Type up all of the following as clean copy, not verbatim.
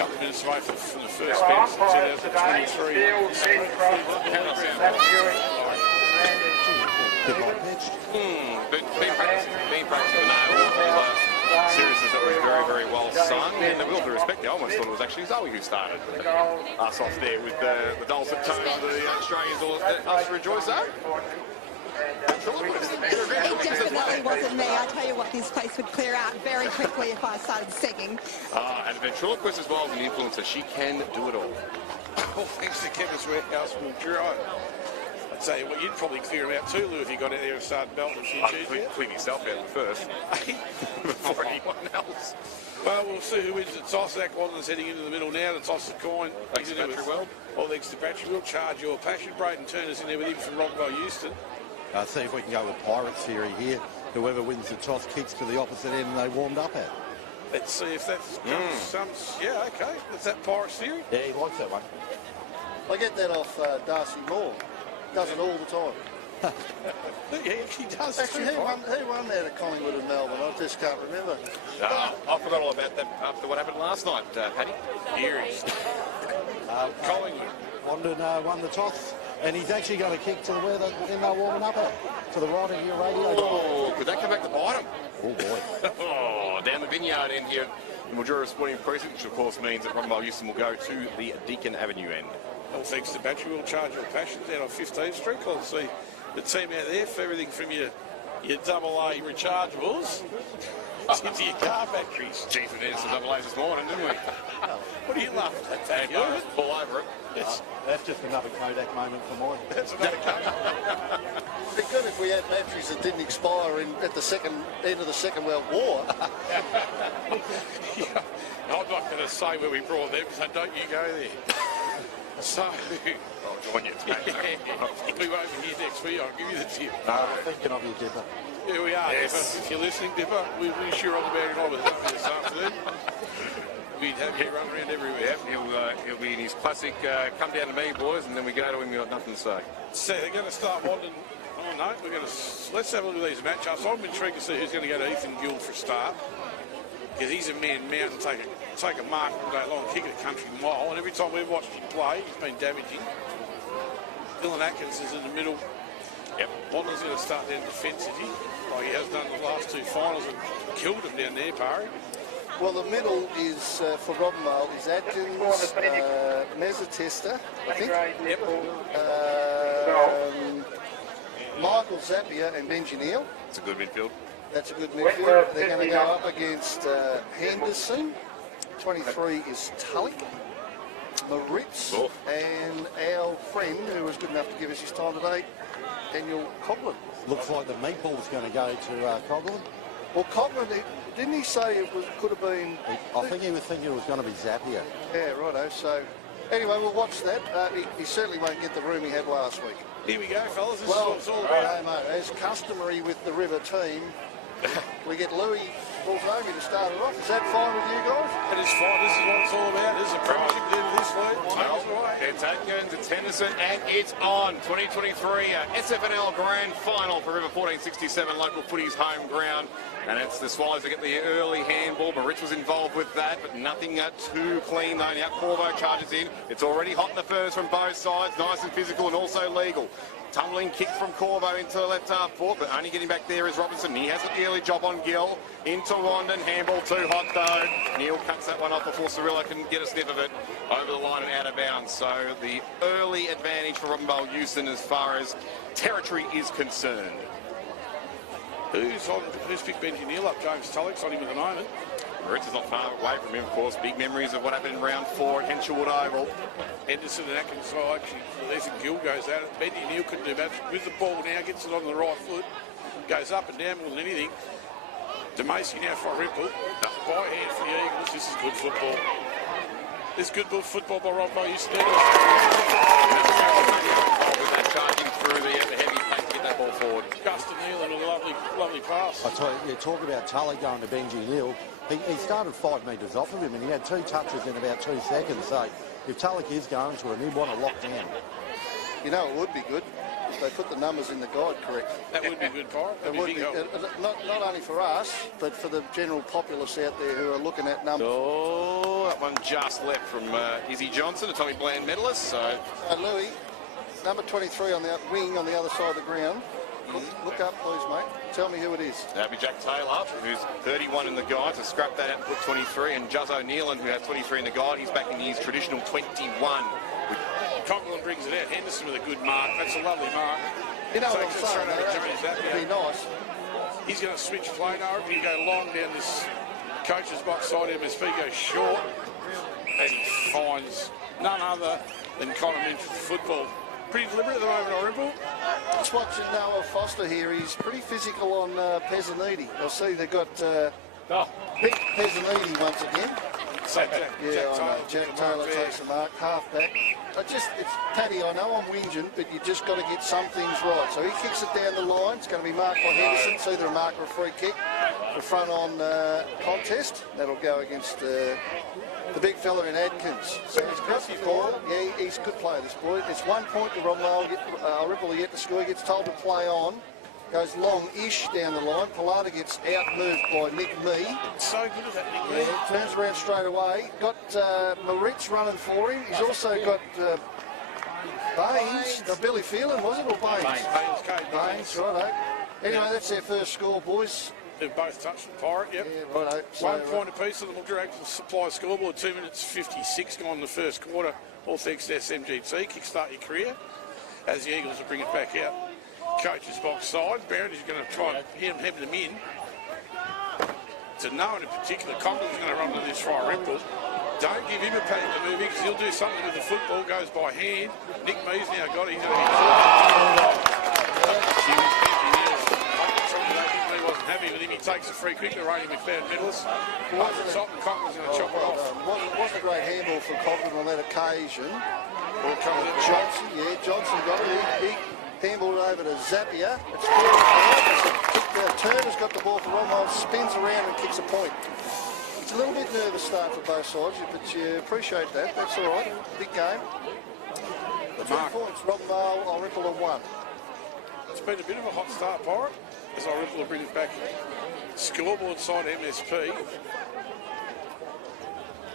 couple of minutes away from the first bounce in 2023. Been practicing the series that was very, very well sung, and with all due respect, I almost thought it was actually Zoe who started us off there with the dulcet tones of the Australians. Us to rejoice at. It definitely wasn't me. I tell you what, this place would clear out very quickly if I started singing. And a ventriloquist as well as an influencer. She can do it all. Well, thanks to Kevin's warehouse, Mildura. I'd say, well, you'd probably clear him out too, Lou, if you got out there and started belting a few tunes. Clean yourself out first before anyone else. Well, we'll see who wins the toss. Zach Waddler's heading into the middle now to toss the coin. Thanks to Battery World. All thanks to Battery World. Charge your passion. Braden Turner's in there with him from Robinvale, Euston. See if we can go with Pirates theory here. Whoever wins the toss kicks to the opposite end they warmed up at. Let's see if that comes. Yeah, okay. That's that Pirates theory. Yeah, he likes that one. I get that off Darcy Moore. Does it all the time. He actually does. Actually, who won there at Collingwood and Melbourne? I just can't remember. I forgot all about that after what happened last night, Paddy. Hearings. Collingwood. Wandon won the toss, and he's actually going to kick to where they're warming up at, to the right of your radio. Oh, could that come back to bite him? Oh, boy. Oh, down the vineyard end here in Mildura Sporting Precinct, which of course means that Robinvale Euston will go to the Deakin Avenue end. Well, thanks to Battery, we'll charge your passions out on 15th Street. I'll see the team out there for everything from your AA rechargeables into your car batteries. Chief, we needed some AA this morning, didn't we? What are you laughing at, Pat? All over it. That's just another Kodak moment for mine. That's another Kodak. It'd be good if we had batteries that didn't expire at the end of the Second World War. Yeah, I'm not going to say where we brought them, so don't you go there. So, I'll join you. we won't be here next week. I'll give you the tip. We're thinking of you, Dipper. Here we are, Yes. Dipper. If you're listening, Dipper, we wish you were on the batting line with us this afternoon. We'd have you run around everywhere. He'll be in his classic, come down to me, boys, and then we go to him, we've got nothing to say. So they're going to start wanting. Oh no, let's have a look at these matchups. I'm intrigued to see who's going to go to Ethan Guild for a start, because he's a man mountain, take a mark all day long, kick it a country mile, and every time we've watched him play, he's been damaging. Dylan Atkins is in the middle. Yep. Waddler's going to start down defence, is he? Like he has done the last two finals and killed him down there, Parry. Well, the middle is, for Robinvale, is Atkins, Mezzatesta, I think. Yep. Michael Zappia and Benji Neal. It's a good midfield. That's a good midfield. They're going to go up against Henderson. 23 is Tulloch, Moritz, and our friend, who was good enough to give us his time today, Daniel Coghlan. Looks like the meatball's going to go to Coghlan. Well, Coghlan, didn't he say it could have been... I think he was thinking it was going to be Zappia. Yeah, righto. So, anyway, we'll watch that. He certainly won't get the room he had last week. Here we go, fellas. This is Well, what it's all about. mate, as customary with the River team, we get Louis Balzomi to start it off. Is that fine with you guys? It is fine. This is what it's all about. This is a premiership at the end of this week. It's Atkins, it's Henderson, and it's on. 2023 SFNL Grand Final for River 1467, local footy's home ground. And it's the Swallows that get the early handball. Moritz was involved with that, but nothing too clean though. Now Corvo charges in. It's already hot in the first from both sides. Nice and physical and also legal. Tumbling kick from Corvo into the left half forward, but only getting back there is Robinson. He has the early job on Gill. Into Wandon. Handball too hot though. Neil cuts that one off before Cirilla can get a sniff of it over the line and out of bounds. So the early advantage for Robinvale Euston as far as territory is concerned. Who's picked Benji Neal up? James Tulloch's on him at the moment. Moritz is not far away from him, of course. Big memories of what happened in round 4 at Henshawood Oval. Henderson and Atkins, actually, Ethan Gill goes at it. Benji Neal couldn't do much with the ball now, gets it on the right foot, goes up and down more than anything. DeMacy now for Irymple. By hand for the Eagles. This is good football. This is good football by Rob Euston. With that charging through the heavy pace to get that ball forward. Gustin Neal and a lovely pass. I tell you, talk about Tully going to Benji Neal. He started 5 metres off of him and he had 2 touches in about 2 seconds. So if Tulloch is going to him, he'd want to lock down. You know, it would be good if they put the numbers in the guide correct. That would be good, Pirate. It would be, not only for us, but for the general populace out there who are looking at numbers. Oh, that one just left from Izzy Johnson, a Tommy Bland medalist. So Louis, number 23 on the wing on the other side of the ground. Look up, please, mate. Tell me who it is. that'll be Jack Taylor, who's 31 in the guide, to scrap that out and put 23. And Juzz O'Neillan, who has 23 in the guide, he's back in his traditional 21. Conklin brings it out. Henderson with a good mark. That's a lovely mark. You know what I'm Takes it saying, straight over though, James it'd Zappia. be nice. He's going to switch play now. He can go long down this coach's box side. MSP goes short. And he finds none other than Connor Minch with football. Pretty deliberate at the moment, Irymple. Just watching Noah Foster here. He's pretty physical on Pezzaniti. You'll see they've got Big Pezzaniti once again. Jack Jack Taylor takes the mark, half-back. It's Paddy, I know I'm whinging, but you just got to get some things right. So he kicks it down the line. It's going to be marked by Henderson. It's either a mark or a free kick. The front-on contest. That'll go against the big fella in Adkins. So he's got the ball. Yeah, he's a good player, this boy. It's 1 point to Robinvale. Irymple yet to score. He gets told to play on. Goes long-ish down the line. Pilata gets out-moved by Nick Mee. So good at that, Nick Mee. Yeah, turns around straight away. Got Moritz running for him. He's also got Baines. Billy Phelan, was it, or Baines? Baines, righto. Anyway, that's their first score, boys. They've both touched the Pirate, yep. Yeah, righto. So, 1 point apiece of the Mildura Supply scoreboard. 2 minutes 56 gone in the first quarter. All thanks to SMGT. Kickstart your career as the Eagles will bring it back out. Coach's box side. Barrett is going to try and have them in. To no one in particular. Conklin's going to run to this for Irymple. Don't give him a pack to move because he'll do something with the football. Goes by hand. Nick Mee's now got it. He's going to be wasn't happy with him. He takes a free kick. The Rainy McFadden medalist. Up the top, and Conklin's going to chop it off. Wasn't a great handball for Conklin on that occasion. Well, comes in Johnson, yeah, Johnson got it. He handballed it over to Zappia. Turner's got the ball for Robinvale, spins around and kicks a point. It's a little bit nervous start for both sides, but you appreciate that. That's all right. Big game. 2 points, Robinvale, Irymple on 1. It's been a bit of a hot start, Pirate, as Irymple will bring it back. Scoreboard side MSP.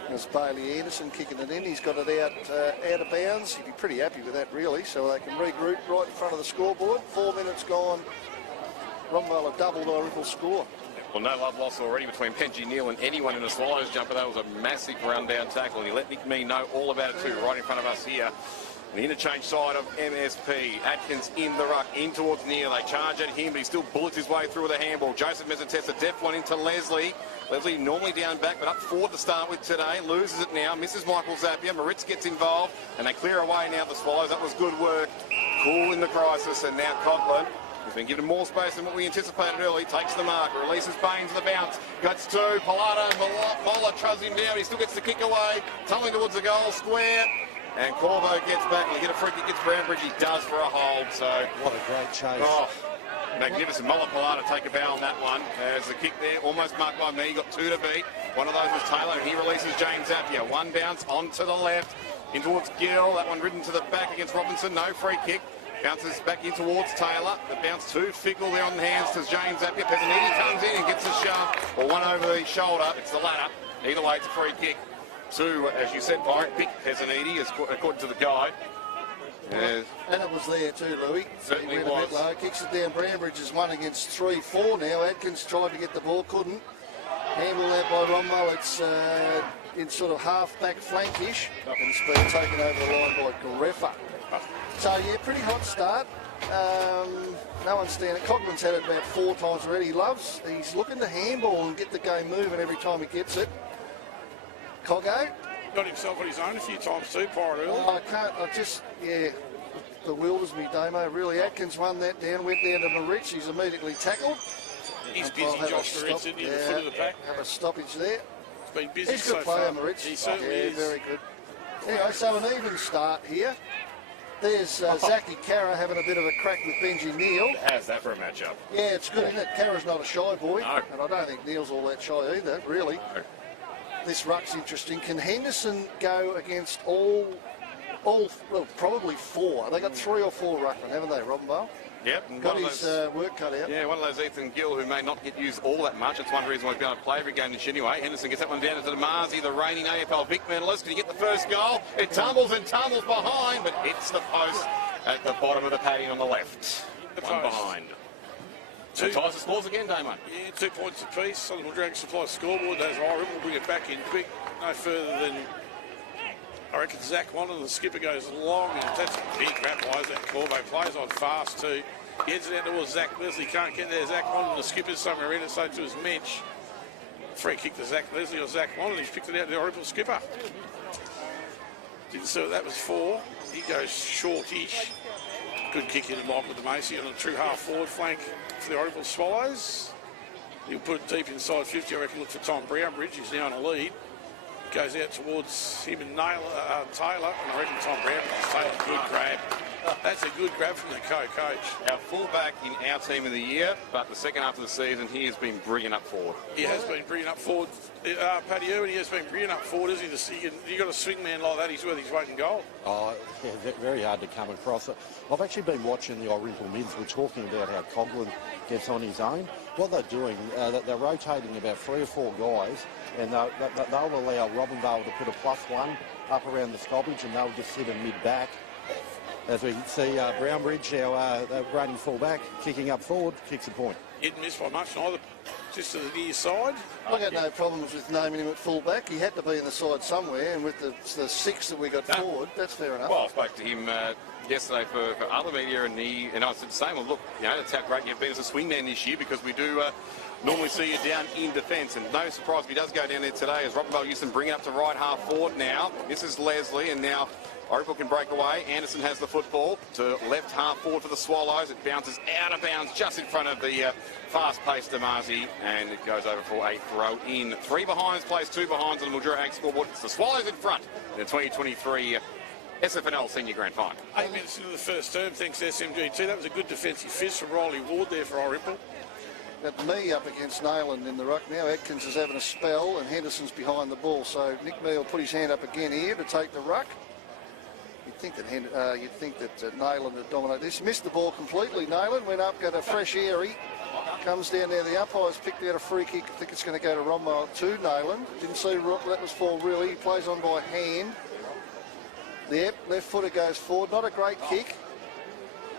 There's Bailey Anderson kicking it in. He's got it out of bounds. He'd be pretty happy with that, really, so they can regroup right in front of the scoreboard. 4 minutes gone. Robinvale have doubled Irymple's score. Well, no love lost already between Penji Neal and anyone in the Swallows jumper. That was a massive run-down tackle, and he let Nick Mee know all about it too, right in front of us here. The interchange side of MSP. Atkins in the ruck, in towards Neal. They charge at him, but he still bullets his way through with a handball. Joseph Mezzantess, a deft one into Leslie. Leslie normally down back, but up forward to start with today. Loses it now, misses Michael Zappia. Moritz gets involved, and they clear away now the Swallows. That was good work. Cool in the crisis, and now Conklin has been given more space than what we anticipated early. Takes the mark, releases Baines the bounce. Gets to Pilata, and Mola trusts him down. He still gets the kick away. Tumbling towards the goal square. And Corvo gets back. He get a free kick, gets Brownbridge. He does for a hold. So What a great chase. Oh, magnificent. Mola Pilata take a bow on that one. There's the kick there, almost marked by me. Got 2 to beat. One of those was Taylor, and he releases James Zappia. One bounce onto the left, in towards Gill. That one ridden to the back against Robinson. No free kick. Bounces back in towards Taylor. The bounce too fickle there on the hands to James Zappia. Pezzaniti comes in and gets a shove, or one over the shoulder. It's the latter. Either way, it's a free kick. To, as you said, Pirate, Big Pezzaniti, according to the guide. And it was there too, Louis. Certainly he went a bit was. low, kicks it down. Brownbridge is 1 against 3-4 now. Atkins tried to get the ball, couldn't. Handball out by Robinvale. It's in sort of half-back flankish. And it's been taken over the line by Gareffa. So, yeah, pretty hot start. No one's standing. Cogman's had it about 4 times already. He's looking to handball and get the game moving every time he gets it. Coggo. Got himself on his own a few times too, Pirate, early. Yeah, bewilders me, Damo. Really, Atkins won that down, went down to Moritz. He's immediately tackled. He's busy, Josh Moritz, in the foot of the pack. Have a stoppage there. He's been busy He's a good so player, far. Moritz. He certainly is. Very good. Anyway, so an even start here. There's Zachy Carra having a bit of a crack with Benji Neal. How's that for a matchup? Yeah, it's good, isn't it? Carra's not a shy boy. No. And I don't think Neal's all that shy either, really. No. This ruck's interesting. Can Henderson go against all well, probably 4. They got 3 or 4 ruckmen, haven't they, Robinvale? Yep. Got his work cut out. Yeah, one of those Ethan Gill who may not get used all that much. That's one reason why he's going to play every game this year anyway. Henderson gets that one down into the Marzi, the reigning AFL Vic medalist. Can he get the first goal? It tumbles and tumbles behind, but hits the post at the bottom of the padding on the left. One behind. Two ties the scores again, Damo. Yeah, 2 points apiece on the Dragon Supply scoreboard. Those Irymple bring it back in quick. No further than, I reckon, Zach Wannon. The skipper goes long, and that's a big grab by that Corvo. Plays on fast too. He heads it out towards Zach Leslie. Can't get there. Zach Wannon, the skipper's somewhere in it, so to his bench. Free kick to Zach Leslie or Zach Wannon. He's picked it out to the Irymple skipper. Didn't see what that was for. He goes shortish. Good kick in the block with the Macy on a true half-forward flank for the Irymple Swallows. He'll put it deep inside 50, I reckon. Look for Tom Brownbridge, who's now in a lead. Goes out towards him and Taylor, and I reckon Tom Brownbridge has taken a good grab. That's a good grab from the co-coach. Our fullback in our team of the year, but the second half of the season, he has been brilliant up forward. He has been brilliant up forward. Paddy Irwin, he has been brilliant up forward, isn't he? You got a swing man like that, he's worth his weight in gold. Oh, yeah, very hard to come across it. I've actually been watching the Irymple Mids. We're talking about how Coughlin gets on his own. What they're doing, they're rotating about 3 or 4 guys, and they'll allow Robinvale to put a +1 up around the stoppage, and they'll just sit in mid-back. As we see Brownbridge, our reigning full-back, kicking up forward, kicks a point. He didn't miss by much neither, just to the near side. I got no problems with naming him at full-back. He had to be in the side somewhere, and with the 6 that we got forward, that's fair enough. Well, I spoke to him yesterday for other media, and I said the same. Well, look, that's how great you've been as a swingman this year, because we do normally see you down in defence, and no surprise if he does go down there today, as Robinvale Euston bring it up to right half forward now. This is Leslie, and now Irymple can break away. Anderson has the football to left half forward for the Swallows. It bounces out of bounds just in front of the fast-paced Damazi, and it goes over for a throw in. 3 behinds plays 2 behinds on the Mildura Ag scoreboard. It's the Swallows in front in the 2023 SFNL Senior Grand Final. 8 minutes into the first term, thanks to SMG2. That was a good defensive fist from Riley Ward there for Irymple. Got me up against Nayland in the ruck now. Atkins is having a spell, and Henderson's behind the ball. So Nick Mee will put his hand up again here to take the ruck. You'd think that Nayland would dominate this. Missed the ball completely. Nayland went up, got a fresh airy. Comes down there. The umpire's picked out a free kick. I think it's going to go to Romwell to Nayland. Didn't see that was fall really. He plays on by hand. Yep, left footer goes forward. Not a great kick.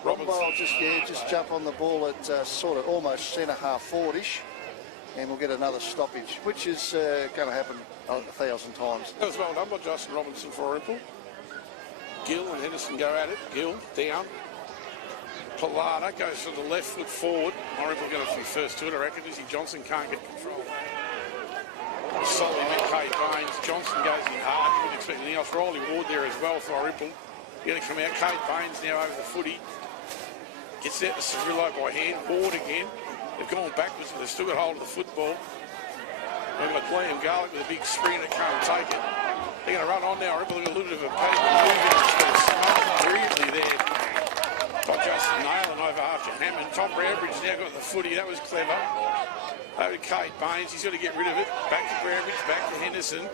Romwell just jump on the ball at sort of almost centre half forward-ish. And we'll get another stoppage, which is going to happen 1,000 times. That was well done by Justin Robinson for Irymple. Gill and Henderson go at it. Gill down. Pilata goes from the left foot forward. Irymple going to be first to it, I reckon. Izzy Johnson can't get control. Solly McKay Baines. Johnson goes in hard. You wouldn't expect anything else. Riley Ward there as well for Irymple. Going to come out. Kate Baines now over the footy. Gets out to Cirillo by hand. Ward again. They've gone backwards, but they've still got hold of the football. We've got Liam Garlick with a big screen that can't take it. They're going to run on now. Irymple got a little bit of a pace. Brilliantly there by Justin Nayland over after Hammond. Tom Brownbridge now got the footy. That was clever. Over Kate Baines. He's got to get rid of it. Back to Brownbridge. Back to Henderson.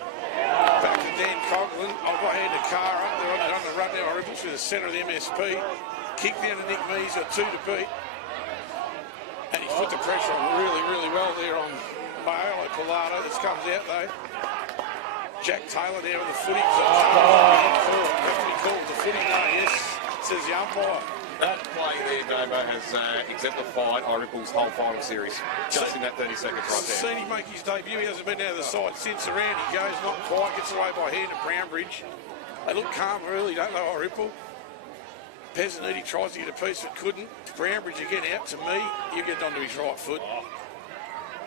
Back to Dan Coughlin. I've got hand to Cara. They're on the run now. Irymple through the centre of the MSP. Kick down to Nick Mee. He's got 2 to beat. And he's put the pressure on really, really well there on Maolo Pilato. This comes out though. Jack Taylor there with the footy. Have to be called the footy. No, yes, says the umpire. That play there, Davo, has exemplified Irymple's whole final series. Just in that 30 seconds right there. Seen him make his debut. He hasn't been out of the side since. Around he goes, not quite. Gets away by hand at Brownbridge. They look calm early, don't they, Irymple? Pezzaniti tries to get a piece but couldn't. Brownbridge again out to me. You get onto his right foot.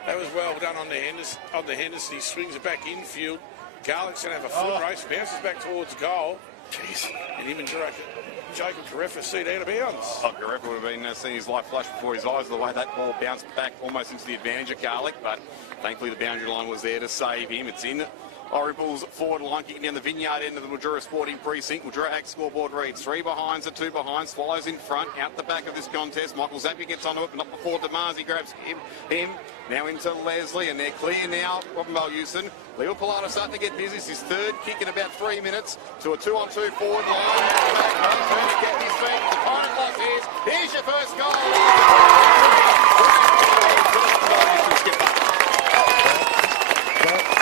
That was well done on the Henderson. He swings it back infield. Garlick's going to have a foot race. Bounces back towards goal. Jeez. And him and Jacob Carefa see it out of bounds. Oh, Carefa would have been seeing his life flash before his eyes, the way that ball bounced back almost into the advantage of Garlick, but thankfully the boundary line was there to save him. It's in Irymple's forward line kicking down the vineyard end of the Mildura Sporting Precinct. Mildura Ag scoreboard reads 3 behinds to 2 behind. Swallows in front, out the back of this contest. Michael Zappia gets onto it, but not before Damazi grabs him. Now into Leslie, and they're clear now. Robinvale Euston. Leo Pilato starting to get busy. It's his third kick in about 3 minutes to a 2-on-2 forward line. Turn to get his feet. The time clock is. Here's your first goal.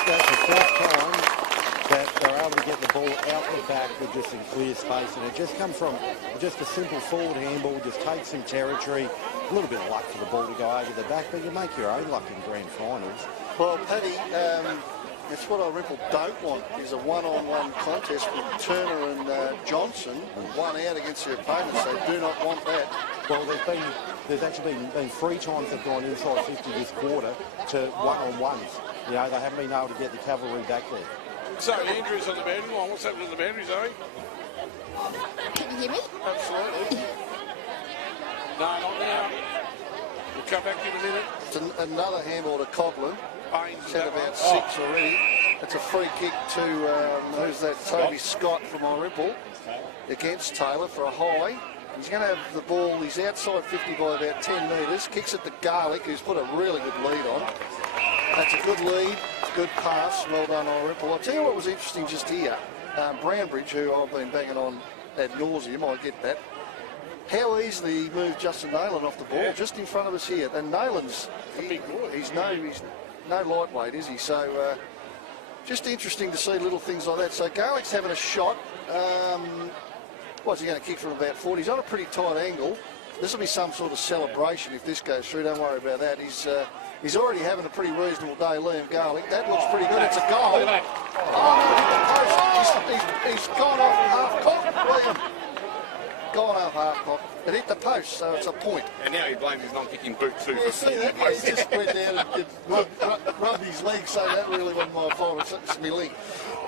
That's the first time that they're able to get the ball out the back with just in clear space, and it just comes from just a simple forward handball, just takes some territory, a little bit of luck for the ball to go over the back, but you make your own luck in grand finals. Well, Paddy, that's what Irymple don't want, is a one-on-one contest with Turner and Johnson, one out against their opponents. They do not want that. Well, there's actually been 3 times they've gone inside 50 this quarter to one-on-ones. You know, they haven't been able to get the cavalry back there. So, Andrew's on the boundary line. What's happening on the boundary, Zoe? Can you hear me? Absolutely. No, not now. We'll come back in a minute. It's another handball to Coghlan. Baines He's had about 6 already. It's a free kick to, who's that, Toby Scott from Irymple against Taylor for a high. He's going to have the ball, he's outside 50 by about 10 metres, kicks it to Garlick, who's put a really good lead on. That's a good lead, good pass, well done Irymple. I'll tell you what was interesting just here, Brownbridge, who I've been banging on ad nauseum, I get that. How easily he moved Justin Nayland off the ball, just in front of us here. And Nayland's a big boy. He's no lightweight, is he? So just interesting to see little things like that. So Garlick's having a shot. What's he going to kick from about 40? He's on a pretty tight angle. This will be some sort of celebration if this goes through. Don't worry about that. He's already having a pretty reasonable day, Liam Garlick. That looks pretty good. It's a goal. Oh, no, he's gone off half-cock, Liam. Gone off half-cock. It hit the post, so it's a point. And now he blames his non-kicking boot too. Yeah, see that? Yeah, he just went down and rubbed his leg, so that really wasn't my fault. It's my leg.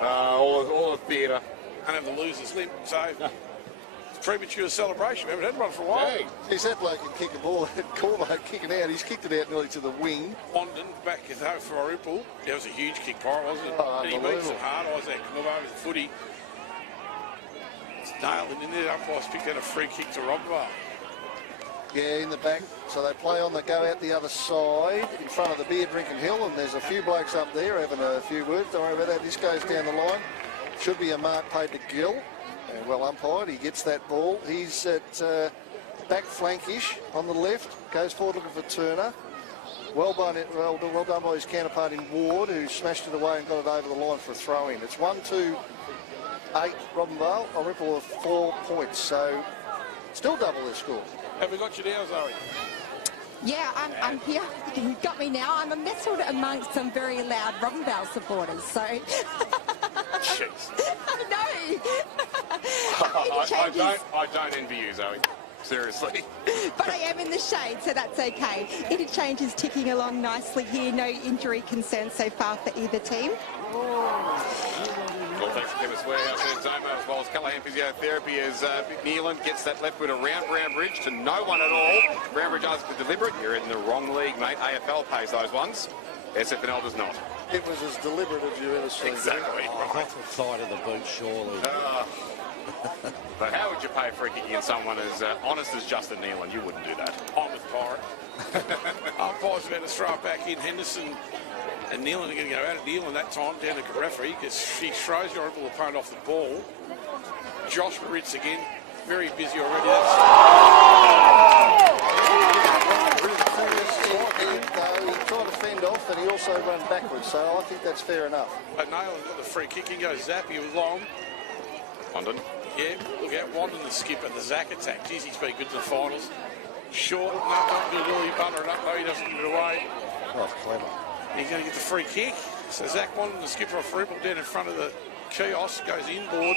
All the theatre. And have the loser's limp, so it's premature celebration. We haven't had one for a while. Hey. Geez, that bloke can kick a ball. Corvo kicking out. He's kicked it out nearly to the wing. London back though for Irymple. That was a huge kick, Pirate, wasn't it? Oh, and he beat some hard eyes that come over the footy. It's nailed it in there. Umpire's picked out a free kick to Robinvale. Yeah, in the back. So they play on, they go out the other side in front of the beer drinking hill, and there's a few blokes up there having a few words. Don't worry about that. This goes down the line. Should be a mark paid to Gill. And well umpired. He gets that ball. He's at back flankish on the left. Goes forward looking for Turner. Well done by his counterpart in Ward, who smashed it away and got it over the line for a throw-in. It's 1-2-8 Robinvale. Irymple with 4 points. So still double their score. Have we got you now, Zoe? Yeah, I'm here. You've got me now. I'm nestled amongst some very loud Robinvale supporters, so... Jeez. I know. I don't envy you, Zoe. Seriously. But I am in the shade, so that's okay. Interchange is ticking along nicely here. No injury concerns so far for either team. Well, thanks to Kevin Warehouse and Zoma, as well as Callaghan Physiotherapy, as Neelan gets that left foot around Brownbridge to no one at all. Brownbridge asks for deliberate. You're in the wrong league, mate. AFL pays those ones. SFNL does not. It was as deliberate as you ever seen. Exactly. That's the side of the boot, surely. But how would you pay a free kick against someone as honest as Justin Neelan? You wouldn't do that. I'm with Pirate. Umpire's about to throw it back in. Henderson and Neelan are going to go out at Neelan that time down to referee because she throws your Irymple opponent off the ball. Josh Moritz again, very busy already. He tried to fend off and he also ran backwards, so I think that's fair enough. But Neelan got the free kick. He goes Zappy with long. London. Yeah, look out, Wandon the skipper, the Zach attack. Jeez, he's been good in the finals. Short, not good, will he? Butter it up though, he doesn't give it away. Oh, that's clever. He's going to get the free kick. So Zach Wandon, the skipper of Irymple, down in front of the kiosk, goes inboard.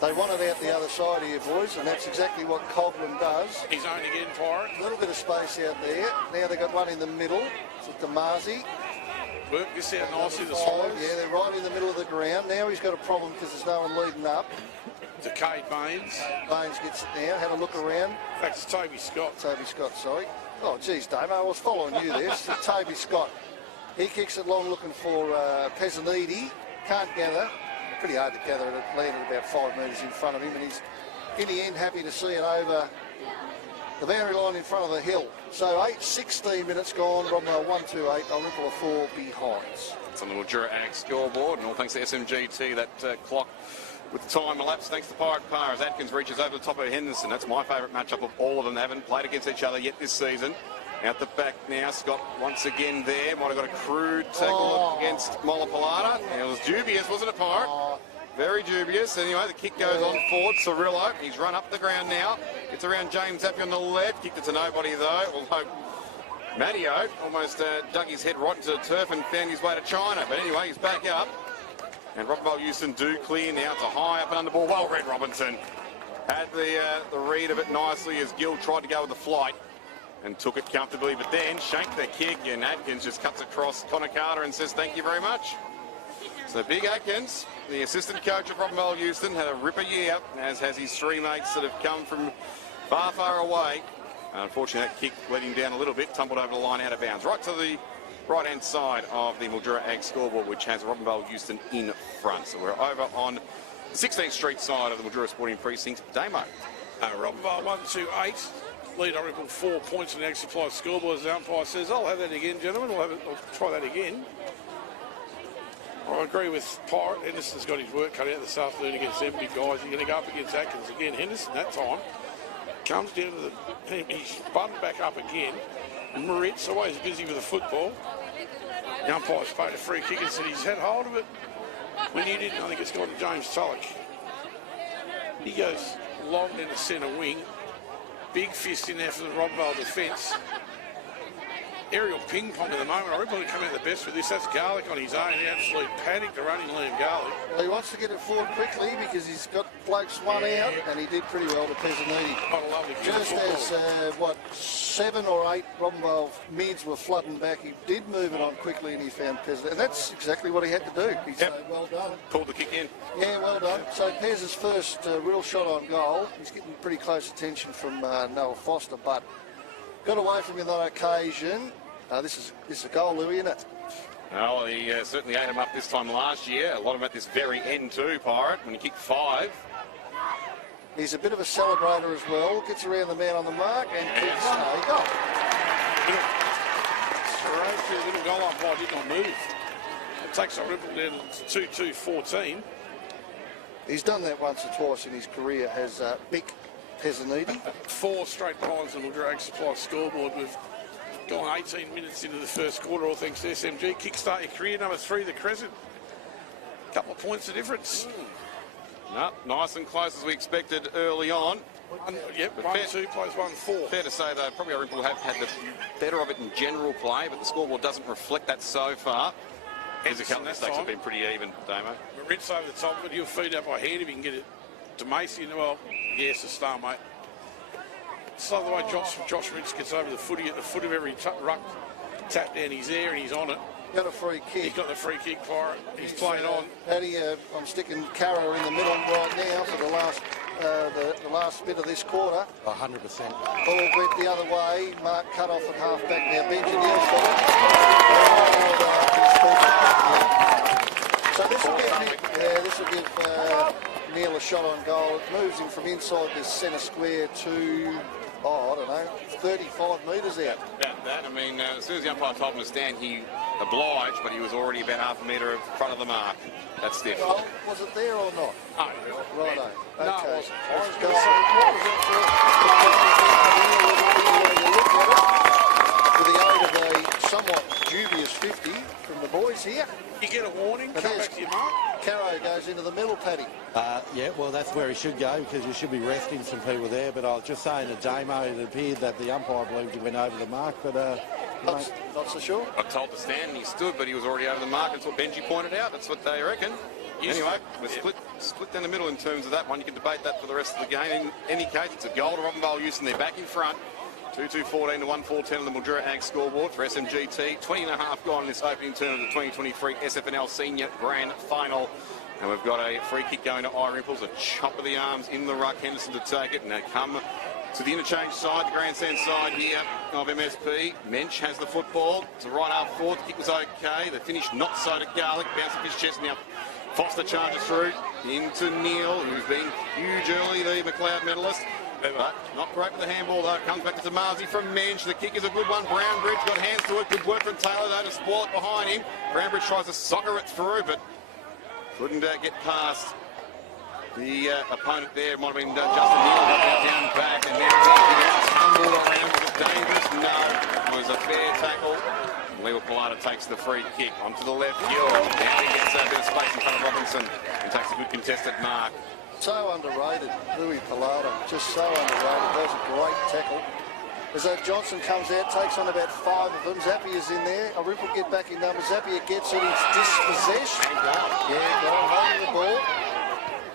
They want it out the other side here, boys, and that's exactly what Coghlan does. He's own again, Pirate. A little bit of space out there. Now they've got one in the middle. It's at Damazi. Work this out nicely, the Swallows. Yeah, they're right in the middle of the ground. Now he's got a problem because there's no one leading up. To Cade Baines. Baines gets it now. Have a look around. In fact, it's Toby Scott. Toby Scott, sorry. Oh, geez, Damo, I was following you there. It's Toby Scott. He kicks it long looking for Pezzaniti. can't gather. Pretty hard to gather. It landed about 5 metres in front of him, and he's, in the end, happy to see it over the boundary line in front of the hill. So 16 minutes gone. Robinvale 1-2-8. Irymple 4 behinds. It's on the Mildura Ag scoreboard, and all thanks to SMGT, that clock with the time elapsed thanks to Pirate Par as Atkins reaches over the top of Henderson. That's my favourite matchup of all of them. They haven't played against each other yet this season. Out the back now, Scott once again there. Might have got a crude tackle against Molapalata. It was dubious, wasn't it, Pirate? Very dubious. Anyway, the kick goes on forward. Cirillo, he's run up the ground now. Gets around James Appy on the left. Kicked it to nobody, though. Although Matteo almost dug his head right into the turf and found his way to China. But anyway, he's back up. And Robinvale Euston do clear now. It's a high up and under ball. Well read, Robinson. Had the read of it nicely as Gill tried to go with the flight and took it comfortably. But then shanked the kick, and Atkins just cuts across Connor Carter and says thank you very much. So Big Atkins, the assistant coach of Robinvale Euston, had a ripper year, as has his three mates that have come from far, far away. Unfortunately, that kick let him down a little bit, tumbled over the line out of bounds. Right to the right-hand side of the Mildura Ag scoreboard, which has Robinvale Euston in front. So we're over on the 16th Street side of the Mildura Sporting Precinct. Damo. Robinvale 1-2-8. Lead Irymple 4 points on the Ag Supply scoreboard. As the umpire says, I'll have that again, gentlemen. I'll try that again. I agree with Pirate. Henderson's got his work cut out this afternoon against them big guys. He's going to go up against Atkins again. Henderson that time comes down to he's buttoned back up again. Moritz always busy with the football. The umpire spoke to free kick and said he's had hold of it. When he didn't, I think it's gone to James Tulloch. He goes long in the centre wing. Big fist in there for the Robinvale defence. Aerial ping pong at the moment. I really come out the best with this. That's Garlick on his own. He absolutely panicked the running Liam Garlick. Well, he wants to get it forward quickly because he's got blokes one out, and he did pretty well to Pesanini. What a lovely kick. Just as, 7 or 8 Robinvale mids were flooding back, he did move it on quickly and he found Pez. And that's exactly what he had to do. He's well done. Pulled the kick in. Yeah, well done. So Pez's first real shot on goal. He's getting pretty close attention from Noah Foster, but got away from him on that occasion. This is a goal, Louis, isn't it? Well, he certainly ate him up this time last year. A lot of them at this very end too, Pirate, when he kicked 5. He's a bit of a celebrator as well. Gets around the man on the mark and kicks a goal. Sunraysia, little goal umpire did not move. It takes Irymple down to 2-2-14. He's done that once or twice in his career, has Bick Pesanini. 4 straight points on the Ag Supply scoreboard. We've gone 18 minutes into the first quarter, all thanks to SMG. Kickstart your career, number 3, the Crescent. Couple of points of difference. No, nice and close as we expected early on. 1-2 plays 1-4. Fair to say, though, probably Irymple have had the better of it in general play, but the scoreboard doesn't reflect that so far. Physical mistakes have been pretty even, Damo. Moritz over the top, but he'll feed out by hand if he can get it to Macy. Well, yes, a star, mate. So the way Josh Moritz gets over the footy at the foot of every ruck tap down, he's there and he's on it. Got a free kick. He's got the free kick for it. He's playing on. Paddy, I'm sticking Carra in the middle right now for the last bit of this quarter. 100%. Ball went the other way. Mark cut off at half back now. Benji Neal's this will give Neal a shot on goal. It moves him from inside this centre square to, I don't know, 35 metres out. About that. I mean, as soon as the umpire told him to stand, he obliged, but he was already about half a metre in front of the mark. That's stiff. Well, was it there or not? Oh, Righto. no, Okay. it wasn't. I was going to say, what was that for? With the aid of a somewhat dubious 50 from the boys here. You get a warning, come back to your mark. Caro goes into the middle, Paddy. Yeah, well, that's where he should go because you should be resting some people there. But I was just saying to Damo, it appeared that the umpire believed he went over the mark, but not so sure. I told to stand and he stood, but he was already over the mark. That's what Benji pointed out. That's what they reckon. Anyway, we're split down the middle in terms of that one. You can debate that for the rest of the game. In any case, it's a goal to Robinvale Euston. They're back in front. 2-2-14 to 1-4-10 on the Mildura Ag scoreboard for SMGT. 20.5 gone in this opening term of the 2023 SFNL Senior Grand Final. And we've got a free kick going to Irymple. A chop of the arms in the ruck. Henderson to take it. And they come to the interchange side, the grandstand side here of MSP. Mensch has the football. It's a right half forward. The kick was okay. The finish not so to Garlick. Bounced off his chest now. Foster charges through into Neil, who's been huge early, the McLeod medalist. But not great with the handball, though. It comes back to Tamazi from Mensch. The kick is a good one. Brownbridge got hands to it. Good work from Taylor, though, to spoil it behind him. Brownbridge tries to soccer it through, but couldn't get past the opponent there. Might have been Justin Neal got that down back, and then he gets stumbled around. Was it dangerous? No. It was a fair tackle. Leo Pilata takes the free kick onto the left heel. Now he gets a bit of space in front of Robinson and takes a good contested mark. So underrated, Louis Pilata, just so underrated. That was a great tackle. As Johnson comes out, takes on about 5 of them. Zappia's in there. Irymple get back in numbers. Zappia gets it. It's dispossessed. Yeah, go on, holding the ball.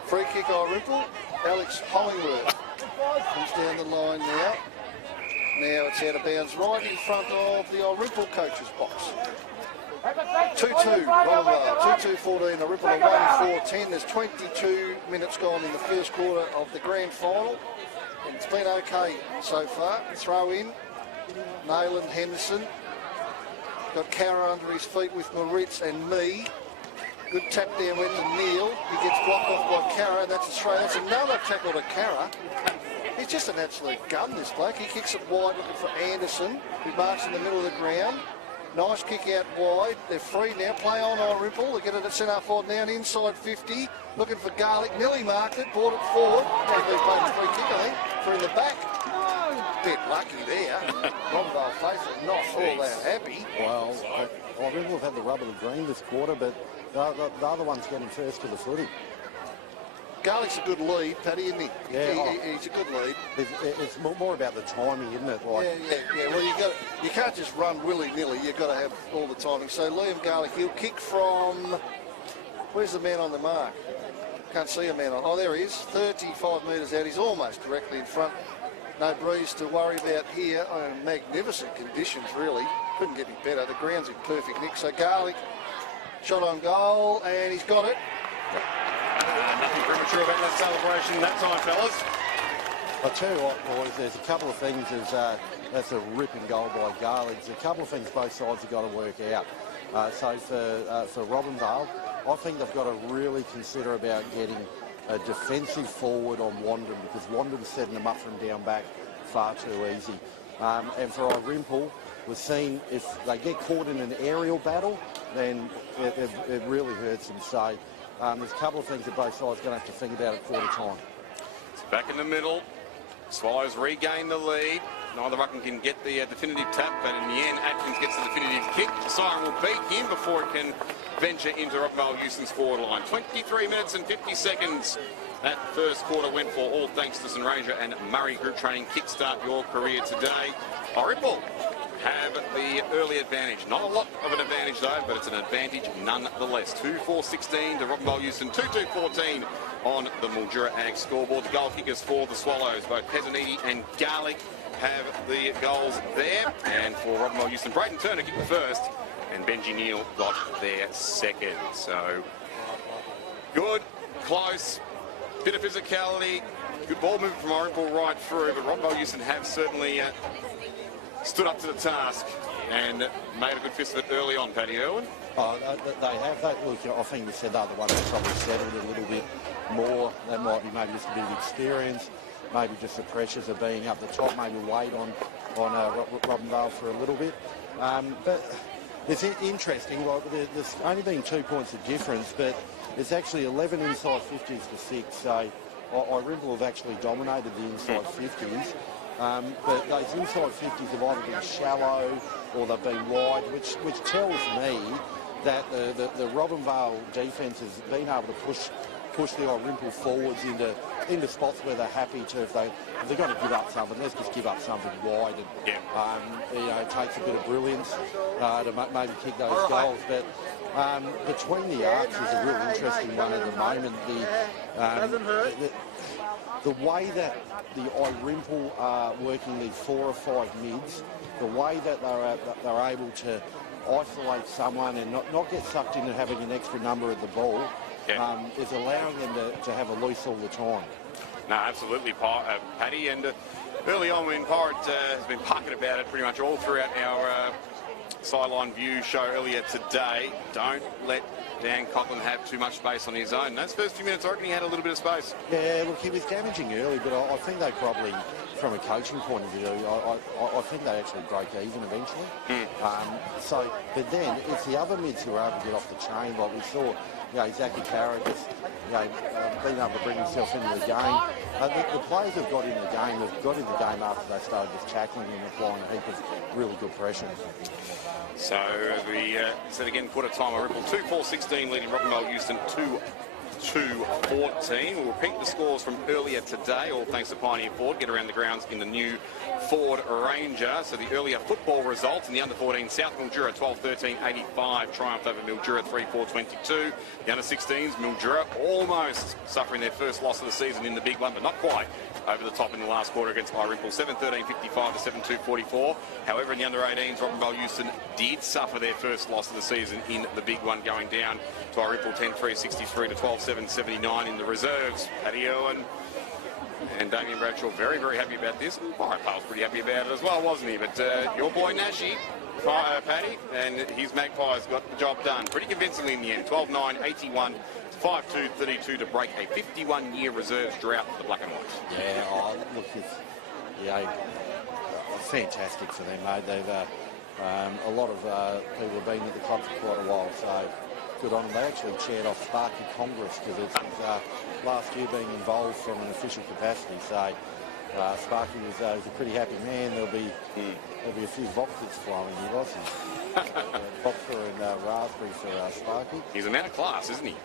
Free kick, Irymple. Alex Hollingworth comes down the line now. Now it's out of bounds right in front of the Irymple coach's box. 2-2, Robinvale, 2-2-14, Irymple 1-4-10. There's 22 minutes gone in the first quarter of the grand final. And it's been okay so far. Throw in, Nayland Henderson. Got Cara under his feet with Moritz and me. Good tap down went to Neil. He gets blocked off by Cara, and that's a throw. That's another tackle to Cara. He's just an absolute gun, this bloke. He kicks it wide, looking for Anderson, who marks in the middle of the ground. Nice kick out wide. They're free now. Play on Irymple. They get it at centre forward now, and inside 50. Looking for Garlick. Nearly marked it. Brought it forward. They played the free kick, I think. For in the back. Bit lucky there. Robinvale faithful, not all that happy. Well, Irymple have had the rub of the green this quarter, but the other one's getting first to the footy. Garlick's a good lead, Paddy, isn't he? Yeah, he's a good lead. It's more about the timing, isn't it? Like, Yeah. Well, you can't just run willy-nilly. You've got to have all the timing. So Liam Garlick, he'll kick from... Where's the man on the mark? Can't see a man on... Oh, there he is. 35 metres out. He's almost directly in front. No breeze to worry about here. Oh, magnificent conditions, really. Couldn't get any better. The ground's in perfect nick. So Garlick, shot on goal, and he's got it. Nothing premature about that celebration that time, fellas. I'll tell you what, boys, there's a couple of things. That's a ripping goal by Garlick. There's a couple of things both sides have got to work out. So for Robinvale, I think they've got to really consider about getting a defensive forward on Wandon, because Wandon's setting them up from down back far too easy. And for Irymple, we're seeing if they get caught in an aerial battle, then it really hurts them. So there's a couple of things that both sides are going to have to think about at quarter time. It's back in the middle. Swallows regain the lead. Neither rucken can get the definitive tap, but in the end, Atkins gets the definitive kick. The siren will beat him before it can venture into Robinvale Euston's forward line. 23 minutes and 50 seconds. That first quarter went for, all thanks to Sunraysia and Murray Group Training. Kickstart your career today. Irymple have the early advantage. Not a lot of an advantage though, but it's an advantage nonetheless. 2-4-16 to Robinvale Euston, 2-2-14 on the Mildura Ag scoreboard. The goal kickers for the Swallows, both Pezzaniti and Garlick, have the goals there. And for Robinvale Euston, Braden Turner kicked the first, and Benji Neal got their second. So good, close, bit of physicality, good ball movement from Irymple right through, but Robinvale Euston have certainly stood up to the task and made a good fist of it early on, Paddy Irwin. Oh, they have. Look, I think we said the other one that's probably settled a little bit more. That might be maybe just a bit of experience, maybe just the pressures of being up the top, maybe wait on Robinvale for a little bit. But it's interesting. Like, there's only been 2 points of difference, but it's actually 11 inside 50s to 6. So Irymple have actually dominated the inside 50s. But those inside 50s have either been shallow or they've been wide, which tells me that the Robinvale defence has been able to push the Irymple forwards into spots where they're happy to. If they're going to give up something, let's just give up something wide. And, it takes a bit of brilliance to maybe kick those goals. But between the arcs is a real interesting one at the moment. Doesn't hurt. The way that the Irymple are working these 4 or 5 mids, the way that they're able to isolate someone and not get sucked into having an extra number of the ball, is allowing them to have a loose all the time. No, absolutely, Paddy. And early on when Pirate has been pucking about it pretty much all throughout our sideline view show earlier today. Don't let Dan Coughlin have too much space on his own. Those first few minutes, I reckon he had a little bit of space. Yeah, look, he was damaging early, but I think they probably, from a coaching point of view, I think they actually break even eventually. But then it's the other mids who are able to get off the chain. Like we saw, Zachy Carrick has, been able to bring himself into the game. The players who've got in the game have got in the game after they started just tackling and applying a heap of really good pressure. So we said again, quarter time, Irymple 2-4-16 leading Robinvale Euston 2-14. We'll repeat the scores from earlier today, all thanks to Pioneer Ford. Get around the grounds in the new Ford Ranger. So the earlier football results in the under-14, South Mildura 12-13-85, triumphed over Mildura 3-4-22. The under-16s, Mildura almost suffering their first loss of the season in the big one, but not quite. Over the top in the last quarter against Irymple, 7-13-55 to 7-2-44. However, in the under-18s, Robinvale Euston did suffer their first loss of the season in the big one, going down to Irymple 10-3-63 to 12-7-79 in the reserves. Paddy Irwin and Damien Bradshaw very, very happy about this. Byron Pale's pretty happy about it as well, wasn't he? But your boy Nashi, Paddy, and his Magpies got the job done pretty convincingly in the end. 12-9-81. 5-2-32 to break a 51-year reserves drought for the Black and Whites. Yeah, look, it's fantastic for them, mate. They've a lot of people have been at the club for quite a while, so good on them. They actually chaired off Sparky Congress because it's his last year being involved from an official capacity. So Sparky was a pretty happy man. There'll be a few vodkas flowing here, wasn't he? Vodka and raspberry for Sparky. He's a man of class, isn't he?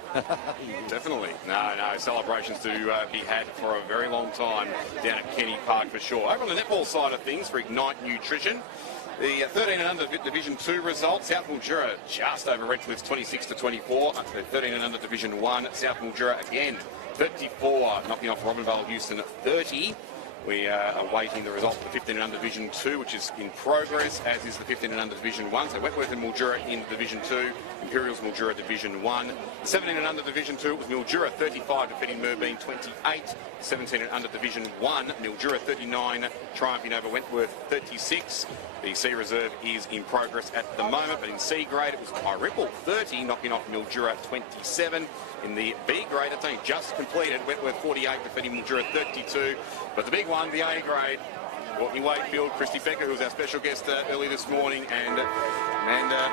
Definitely. No, celebrations to be had for a very long time down at Kenny Park for sure. Over on the netball side of things for Ignite Nutrition, the 13 and under Division 2 results, South Mildura just over Redcliffe's 26-24. 13 and under Division 1, South Mildura again 34, knocking off Robinvale Euston 30. We are awaiting the result for the 15 and under Division 2, which is in progress, as is the 15 and under Division 1. So Wentworth and Mildura in Division 2, Imperials Mildura Division 1. The 17 and under Division 2 was Mildura 35, defeating Merbeen 28. 17 and under Division 1, Mildura 39, triumphing over Wentworth 36. The C Reserve is in progress at the moment, but in C grade it was Irymple 30, knocking off Mildura 27. In the B grade, it's only just completed. Wentworth 48, defeating Mildura 32. But the big one, the A grade, Courtney Wakefield, Christy Becker, who was our special guest early this morning, and Amanda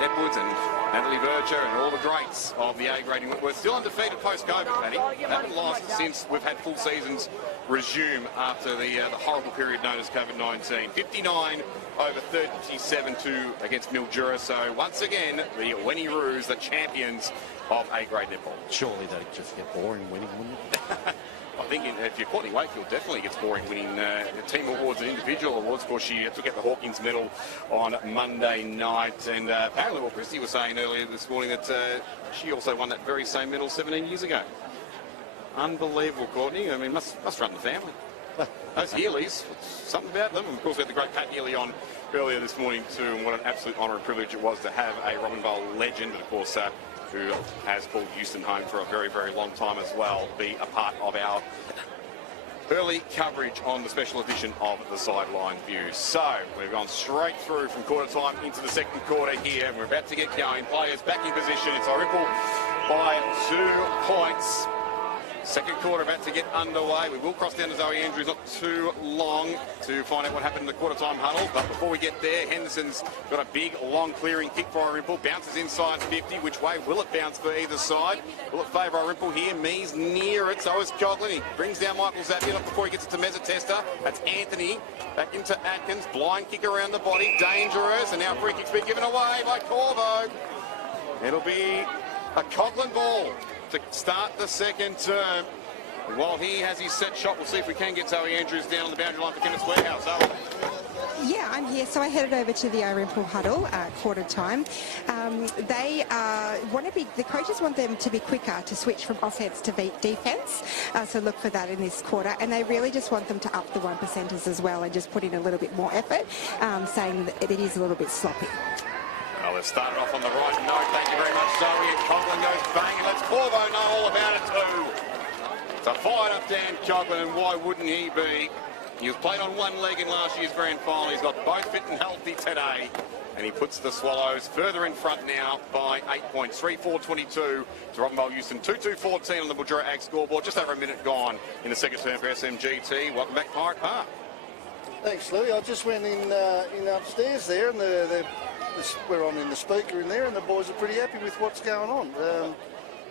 Edwards and Natalie Vercher and all the greats of the A grade in Wentworth. Still undefeated post-COVID, Paddy. They haven't lost since we've had full seasons resume after the horrible period known as COVID-19. 59 over 37-2 against Mildura. So once again, the Wenny Roos, the champions of A-grade netball. Surely they'd just get boring winning, wouldn't it? I think if you're Courtney Wakefield, definitely gets boring winning the team awards and individual awards. Of course, she took out the Hawkins medal on Monday night. And apparently what Christy was saying earlier this morning that she also won that very same medal 17 years ago. Unbelievable, Courtney. I mean, must run the family. Those Healey's, something about them. And of course, we had the great Pat Healey on earlier this morning too, and what an absolute honour and privilege it was to have a Robinvale legend, but of course, who has called Euston home for a very, very long time as well, be a part of our early coverage on the special edition of the Sideline View. So, we've gone straight through from quarter time into the second quarter here, and we're about to get going. Players back in position. It's Irymple by 2 points. Second quarter about to get underway. We will cross down to Zoe Andrews not too long to find out what happened in the quarter-time huddle. But before we get there, Henderson's got a big, long clearing kick for Irymple. Bounces inside 50. Which way will it bounce for either side? Will it favour Irymple here? Mees near it. So is Coughlin. He brings down Michael Zavier before he gets it to Mezzatesta. That's Anthony. Back into Atkins. Blind kick around the body. Dangerous. And now free kick's been given away by Corvo. It'll be a Coughlin ball to start the second term. And while he has his set shot, we'll see if we can get Zoe Andrews down on the boundary line for Kenneth Warehouse. Zoe. Yeah, I'm here. So I headed over to the Irymple huddle quarter time. The coaches want them to be quicker to switch from offense to defense. So look for that in this quarter. And they really just want them to up the 1%ers as well and just put in a little bit more effort, saying that it is a little bit sloppy. Well, they've started off on the right note. Thank you very much, Zoe. And Coughlin goes bang, and let's Corvo know all about it too. It's a fired up Dan Coughlin, and why wouldn't he be? He was played on one leg in last year's grand final. He's got both fit and healthy today. And he puts the Swallows further in front now by 8 points. 3-4-22 to Robinvale Euston. 2-2-14 on the Mildura Ag scoreboard. Just over a minute gone in the second term for SMGT. Welcome back, Pirate Park. Thanks, Louis. I just went in upstairs there, and we're on in the speaker in there, and the boys are pretty happy with what's going on.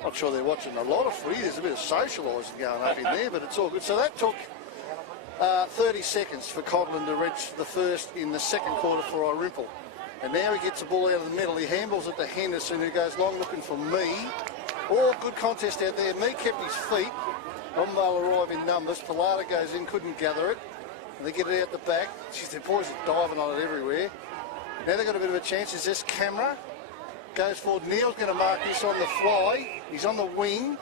I'm sure they're watching a lot of footy. There's a bit of socialising going up in there, but it's all good. So that took 30 seconds for Coghlan to reach the first in the second quarter for Irymple. And now he gets the ball out of the middle. He handles it to Henderson, who goes long looking for me. Oh, good contest out there. Me kept his feet. Robinvale arrive in numbers. Pilata goes in, couldn't gather it. And they get it out the back. Jeez, the boys are diving on it everywhere. Now they've got a bit of a chance. Is this camera? Goes forward. Neil's going to mark this on the fly. He's on the wing.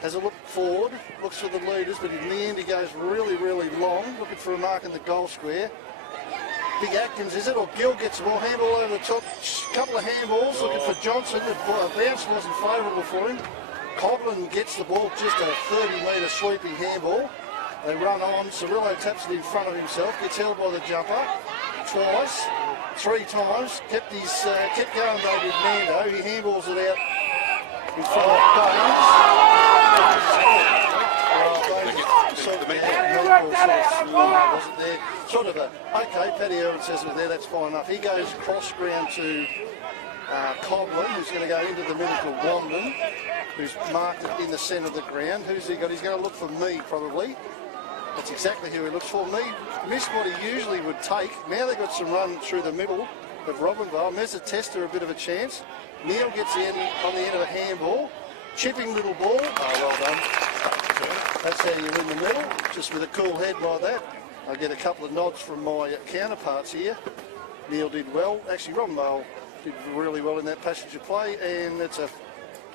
Has a look forward. Looks for the leaders, but in the end he goes really, really long. Looking for a mark in the goal square. Big Atkins, is it? Or Gill gets the ball. Handball over the top. Couple of handballs. Looking for Johnson. The bounce wasn't favourable for him. Coghlan gets the ball. Just a 30-metre sweeping handball. They run on. Cirillo taps it in front of himself. Gets held by the jumper. Twice. 3 times. Kept going though with Mando. He handballs it out in front of wasn't there. Sort of okay, Paddy Aaron says it was there, that's fine enough. He goes cross ground to Coghlan, who's going to go into the middle to Wandon, who's marked it in the centre of the ground. Who's he got? He's going to look for me, probably. That's exactly who he looks for. Me missed what he usually would take. Now they've got some run through the middle of Robinvale. Meza Tester a bit of a chance. Neil gets in on the end of a handball. Chipping little ball. Oh, well done. That's how you win the medal, just with a cool head like that. I get a couple of nods from my counterparts here. Neil did well. Actually, Robinvale did really well in that passenger play, and it's a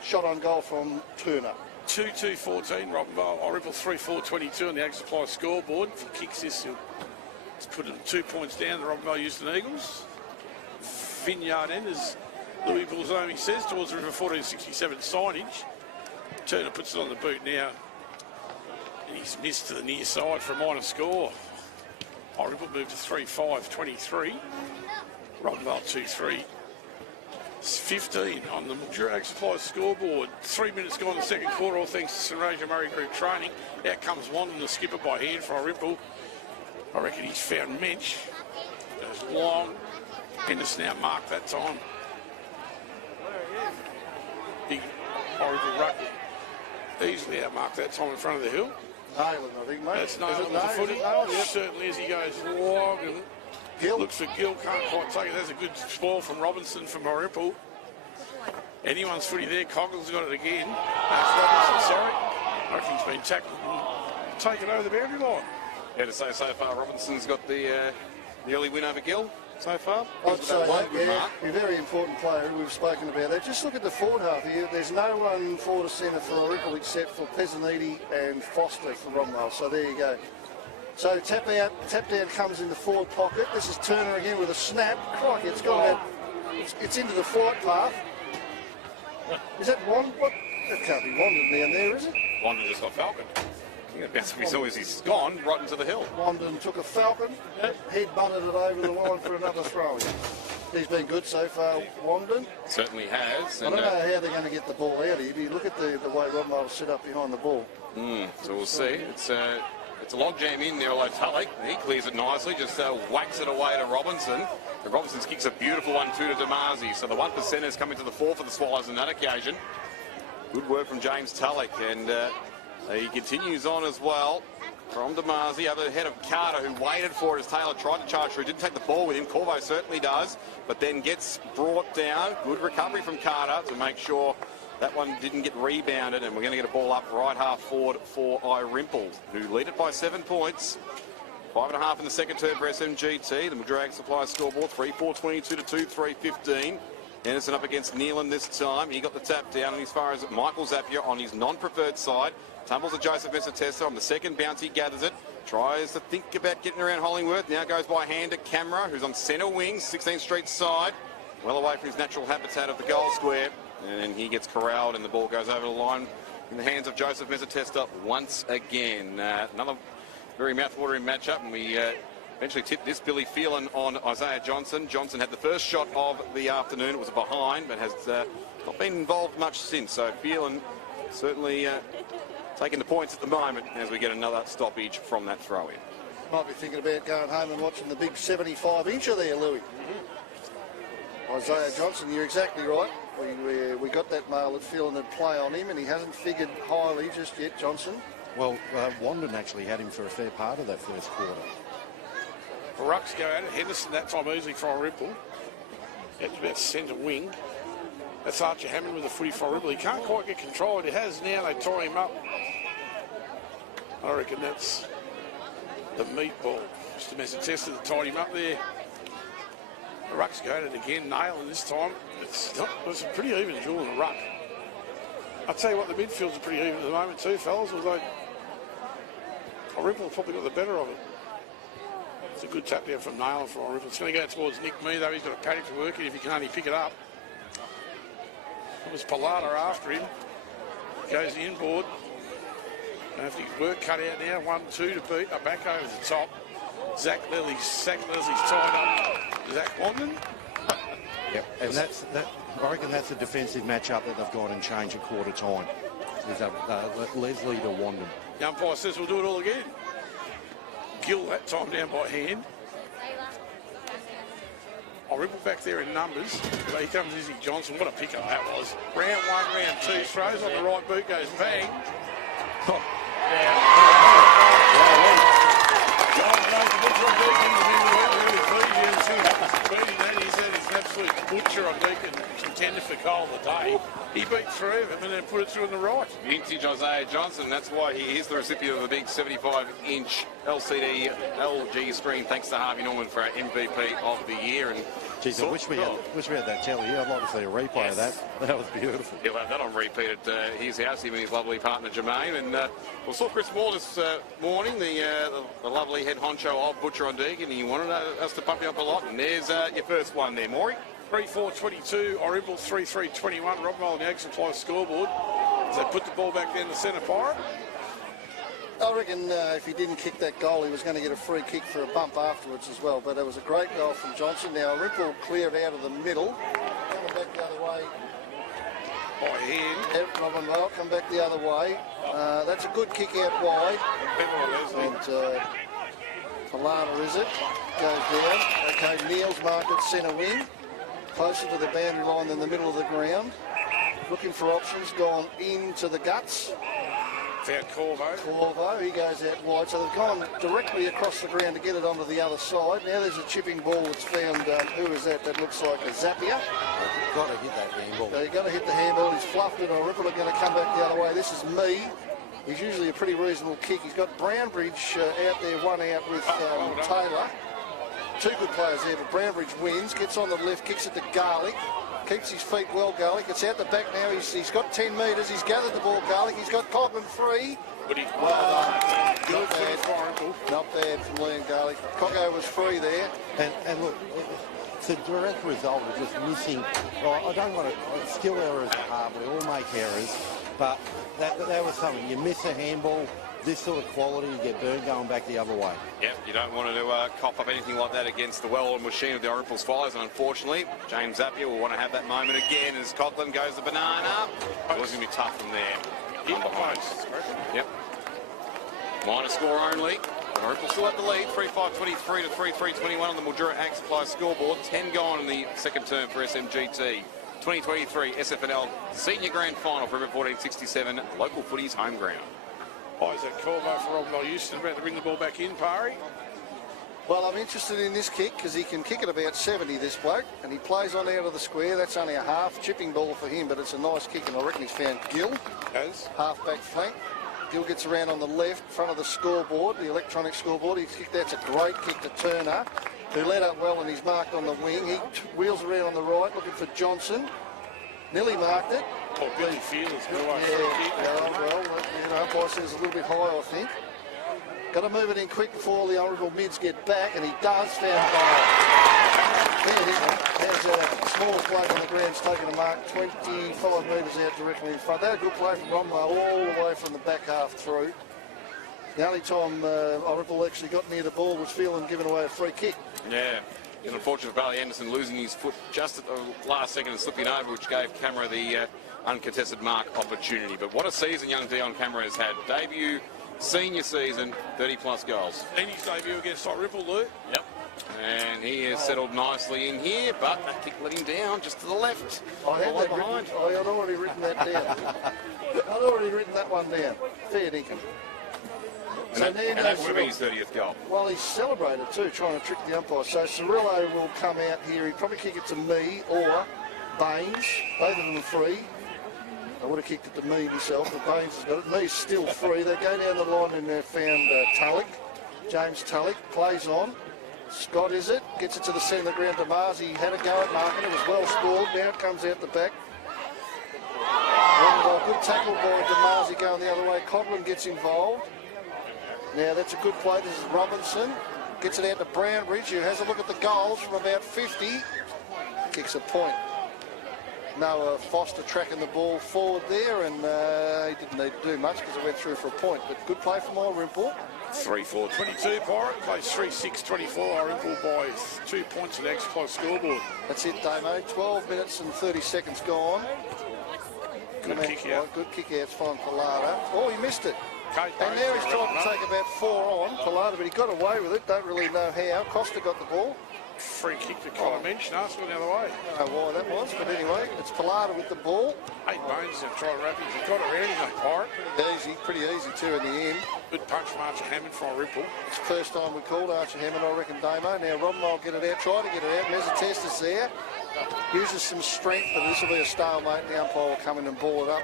shot on goal from Turner. 2-2-14, Robinvale. Irymple 3-4-22 on the Ag Supply scoreboard. If he kicks this, he'll put him 2 points down, the Robinvale Euston Eagles. Vineyard end, as Louis Bolzomi says, towards the River 1467 signage. Turner puts it on the boot now. And he's missed to the near side for a minor score. Irymple moved to 3-5-23. Robinvale 2-3-15 on the Mildura Ag Supply scoreboard. 3 minutes gone in the second quarter, all thanks to Sunraysia Murray Group Training. Out comes Wandon, the skipper by hand for Irymple. I reckon he's found Mensch. Goes long. Henderson now marked that time. Big Irymple ruck easily outmarked that time in front of the hill. Nailing, I think, mate. That's Nailing with the footy. Yep. Certainly as he goes long and Gill. looks for Gill, can't quite take it. That's a good spoil from Robinson from Irymple. Anyone's footy there. Coghlan's got it again. That's Robinson, sorry. I reckon he's been tackled and taken over the boundary line. Yeah, to say so far, Robinson's got the early win over Gill so far. I'd say one that, good yeah, mark. a very important player. We've spoken about that. Just look at the forward half here. There's no one forward or centre for Irymple except for Pezzaniti and Foster for Robinvale. So there you go. So tap down comes in the forward pocket. This is Turner again with a snap. Crikey, it's gone out. It's into the flight path. Is that Wand? What? That can't be Wandon down there, is it? Wandon just got Falcon. As soon as he's gone, right into the hill. Wandon took a Falcon, head butted it over the line for another throw. He's been good so far, Wandon. Certainly has. I don't know how they're going to get the ball out here. You look at the way Robinvale set up behind the ball. So we'll see. It's a logjam in there, although Tulloch, he clears it nicely, just whacks it away to Robinson. And Robinson kicks a beautiful 1-2 to Damasi. So the 1%ers coming to the fore for the Swallows on that occasion. Good work from James Tulloch, and he continues on as well from Damasi over the head of Carter, who waited for it as Taylor tried to charge through. Didn't take the ball with him. Corvo certainly does, but then gets brought down. Good recovery from Carter to make sure that one didn't get rebounded, and we're going to get a ball up right half forward for Irymple, who lead it by 7 points. 5.5 in the second term for SMGT. The Mildura Ag Supply scoreboard 3-4-22 to 2-3-15. Henderson up against Nealon this time. He got the tap down, and as far as Michael Zapier on his non-preferred side, tumbles to Joseph Mesatessa on the second bounce. He gathers it, tries to think about getting around Hollingworth. Now goes by hand to Camera, who's on centre wing, 16th Street side, well away from his natural habitat of the goal square. And he gets corralled, and the ball goes over the line in the hands of Joseph Mesatessa once again. Another very mouth-watering matchup, and we eventually tipped this. Billy Phelan on Isaiah Johnson. Johnson had the first shot of the afternoon. It was a behind, but has not been involved much since. So Phelan certainly taking the points at the moment as we get another stoppage from that throw-in. Might be thinking about going home and watching the big 75-incher there, Louis. Isaiah Johnson, you're exactly right. We got that mail that Phelan would play on him, and he hasn't figured highly just yet, Johnson. Well, Wandon actually had him for a fair part of that first quarter. Rucks go at it. Henderson that time easily for Irymple. Gets about centre wing. That's Archer Hammond with the footy for Irymple. He can't quite get control. He has now. They tie him up. I reckon that's the meatball. Just a message tester that tied him up there. The Rucks go at it again. Nailing this time. It's a pretty even duel in the ruck. I'll tell you what, the midfields are pretty even at the moment too, fellas. Although Irymple probably got the better of it. It's a good tap there from Nail for Irymple. It's going to go towards Nick Mee, though. He's got a paddock to work in if he can only pick it up. It was Pilata after him. Goes inboard. Don't have to get work cut out now. 1-2 to beat. Back over the top. Zach Leslie's tied up. Zach Wandon. Yep, and I reckon that's a defensive matchup that they've gone and changed at quarter time. Is Leslie to Wandon. The umpire says we'll do it all again. Gill that time down by hand. I'll ripple back there in numbers. But here comes Izzy Johnson. What a pickup that was. Round 1, round 2. Throws on the right boot, goes bang. Oh. He's an absolute butcher on Deacon, contender for goal of the day. He beat through him and then put it through on the right. Vintage Isaiah Johnson, that's why he is the recipient of the big 75-inch LCD LG screen, thanks to Harvey Norman for our MVP of the year. And geez, I wish we had that telly here. I'd like to see a replay of that. That was beautiful. He'll have that on repeat at his house, him and his lovely partner Jermaine. And we saw Chris Moore this morning, the lovely head honcho of Butcher on Deacon. He wanted us to pump you up a lot. And there's your first one there, Maury. 3-4-22, Irymple 3-3-21. Robinvale and the Egg Supply scoreboard. As they put the ball back down the centre pirate. I reckon if he didn't kick that goal, he was going to get a free kick for a bump afterwards as well. But it was a great goal from Johnson. Now Irymple cleared out of the middle, coming back the other way. By hand. Robinvale come back the other way. That's a good kick out wide. And Pilata is it? Goes down. Okay, Neil's marked at centre wing. Closer to the boundary line than the middle of the ground. Looking for options, gone into the guts. Found Corvo, he goes out wide. So they've gone directly across the ground to get it onto the other side. Now there's a chipping ball that's found, who is that? That looks like a Zapier. You've got to hit that handball. So you've got to hit the handball. He's fluffed it. Irymple are going to come back the other way. This is Mee. He's usually a pretty reasonable kick. He's got Brownbridge out there, one out with Taylor. Two good players there, but Brownbridge wins, gets on the left, kicks it to Garlick, keeps his feet well, Garlick. It's out the back now. He's got 10 metres. He's gathered the ball, Garlick. He's got Cogman free. Well done. Not bad from Liam Garlick. Coggo was free there. And look, it's a direct result of just missing. I don't want to. Skill errors are hard. We all make errors. But that was something. You miss a handball. This sort of quality, you get burned going back the other way. Yep, you don't want to cop up anything like that against the well-oiled machine of the Irymple's Flyers, and unfortunately, James Zapier will want to have that moment again as Coughlin goes the banana. It was going to be tough from there. In behind. Yep. Minor score only. Irymple still at the lead, 3-5-23 to 3-3-21 on the Mildura Ag Supply scoreboard. 10 gone in the second term for SMGT. 2023 SFNL Senior Grand Final for River 1467, local footy's home ground. Isaac Corvo for Robinvale Euston, about to bring the ball back in, Pari. Well, I'm interested in this kick because he can kick it about 70, this bloke, and he plays on out of the square. That's only a half chipping ball for him, but it's a nice kick, and I reckon he's found Gill. As half-back flank. Gill gets around on the left, front of the scoreboard, the electronic scoreboard. He's kicked, that's a great kick to Turner, who led up well and he's marked on the wing. He wheels around on the right, looking for Johnson. Nearly marked it. Oh, Billy Fields going away well, you know, umpire says a little bit high, I think. Got to move it in quick before the honourable mids get back, and he does found goal. There's a smallest bloke on the ground's taking a mark 25 metres out directly in front. That a good play from Rombo all the way from the back half through. The only time Irymple actually got near the ball was Phelan giving away a free kick. Yeah. It's unfortunate for Bailey Anderson losing his foot just at the last second and slipping over, which gave Camera the uncontested mark opportunity. But what a season young Dion Camera has had. Debut, senior season, 30-plus goals. And his debut against Irymple, Lou. Yep. And he has settled nicely in here, but that kick let him down just to the left. I had All the way that behind. I'd already written that down. I'd already written that one down. Fair dinkum. And that would have been his 30th goal. Well, he's celebrated too, trying to trick the umpire. So Cirillo will come out here. He'd probably kick it to me or Baines. Both of them are free. I would have kicked it to me myself, but Baines has got it. Me's still free. They go down the line and they found Tulloch. James Tulloch plays on. Scott is it? Gets it to the centre of the ground. Damasi had a go at marking. It was well scored. Now it comes out the back. And, good tackle by Damasi going the other way. Coghlan gets involved. Now that's a good play. This is Robinson. Gets it out to Brownbridge, who has a look at the goals from about 50. Kicks a point. Noah Foster tracking the ball forward there, and he didn't need to do much because it went through for a point. But good play from Irymple. 3-4-22, Pirate. Plays 3-6-24. Irymple by 2 points at the X-Plus scoreboard. That's it, Damo. 12 minutes and 30 seconds gone. Good kick out. Good kick out from Pilata. Oh, he missed it. Kate And now he's trying to take about 4 on Pilata, but he got away with it. Don't really know how. Costa got the ball. Free kick to Colin Mensch. No, it's gone the other way. I don't know why that was, but anyway, it's Pilata with the ball. 8 Baines is going to try and wrap him. He got around him, Pirate. Pretty easy too in the end. Good punch from Archer Hammond from Irymple. It's the first time we called Archer Hammond, I reckon, Damo. Now Robinvale will get it out, try to get it out. There's a test is there. Uses some strength, but this will be a stalemate. The umpire will come in and ball it up.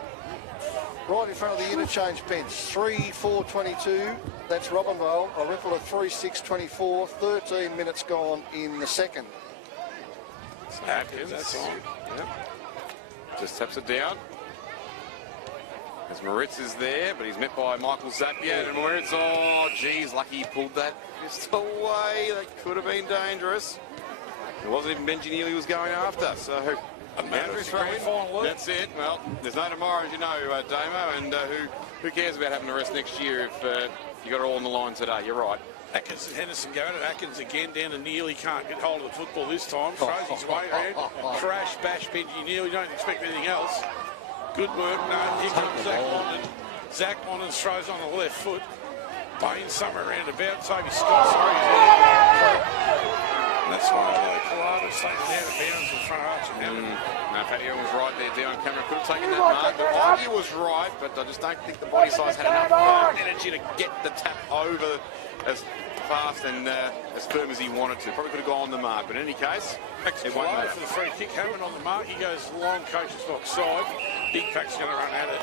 Right in front of the interchange bench. 3-4-22. That's Robinvale. Irymple at 3-6-24. 13 minutes gone in the second. Atkins. That's on. Yep. Just taps it down. As Moritz is there, but he's met by Michael Zapier. And Moritz, oh, geez, lucky he pulled that just away. That could have been dangerous. It wasn't even Benji Neely was going after. So, Andrews throw in. That's it. Well, there's no tomorrow, as you know, Damo. And who cares about having the rest next year if you got it all on the line today? You're right. Atkins and Henderson going at Atkins again down to Neely. Can't get hold of the football this time. Throws his way around. Crash, bash, Benji Neely. Don't expect anything else. Good work. No, here comes Zach London. Zach London throws on the left foot. Baines somewhere around about. Toby Scott, sorry. And that's why Pilata's taken out of bounds in front of Archer Hammond. No, Paddy Ewan was right there. Dion Cameron could have taken that mark. The idea was right, but I just don't think the body size had enough energy to get the tap over as fast and as firm as he wanted to. Probably could have gone on the mark, but in any case, it won't matter. For the free kick, Hammond on the mark. He goes long, coach's box side. Big Pack's going to run at it.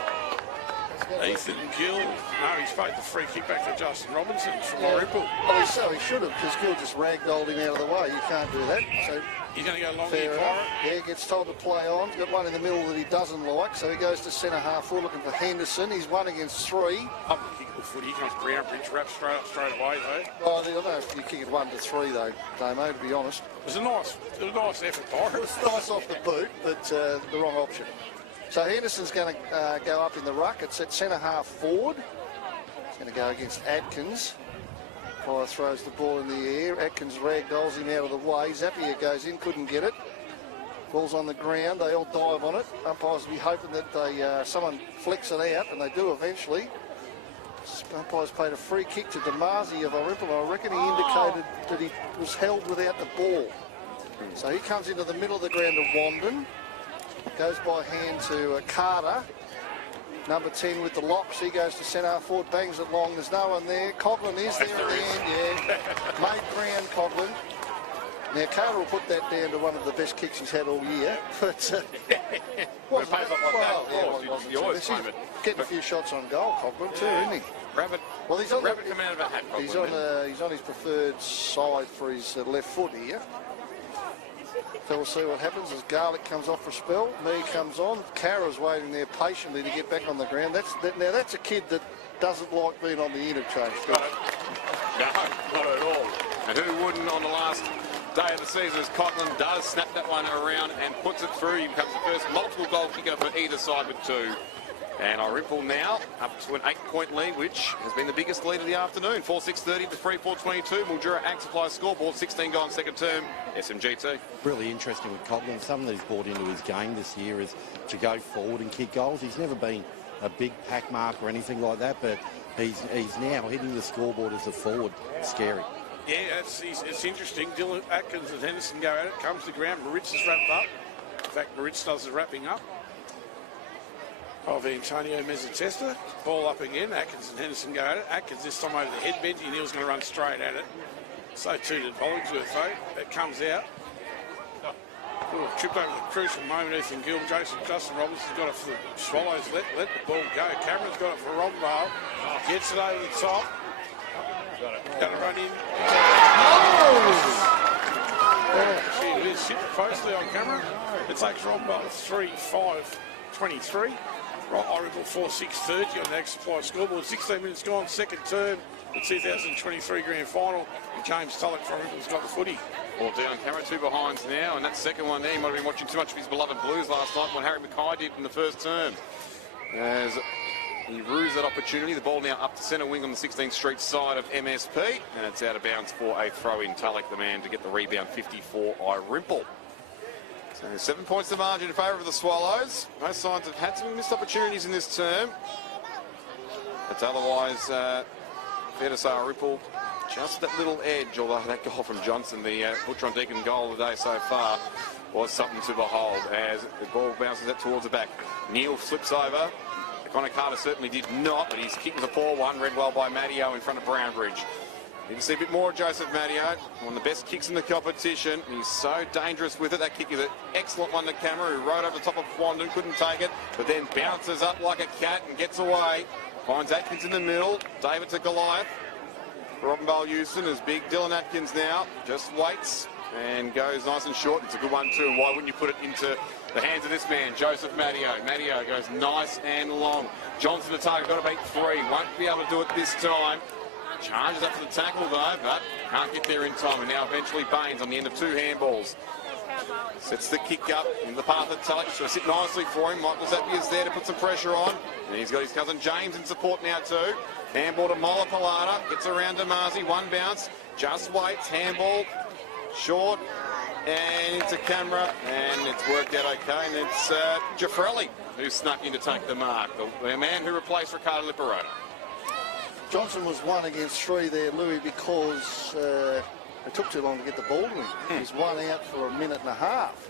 Ethan Gill, no, he's played the free kick back to Justin Robinson from Irymple. Well, so he should have, because Gill just ragdolled him out of the way. You can't do that. So he's going to go long fair here, enough. Pirate. Yeah, gets told to play on. He's got one in the middle that he doesn't like, so he goes to centre half forward looking for Henderson. He's 1 against 3. Up and kick of the foot. He comes Brownbridge, wraps straight up, straight away, though. Oh, I don't know if you kick it 1 to 3, though, Damo, to be honest. It was a nice effort, Pirate. It was nice off the boot, but the wrong option. So Henderson's going to go up in the ruck. It's at centre half forward. He's going to go against Atkins. Pryor throws the ball in the air. Atkins ragdolls him out of the way. Zapier goes in, couldn't get it. Ball's on the ground. They all dive on it. Umpires will be hoping that someone flicks it out, and they do eventually. Umpires played a free kick to Damasi of Irymple. I reckon he indicated that he was held without the ball. So he comes into the middle of the ground to Wandon. Goes by hand to Carter. Number 10 with the locks. He goes to centre forward, bangs it long. There's no one there. Coghlan is there at the end, yeah. Made ground, Coghlan. Now, Carter will put that down to one of the best kicks he's had all year. But, getting a few shots on goal, Coghlan, too, isn't he? Rabbit, well, he's on Rabbit coming out of a hat. He's on his preferred side for his left foot here. So we'll see what happens as Garlick comes off for a spell. Me comes on. Kara's waiting there patiently to get back on the ground. Now that's a kid that doesn't like being on the interchange. No, not at all. And who wouldn't on the last day of the season as Coghlan does snap that one around and puts it through. He becomes the first multiple goal kicker for either side with 2. And Irymple now up to an 8-point lead, which has been the biggest lead of the afternoon. 4-6-30 to 3-4-22. Mildura Ag Supply scoreboard, 16 gone second term, SMGT. Really interesting with Coghlan. Something that he's brought into his game this year is to go forward and kick goals. He's never been a big pack mark or anything like that, but he's now hitting the scoreboard as a forward. Scary. Yeah, it's interesting. Dylan Atkins and Henderson go at it. Comes to ground. Moritz is wrapped up. In fact, Moritz does the wrapping up of Antonio Mezzatesta. Ball up again. Atkins and Henderson go at it. Atkins this time over the head bench. He Neil's going to run straight at it. So too did Bollingsworth, though. It comes out. Tripped over the crucial moment. Ethan Gill, Justin Robinson's got it for the Swallows. Let the ball go. Cameron's got it for Robinvale. Gets it over the top. Got to run in. Gee whiz, hit the post there on camera. It takes Robinvale 3-5-23. Irymple 4-6-30 on the Ag Supply scoreboard. 16 minutes gone, second term. The 2023 grand final. And James Tulloch from Irymple's got the footy. Ball down camera, 2 behinds now, and that second one there, he might have been watching too much of his beloved Blues last night, what Harry Mackay did in the first term. As he rues that opportunity, the ball now up to centre wing on the 16th Street side of MSP, and it's out of bounds for a throw-in. Tulloch, the man, to get the rebound, 54 Irymple. So 7 points to margin in favour of the Swallows. Both sides have had some missed opportunities in this term, but otherwise, fair to say Irymple, just that little edge, although that goal from Johnson, the Butron Deacon goal of the day so far, was something to behold as the ball bounces out towards the back. Neil slips over. Connor Carter certainly did not, but his kick was a poor one, read well by Matteo in front of Brownbridge. You can see a bit more of Joseph Matteo, one of the best kicks in the competition. He's so dangerous with it. That kick is an excellent one to camera, who rode over the top of Quandon, couldn't take it, but then bounces up like a cat and gets away. Finds Atkins in the middle. David to Goliath. Robinvale Euston is big. Dylan Atkins now just waits and goes nice and short. It's a good one too, and why wouldn't you put it into the hands of this man, Joseph Matteo. Matteo goes nice and long. Johnson to target, got to beat 3. Won't be able to do it this time. Charges up for the tackle though, but can't get there in time. And now eventually Baines on the end of 2 handballs. Sets the kick up in the path of Tulloch. So sit nicely for him. Michael Zappier's there to put some pressure on. And he's got his cousin James in support now too. Handball to Mola Palata. Gets around to Marzi. 1 bounce. Just waits. Handball. Short. And into camera. And it's worked out okay. And it's Giffrelli who snuck in to take the mark. The man who replaced Ricardo Liparota. Johnson was 1 against 3 there, Louis, because it took too long to get the ball to him. He's 1 out for a minute and a half.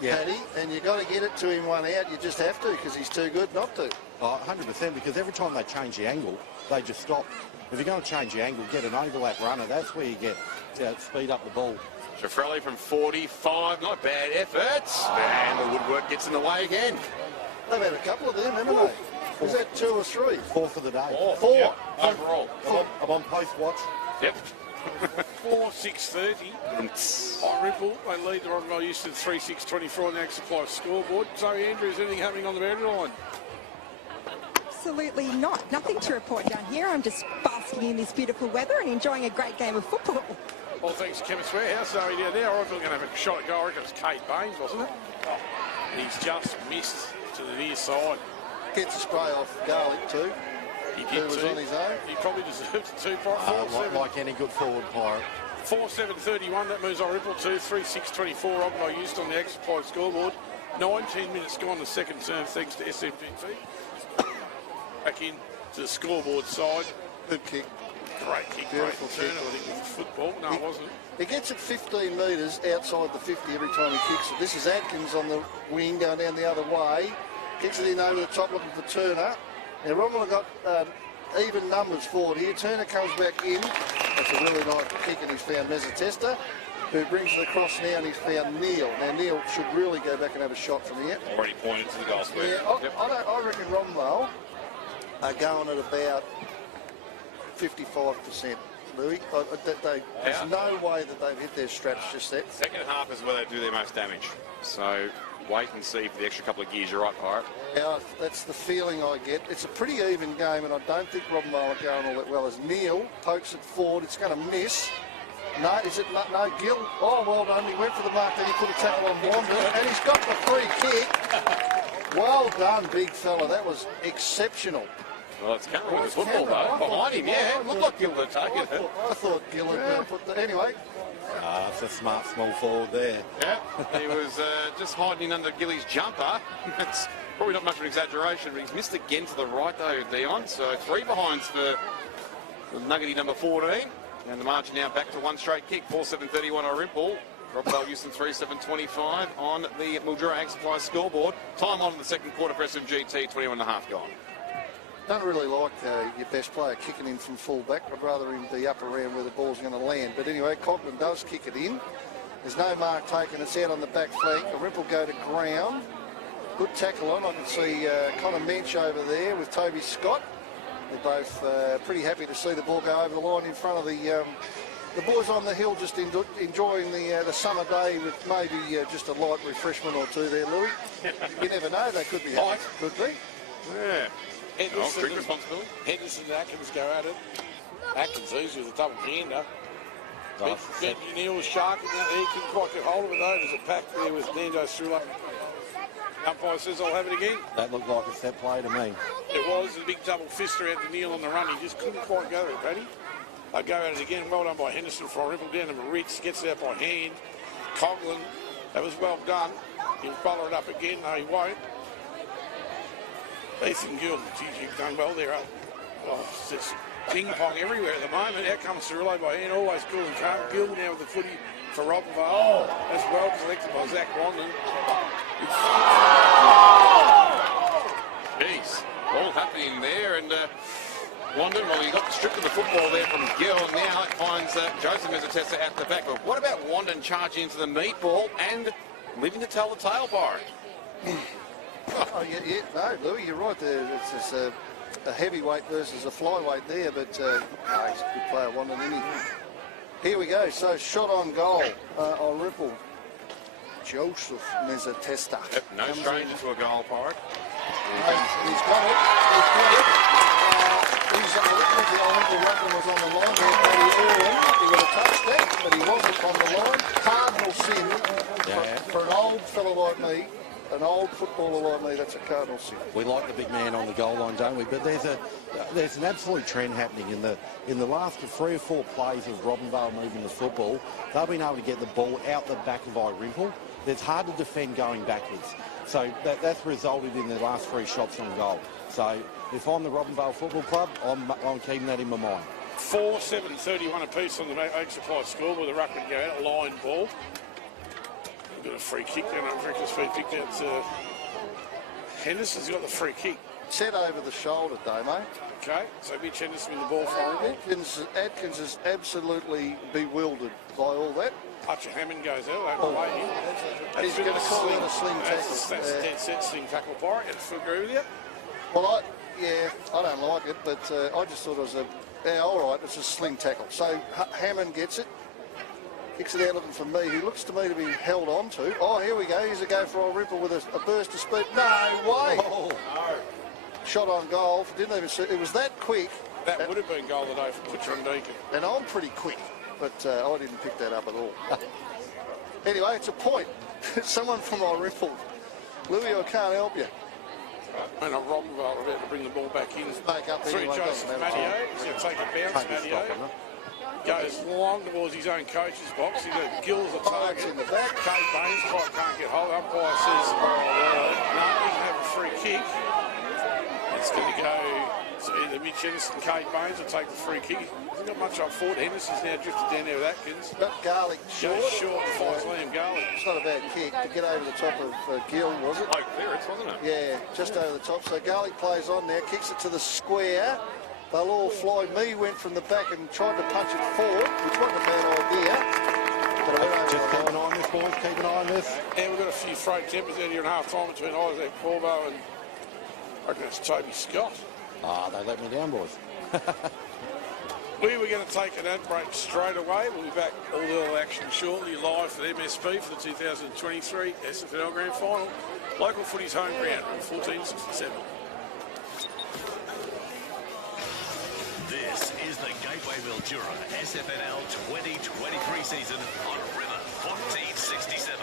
Yeah. Paddy, and you've got to get it to him 1 out. You just have to, because he's too good not to. 100%, because every time they change the angle, they just stop. If you're going to change the angle, get an overlap runner. That's where you get speed up the ball. Giffrelli from 45, not bad effort. And the woodwork gets in the way again. They've had a couple of them, haven't they? Was that 2 or 3? 4 for the day. 4. Yep. Overall. I'm on post watch. Yep. 4-6-30. Irymple, they lead the Robinvale Euston 3-6-24 on the Ag Supply scoreboard. Zoe Andrews, anything happening on the boundary line? Absolutely not. Nothing to report down here. I'm just basking in this beautiful weather and enjoying a great game of football. All thanks to Chemist Warehouse. Zoe down there. Irymple going to have a shot at goal. I reckon it was Kate Baines, wasn't it? He's just missed to the near side. Gets a spray off Garlic too. He did was on his own. He probably deserves a 2 Like any good forward pirate. 4-7-31. That moves Irymple to 3-6-24. Robinvale used on the Ag Supply scoreboard. 19 minutes gone the second term, thanks to SMGT. Back in to the scoreboard side. Good kick. Great kick, Beautiful great return. I think with football. No, it wasn't. He gets it 15 metres outside the 50 every time he kicks it. This is Atkins on the wing going down the other way. Kicks it in over the top looking for Turner. Now Robinvale got even numbers forward here. Turner comes back in. That's a really nice kick, and he's found Mezzatesta, who brings it across now, and he's found Neil. Now Neil should really go back and have a shot from here. Already pointed to the goal square. Yeah, I reckon Robinvale are going at about 55%. Louis, there's no way that they've hit their straps just yet. Second half is where they do their most damage. So wait and see for the extra couple of gears. You're right, Pirate. Yeah, that's the feeling I get. It's a pretty even game, and I don't think Robinvale are going all that well. As Neil pokes it forward, it's going to miss. No, is it no Gill? Oh, well done. He went for the mark, then he put a tackle on Blondin, and he's got the free kick. Well done, big fella. That was exceptional. Well, it's Cameron with the football, though. Behind him, yeah. Looked like Gill had taken it. I thought Gill had put the... Anyway. It's a smart small forward there. Yeah, he was just hiding under Gilly's jumper. It's probably not much of an exaggeration, but he's missed again to the right, though, Dion. So 3 behinds for the Nuggety number 14. And the margin now back to 1 straight kick. 4-7-31 Irymple. Robinvale Euston 3-7-25 on the Mildura Ag Supply scoreboard. Time on in the second quarter for SMGT, 21.5 gone. Don't really like your best player kicking in from full back. I'd rather him be up around where the ball's going to land. But anyway, Coughlin does kick it in. There's no mark taken. It's out on the back flank. Irymple go to ground. Good tackle on. I can see Connor Mensch over there with Toby Scott. They're both pretty happy to see the ball go over the line in front of the boys on the hill, just enjoying the summer day with maybe just a light refreshment or two there, Louis. You never know. They could be happy. Could be. Yeah. Henderson, responsibility. Henderson and Atkins go at it. Atkins easy with a double hander. Benji Neal's sharking that there. He couldn't quite get hold of it though. There's a pack there with Nando's through up. Umpire says I'll have it again. That looked like a set play to me. It was a big double fister out to Neal on the run. He just couldn't quite go there, Paddy. They go at it again. Well done by Henderson for Irymple down to Moritz. Gets it out by hand. Coughlin, that was well done. He'll follow it up again. No, he won't. Ethan Gill, geez, you've done well there. Oh, it's just ping pong everywhere at the moment. Out comes Cirillo by hand, always cool and calm. Gill now with the footy for Robinvale. Oh, that's well collected by Zach Wandon. Jeez, all happening there, and Wandon, well, he got stripped of the football there from Gill, and now it finds Joseph Mezzatessa at the back. But what about Wandon charging into the meatball and leaving to tell the tale bar? Oh, yeah, no, Louis, you're right there. It's a heavyweight versus a flyweight there, but he's a good player, Wandon, isn't he? Here we go. So, shot on goal on Ripple. Joseph Mezzatessa. Yep, no stranger to a goal, Pirate. He's got it. He's got it. He's on the Ripple was on the line there, Paddy Irwin. He would have touched that, but he wasn't on the line. Cardinal sin for an old fellow like me. An old footballer like me, that's a cardinal sin. We like the big man on the goal line, don't we? But there's an absolute trend happening in the last 3 or 4 plays of Robinvale moving the football. They've been able to get the ball out the back of Irymple. It's hard to defend going backwards. So that's resulted in the last 3 shots on goal. So if I'm the Robinvale Football Club, I'm keeping that in my mind. 4-7-31 apiece on the Ag Supply scoreboard. The ruck would go out, a line ball. Got a free kick down on Franklin Speed, picked out Henderson's got the free kick. Set over the shoulder, Damo. Okay, so Mitch Henderson with the ball for him. Atkins is absolutely bewildered by all that. Archer Hammond goes out, over away here. He's going to call it a sling tackle. That's a dead set sling tackle, Pirate. I agree with you. Well, I don't like it, but I just thought it was all right, it's a sling tackle. So Hammond gets it. Kicks it out looking for me. He looks to me to be held on to. Oh, here we go. Here's a go for Irymple with a burst of speed. No way. Oh, no. Shot on goal. Didn't even see. It was that quick. That would have been goal today for Butcher and Deacon. And I'm pretty quick, but I didn't pick that up at all. Anyway, it's a point. Someone from Irymple. Louis, I can't help you. And Robinvale about to bring the ball back in. Make up Through anyway, Joseph Matteo. He's going to take a bounce, Matteo. Goes long towards his own coach's box. He's got Gill's a target. In the back. Kate Baines can't get hold. Umpire says, no, he can have a free kick. It's going to go to either Mitch Henderson, Kate Baines will take the free kick. Hasn't got much up forward. Henderson's now drifted down there with Atkins. Got Garlic short. Goes short and finds Liam Garlic. It's not a bad kick to get over the top of Gill, was it? Low clearance, wasn't it? Yeah, just over the top. So Garlic plays on now, kicks it to the square. They'll all fly. Me went from the back and tried to punch it forward, which wasn't a bad idea. But Just keep an eye on this, boys. Keep an eye on this. And we've got a few frayed tempers out here in half-time between Isaac Corbo and I reckon it's Toby Scott. They let me down, boys. We were going to take an ad break straight away. We'll be back all the action shortly live for the MSP for the 2023 SFNL Grand Final. Local footy's home ground, 1467. This is the Gateway Mildura SFNL 2023 season on River 1467.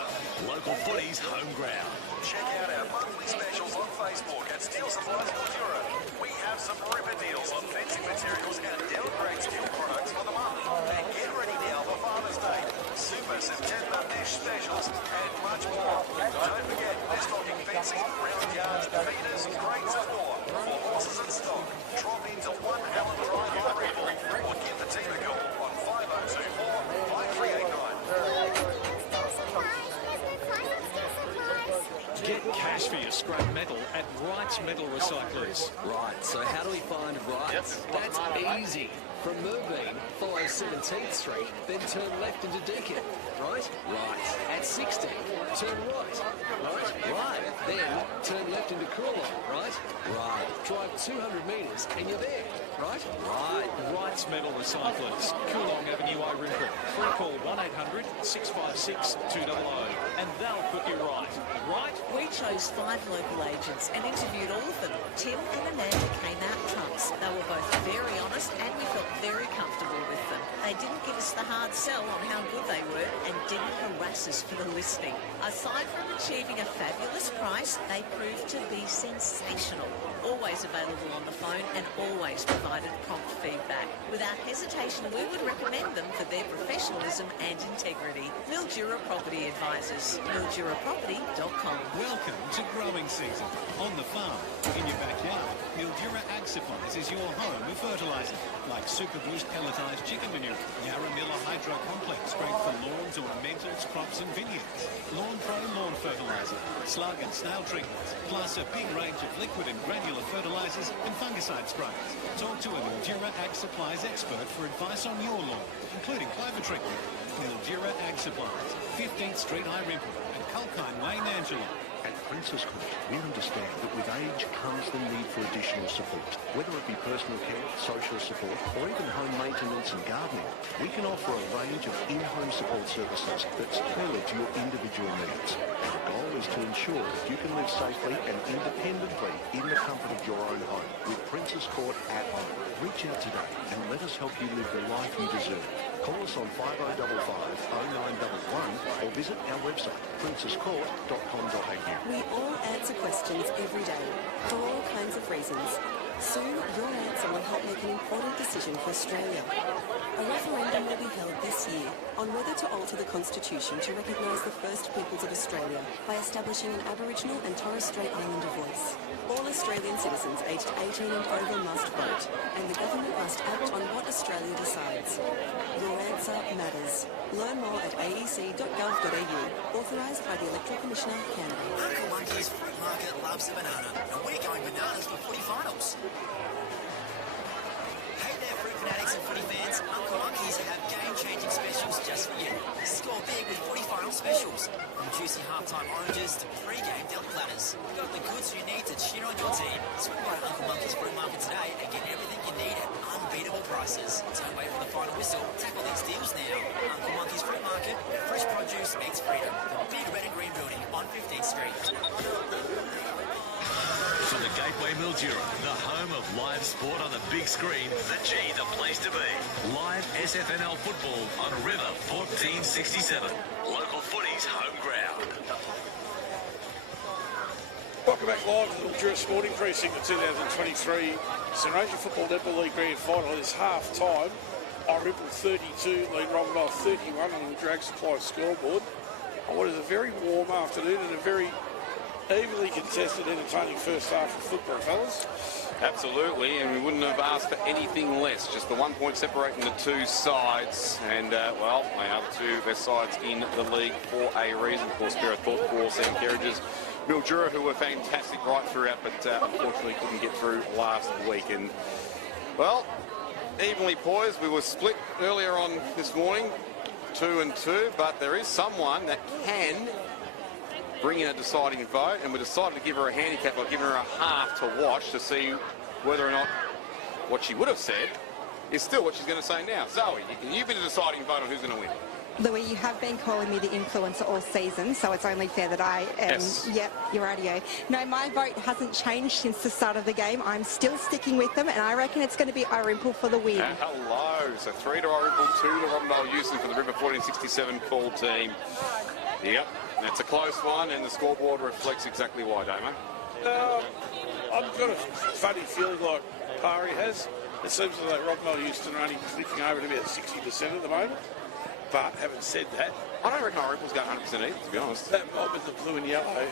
Local footy's home ground. Check out our monthly specials on Facebook at Steel Supplies Mildura. We have some ripper deals on fencing materials and downgrade steel products for the month. And get ready now for Father's Day, Super September Mesh specials, and much more. Don't forget, we're stocking fencing, round yards, feeders, cranes and more. For horses and stock, drop into 1 Allen Drive Irymple or give the team a call on 5024 5389. Get cash for your scrap metal at Wright's Metal Recyclers. Right, so how do we find Wright's? That's easy. From Moorbeam, follow 17th Street, then turn left into Deakin. Right? Right. At 60, turn right. Right? Right. Then turn left into Coolong. Right? Right. Drive 200 metres and you're there. Right? Right. Wright's Metal Recyclers, Coolong Avenue, Irymple. Free call 1800 656 200 and they'll put you right. Right? We chose 5 local agents and interviewed all of them. Tim and Amanda came out trumps. They were both very honest and we felt very comfortable with them. They didn't give us the hard sell on how good they were and didn't harass us for the listing. Aside from achieving a fabulous price, they proved to be sensational. Always available on the phone and always provided prompt feedback. Without hesitation, we would recommend them for their professionalism and integrity. Mildura Property Advisors. MilduraProperty.com. Welcome to growing season. On the farm, in your backyard, Mildura Ag Supplies is your home of fertiliser, like Super Boost pelletised chicken manure, Yarramilla Hydro Complex, great for lawns, ornamentals, crops and vineyards, Lawn Pro lawn fertiliser, slug and snail treatments, plus a big range of liquid and granular fertilisers and fungicide sprays. Talk to a Mildura Ag Supplies expert for advice on your lawn, including clover treatment. Mildura Ag Supplies, 15th Street, Irymple, and Culkine Lane, Angela. At Princess Court, we understand that with age comes the need for additional support. Whether it be personal care, social support, or even home maintenance and gardening, we can offer a range of in-home support services that's tailored to your individual needs. Our goal is to ensure that you can live safely and independently in the comfort of your own home with Princess Court at home. Reach out today and let us help you live the life you deserve. Call us on 5055 0911 or visit our website, princesscourt.com.au. We all answer questions every day for all kinds of reasons. Soon, your answer will help make an important decision for Australia. A referendum will be held this year on whether to alter the Constitution to recognise the First Peoples of Australia by establishing an Aboriginal and Torres Strait Islander voice. All Australian citizens aged 18 and over must vote, and the government must act on what Australia decides. Your answer matters. Learn more at aec.gov.au. Authorised by the Electoral Commissioner, Canada. Uncle Monkey's Fruit Market loves a banana, and we're going bananas for footy finals. Hey there, fruit fanatics and footy fans. Uncle Monkey's have game-changing specials just for you. Score big with footy final specials. From juicy half-time oranges to pre-game deli platters. We've got the goods you need to cheer on your team. Swing by Uncle Monkey's Fruit Market today and get everything you need at unbeatable prices. Don't wait for the final whistle. Tackle these deals now. Uncle Monkey's Fruit Market, where fresh produce meets freedom. The big red and green building on 15th Street. For the Gateway Mildura, the home of live sport on the big screen, the G, the place to be. Live SFNL football on River 1467. Local footy's home ground. Welcome back live to the Mildura Sporting Precinct, the 2023 Sunraysia Football Netball League Grand Final. It's half time. Irymple 32, lead Robinvale 31 on the Drag Supply scoreboard. On what is a very warm afternoon and a very evenly contested, entertaining first half of football, fellas. Absolutely, and we wouldn't have asked for anything less. Just the 1 point separating the two sides, and well, they are the two best sides in the league for a reason. Of course, Spirit Thought for Sam Kerridge's Mildura, who were fantastic right throughout, but unfortunately couldn't get through last week. And well, evenly poised. We were split earlier on this morning, 2-2, but there is someone that can bring in a deciding vote, and we decided to give her a handicap by giving her a half to watch to see whether or not what she would have said is still what she's going to say now. Zoe, you've been a deciding vote on who's going to win. Louis, you have been calling me the influencer all season, so it's only fair that I am. Yes. Yep, your radio. No, my vote hasn't changed since the start of the game. I'm still sticking with them, and I reckon it's going to be Irymple for the win. Hello. So 3 to Irymple, 2 to Robinvale Euston for the River 1467 full team. Yep. And it's a close one, and the scoreboard reflects exactly why, Damo. I've got a funny feeling like Pari has. It seems as though Robinvale Euston are only flicking over to about 60% at the moment. But having said that, I don't reckon Irymple's going 100% either, to be honest. That mob with the blue and yellow,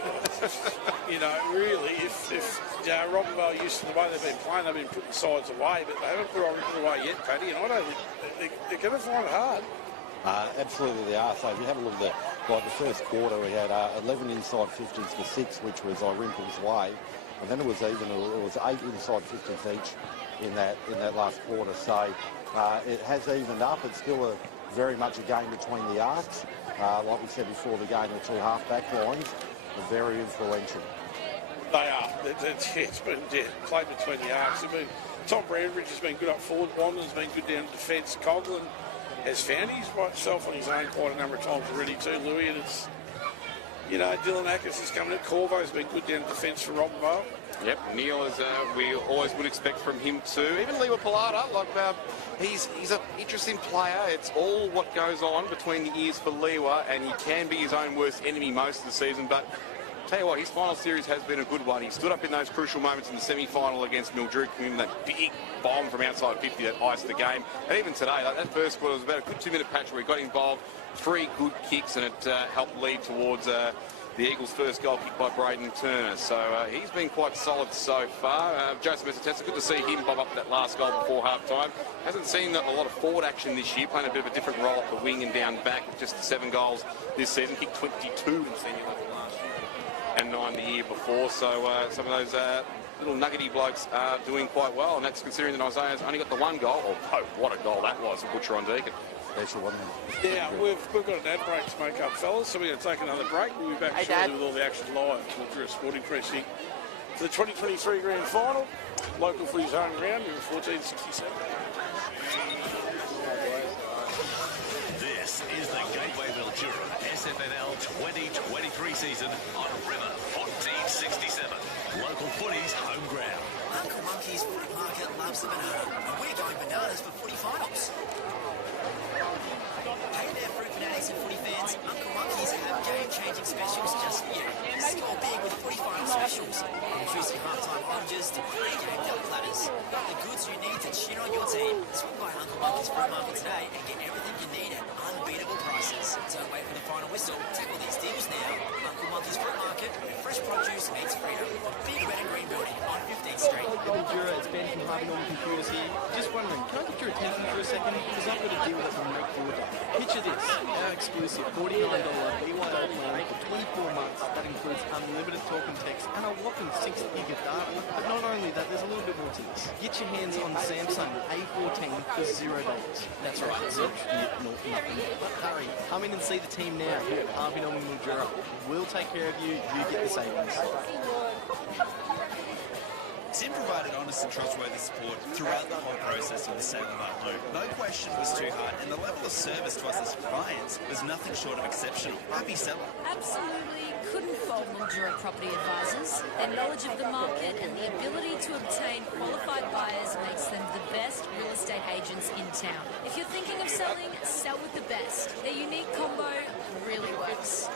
you know, really, if Robinvale Euston, the way they've been playing, they've been putting sides away, but they haven't put Irymple away yet, Paddy, and I don't think they're going to find it hard. Absolutely they are. So if you have a look at the first quarter, we had 11 inside 50s for 6, which was Irymple's way, and then it was 8 inside 50s each in that last quarter. So it has evened up. It's still very much a game between the arcs. Like we said before, the game, the 2 half-back lines are very influential. They are. It's been played between the arcs. Tom Brandbridge has been good up forward. Wander's been good down defence. Coghlan has found himself on his own quite a number of times already too, Louis. And it's, you know, Dylan Ackers is coming in. Corvo's been good down defence for Robinvale. Yep, Neil, as we always would expect from him too. Even Lewa Pilata, he's an interesting player. It's all what goes on between the ears for Lewa, and he can be his own worst enemy most of the season. But tell you what, his final series has been a good one. He stood up in those crucial moments in the semi-final against Mildura, giving that big bomb from outside 50 that iced the game. And even today, that first quarter was about a good 2-minute patch where he got involved, 3 good kicks, and it helped lead towards the Eagles' first goal kick by Braden Turner. So he's been quite solid so far. Joseph Mesatessa, good to see him bob up that last goal before half-time. Hasn't seen a lot of forward action this year, playing a bit of a different role up the wing and down back. Just 7 goals this season, kicked 22 in senior level last year and 9 the year before. So some of those little nuggety blokes are doing quite well, and that's considering that Isaiah's only got the 1 goal. Oh, what a goal that was for Butcher on Deacon. Yeah, we've got an ad break to make up, fellas, so we're going to take another break. We'll be back shortly with all the action live to Mildura Sporting Precinct for the 2023 Grand Final. Local Footy's home ground, in 1467. This is the Gateway Mildura SFNL 2023 season on River 1467. Local Footy's home ground. Uncle Monkey's Footy Market loves the banana, and we're going bananas for footy finals. Hey there, fruit fanatics and footy fans. Uncle Monkey's have game-changing specials just for you. Score big with footy final specials. From juicy half-time oranges to pre-game deli platters. Got the goods you need to cheer on your team. Swing by Uncle Monkey's Fruit Market today and get everything you need at unbeatable prices. Don't wait for the final whistle. Tackle these deals now. Uncle Monkey's Fruit Market, where fresh produce meets freedom. Big red and green building on 15th Street. Mildura, it's Ben from Harvey Norman Computers here. Just wondering, can I get your attention for a second? Because I've got a deal that will make your day. Picture this, our exclusive $49 BYO plan for 24 months. That includes unlimited talk and text and a whopping 6 gig of data. But not only that, there's a little bit more to this. Get your hands on the Samsung A14 for $0. That's right, zero. But hurry, come in and see the team now here at Harvey Norman Mildura. We'll take care of you, you get the savings. Tim provided honest and trustworthy support throughout the whole process of the sale of our home. No question was too hard, and the level of service to us as clients was nothing short of exceptional. Happy seller. Absolutely couldn't fault Mildura Property Advisors. Their knowledge of the market and the ability to obtain qualified buyers makes them the best real estate agents in town. If you're thinking of selling, sell with the best. Their unique combo really works.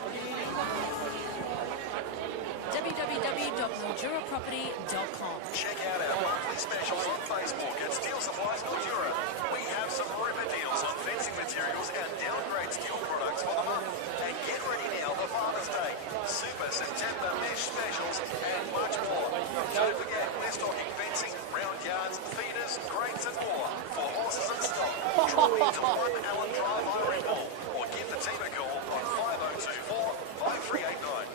www.milduraproperty.com. Check out our monthly specials on Facebook at Steel Supplies Mildura. We have some ripper deals on fencing materials and downgrade steel products for the month. And get ready now for Father's Day, Super September mesh specials, and much more. Don't forget, we're stocking fencing, round yards, feeders, grates and more for horses and stock. Drop into 1 Allen Drive, Irymple, or give the team a call on 5024 5389.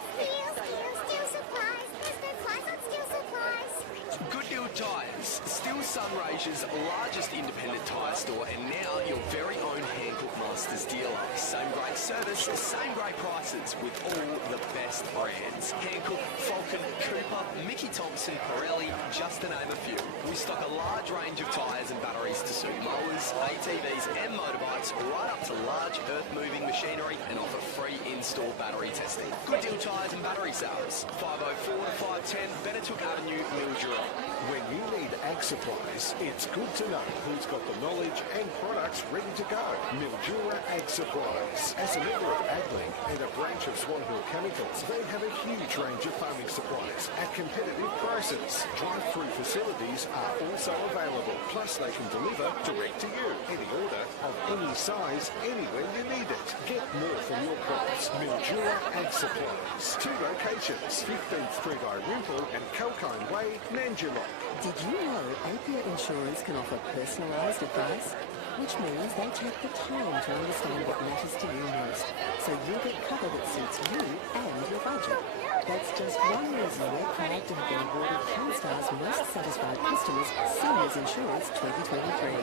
Good Deal Tyres, still Sunraysia's largest independent tyre store, and now your very own Hancock Masters dealer. Same great service, same great prices with all the best brands. Hancock, Falcon, Cooper, Mickey Thompson, Pirelli, just to name a few. We stock a large range of tyres and batteries accessories to suit mowers, ATVs and motorbikes, right up to large earth-moving machinery, and offer free in-store battery testing. Good Deal Tyres and Battery Sales, 504 to 510 Benetook Avenue, Mildura. When you need ag supplies, it's good to know who's got the knowledge and products ready to go. Mildura Ag Supplies. As a member of AgLink and a branch of Swan Hill Chemicals, they have a huge range of farming supplies at competitive prices. Drive-through facilities are also available. Plus, they can deliver direct to you. Any order of any size, anywhere you need it. Get more from your crops. Mildura Ag Supplies. 2 locations, 15th Street, Irymple and Kalkine Way, Mandurah. Did you know APIA Insurance can offer personalised advice? Which means they take the time to understand what matters to you most, so you get cover that suits you and your budget. That's just one reason we're proud to have been awarded Canstar's Most Satisfied Customers Seniors Insurance 2023.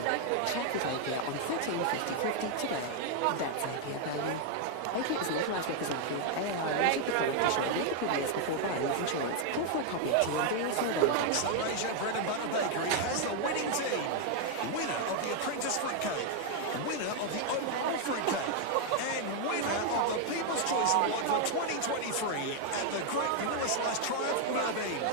Chat with APIA on 13 50 50 today. That's APIA value. APIA is an authorised representative, AAR rated authority to show legal PBS before buying this insurance. Call for a copy of TMD or survey. Sunraysia Bread and Butter Bakery has the winning team. Winner of the Apprentice Fruitcake, winner of the Overall Fruitcake, and winner of the People's Choice Award for 2023 at the Great Vanilla Slice Triumph Irymple.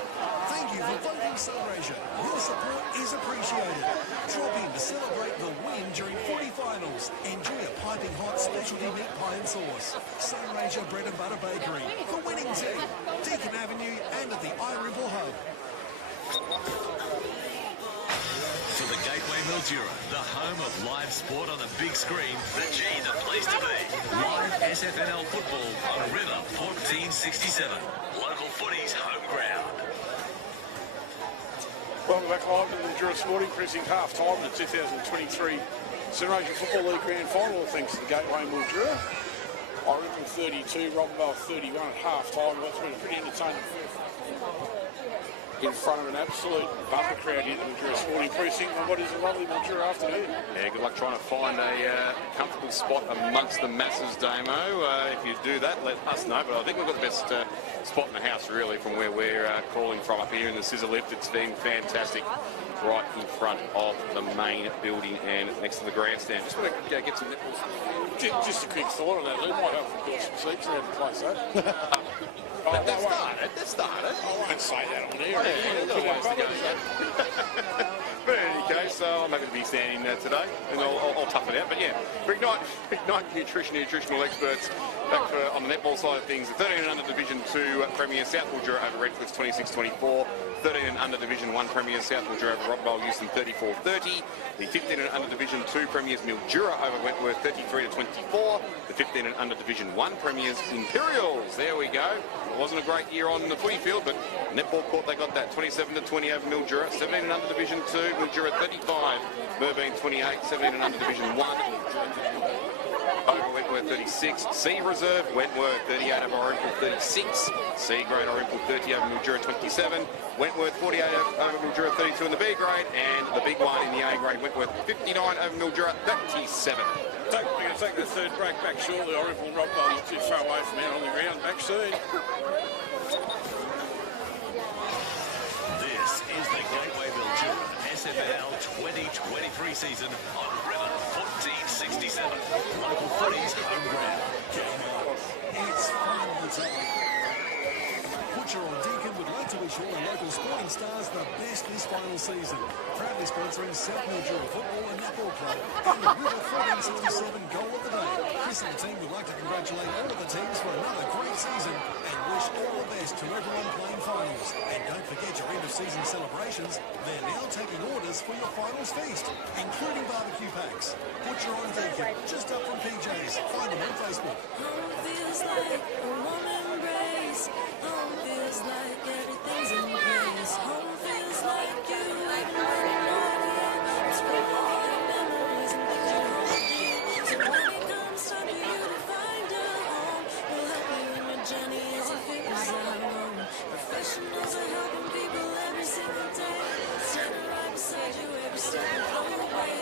Thank you for voting Sunraysia. Your support is appreciated. Drop in to celebrate the win during Footy finals. Enjoy a piping hot specialty meat pie and sauce. Sunraysia Bread and Butter Bakery, the winning team. Deakin Avenue and at the Irymple Hub. To the Gateway Mildura, the home of live sport on the big screen, the place to be. Live SFNL football on River 1467. Local footy's home ground. Welcome back live to the Mildura Sporting Precinct half-time in the 2023 Sunraysia Football League Grand Final, thanks to the Gateway Mildura. Irymple 32, Robinvale 31 at half-time. That's been a pretty entertaining in front of an absolute bumper crowd here at the Mildura Sporting Precinct on what is a lovely Mildura afternoon. Yeah, good luck trying to find a comfortable spot amongst the masses, Damo. If you do that, let us know. But I think we've got the best spot in the house, really, from where we're calling from up here in the scissor lift. It's been fantastic right in front of the main building and next to the grandstand. Just want to get some nipples. Just a quick thought on that, Lou. Might help to build some seats around the place, eh? That started. I won't say that on air. But in any case, I'm happy to be standing today, and I'll tough it out. But yeah, for Ignite nutritional experts, back on the netball side of things, the 13 and under Division 2 Premier South Mildura over Redcliff's 26-24, 13 and under Division 1 Premier South Mildura over Robinvale Euston 34-30, the 15 and under Division 2 Premiers Mildura over Wentworth 33-24, the 15 and under Division 1 Premiers Imperials. There we go. It wasn't a great year on the footy field, but netball court they got that 27-20 over Mildura. 17 and under Division 2 Mildura 35, Merbein 28, 17 and under Division 1 over Wentworth 36, C Reserve Wentworth 38 over Irymple 36, C grade Irymple 30 over Mildura 27, Wentworth 48 over Mildura 32 in the B grade, and the big one in the A grade Wentworth 59 over Mildura 37. We're going to take the third break back shortly. Irymple and Robinvale not too far away from out on the ground. Back soon. This is the Gateway Mildura SFNL 2023 season on River 1467. Local footy's home ground. It's final time. Butcher on Deakin would like to wish all our local sporting stars the best this final season. Proudly sponsoring South Mildura Football and Netball Club and the River 1467 goal of the day. Chris and the team would like to congratulate all of the teams for another great season and wish all the best to everyone playing finals. And don't forget your end of season celebrations. They're now taking orders for your finals feast, including barbecue packs. Butcher on Deakin, just up from PJ's. Find them on Facebook. Feels like a warm embrace. Home feels like everything's in place. Home feels like you even when you're not here. It's full of all your memories and things you hold dear. So when it comes time for you to find a home, we'll help you in your journey as you figure out home. Professionals are helping people every single day. Standing right beside you every step of the way.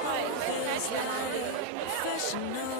Home feels like professionals.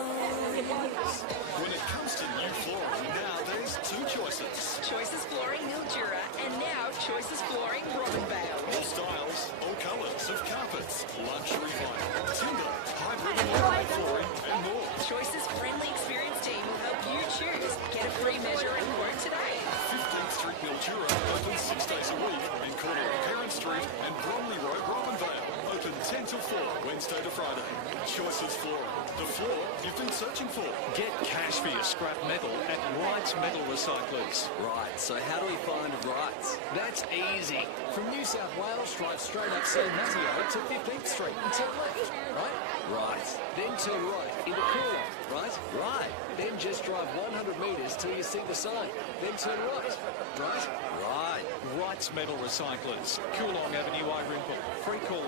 When it comes to new flooring, now there's two choices. Choices Flooring Mildura and now Choices Flooring Robinvale. All styles, all colours of carpets. Choices, luxury vinyl, timber, hybrid and laminate flooring, and more. Choice's friendly experienced team will help you choose. Get a free measure and quote today. 15th Street Mildura, open 6 days a week, and corner of Parent Street and Bromley Road, Robinvale, open 10 till 4, Wednesday to Friday. Choices Flooring, the floor you've been searching for. Get cash for your scrap metal at Wright's Metal Recyclers. Right, so how do we find Wright's? That's easy. From New South Wales, drive straight up San Mateo to 15th Street and turn left, right? Right. Then turn right into Coolong, right? Right. Then just drive 100 metres till you see the sign. Then turn right, right? Right. Wright's Metal Recyclers, Coolong Avenue, Irymple. Free call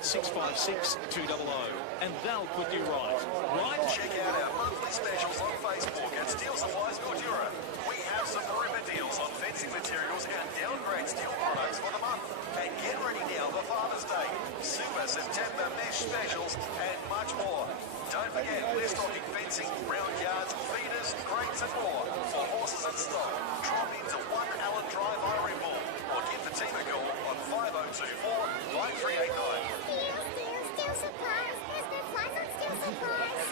1-800-656-200 and they'll put you right. Right? Check out our monthly specials on Facebook at Steel Supplies Mildura. We have some ripper deals on fencing materials and downgrade steel products for the month. And get ready now for Father's Day, Super September mesh specials and much more. Don't forget, we're stocking fencing, round yards, feeders, crates and more. For horses and stock, drop into 1 Allen Drive, Irymple, or give the team a call on 5024 5389. Steel Supplies. There's no flies on Steel Supplies.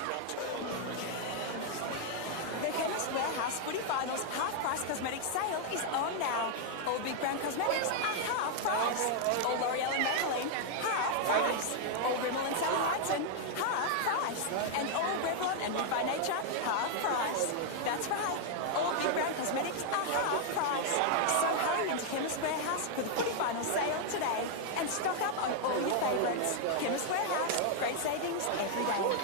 The Chemist Warehouse Footy Finals half-price cosmetics sale is on now. All big brand cosmetics are half price. All L'Oreal and Maybelline, half price. All Rimmel and Sally Hansen, half price. And all Revlon and Live by Nature, half price. That's right. All big brand cosmetics are half price. So hurry into Chemist Warehouse for the Footy Finals sale today and stock up on all your favourites. Chemist Warehouse, great savings every day.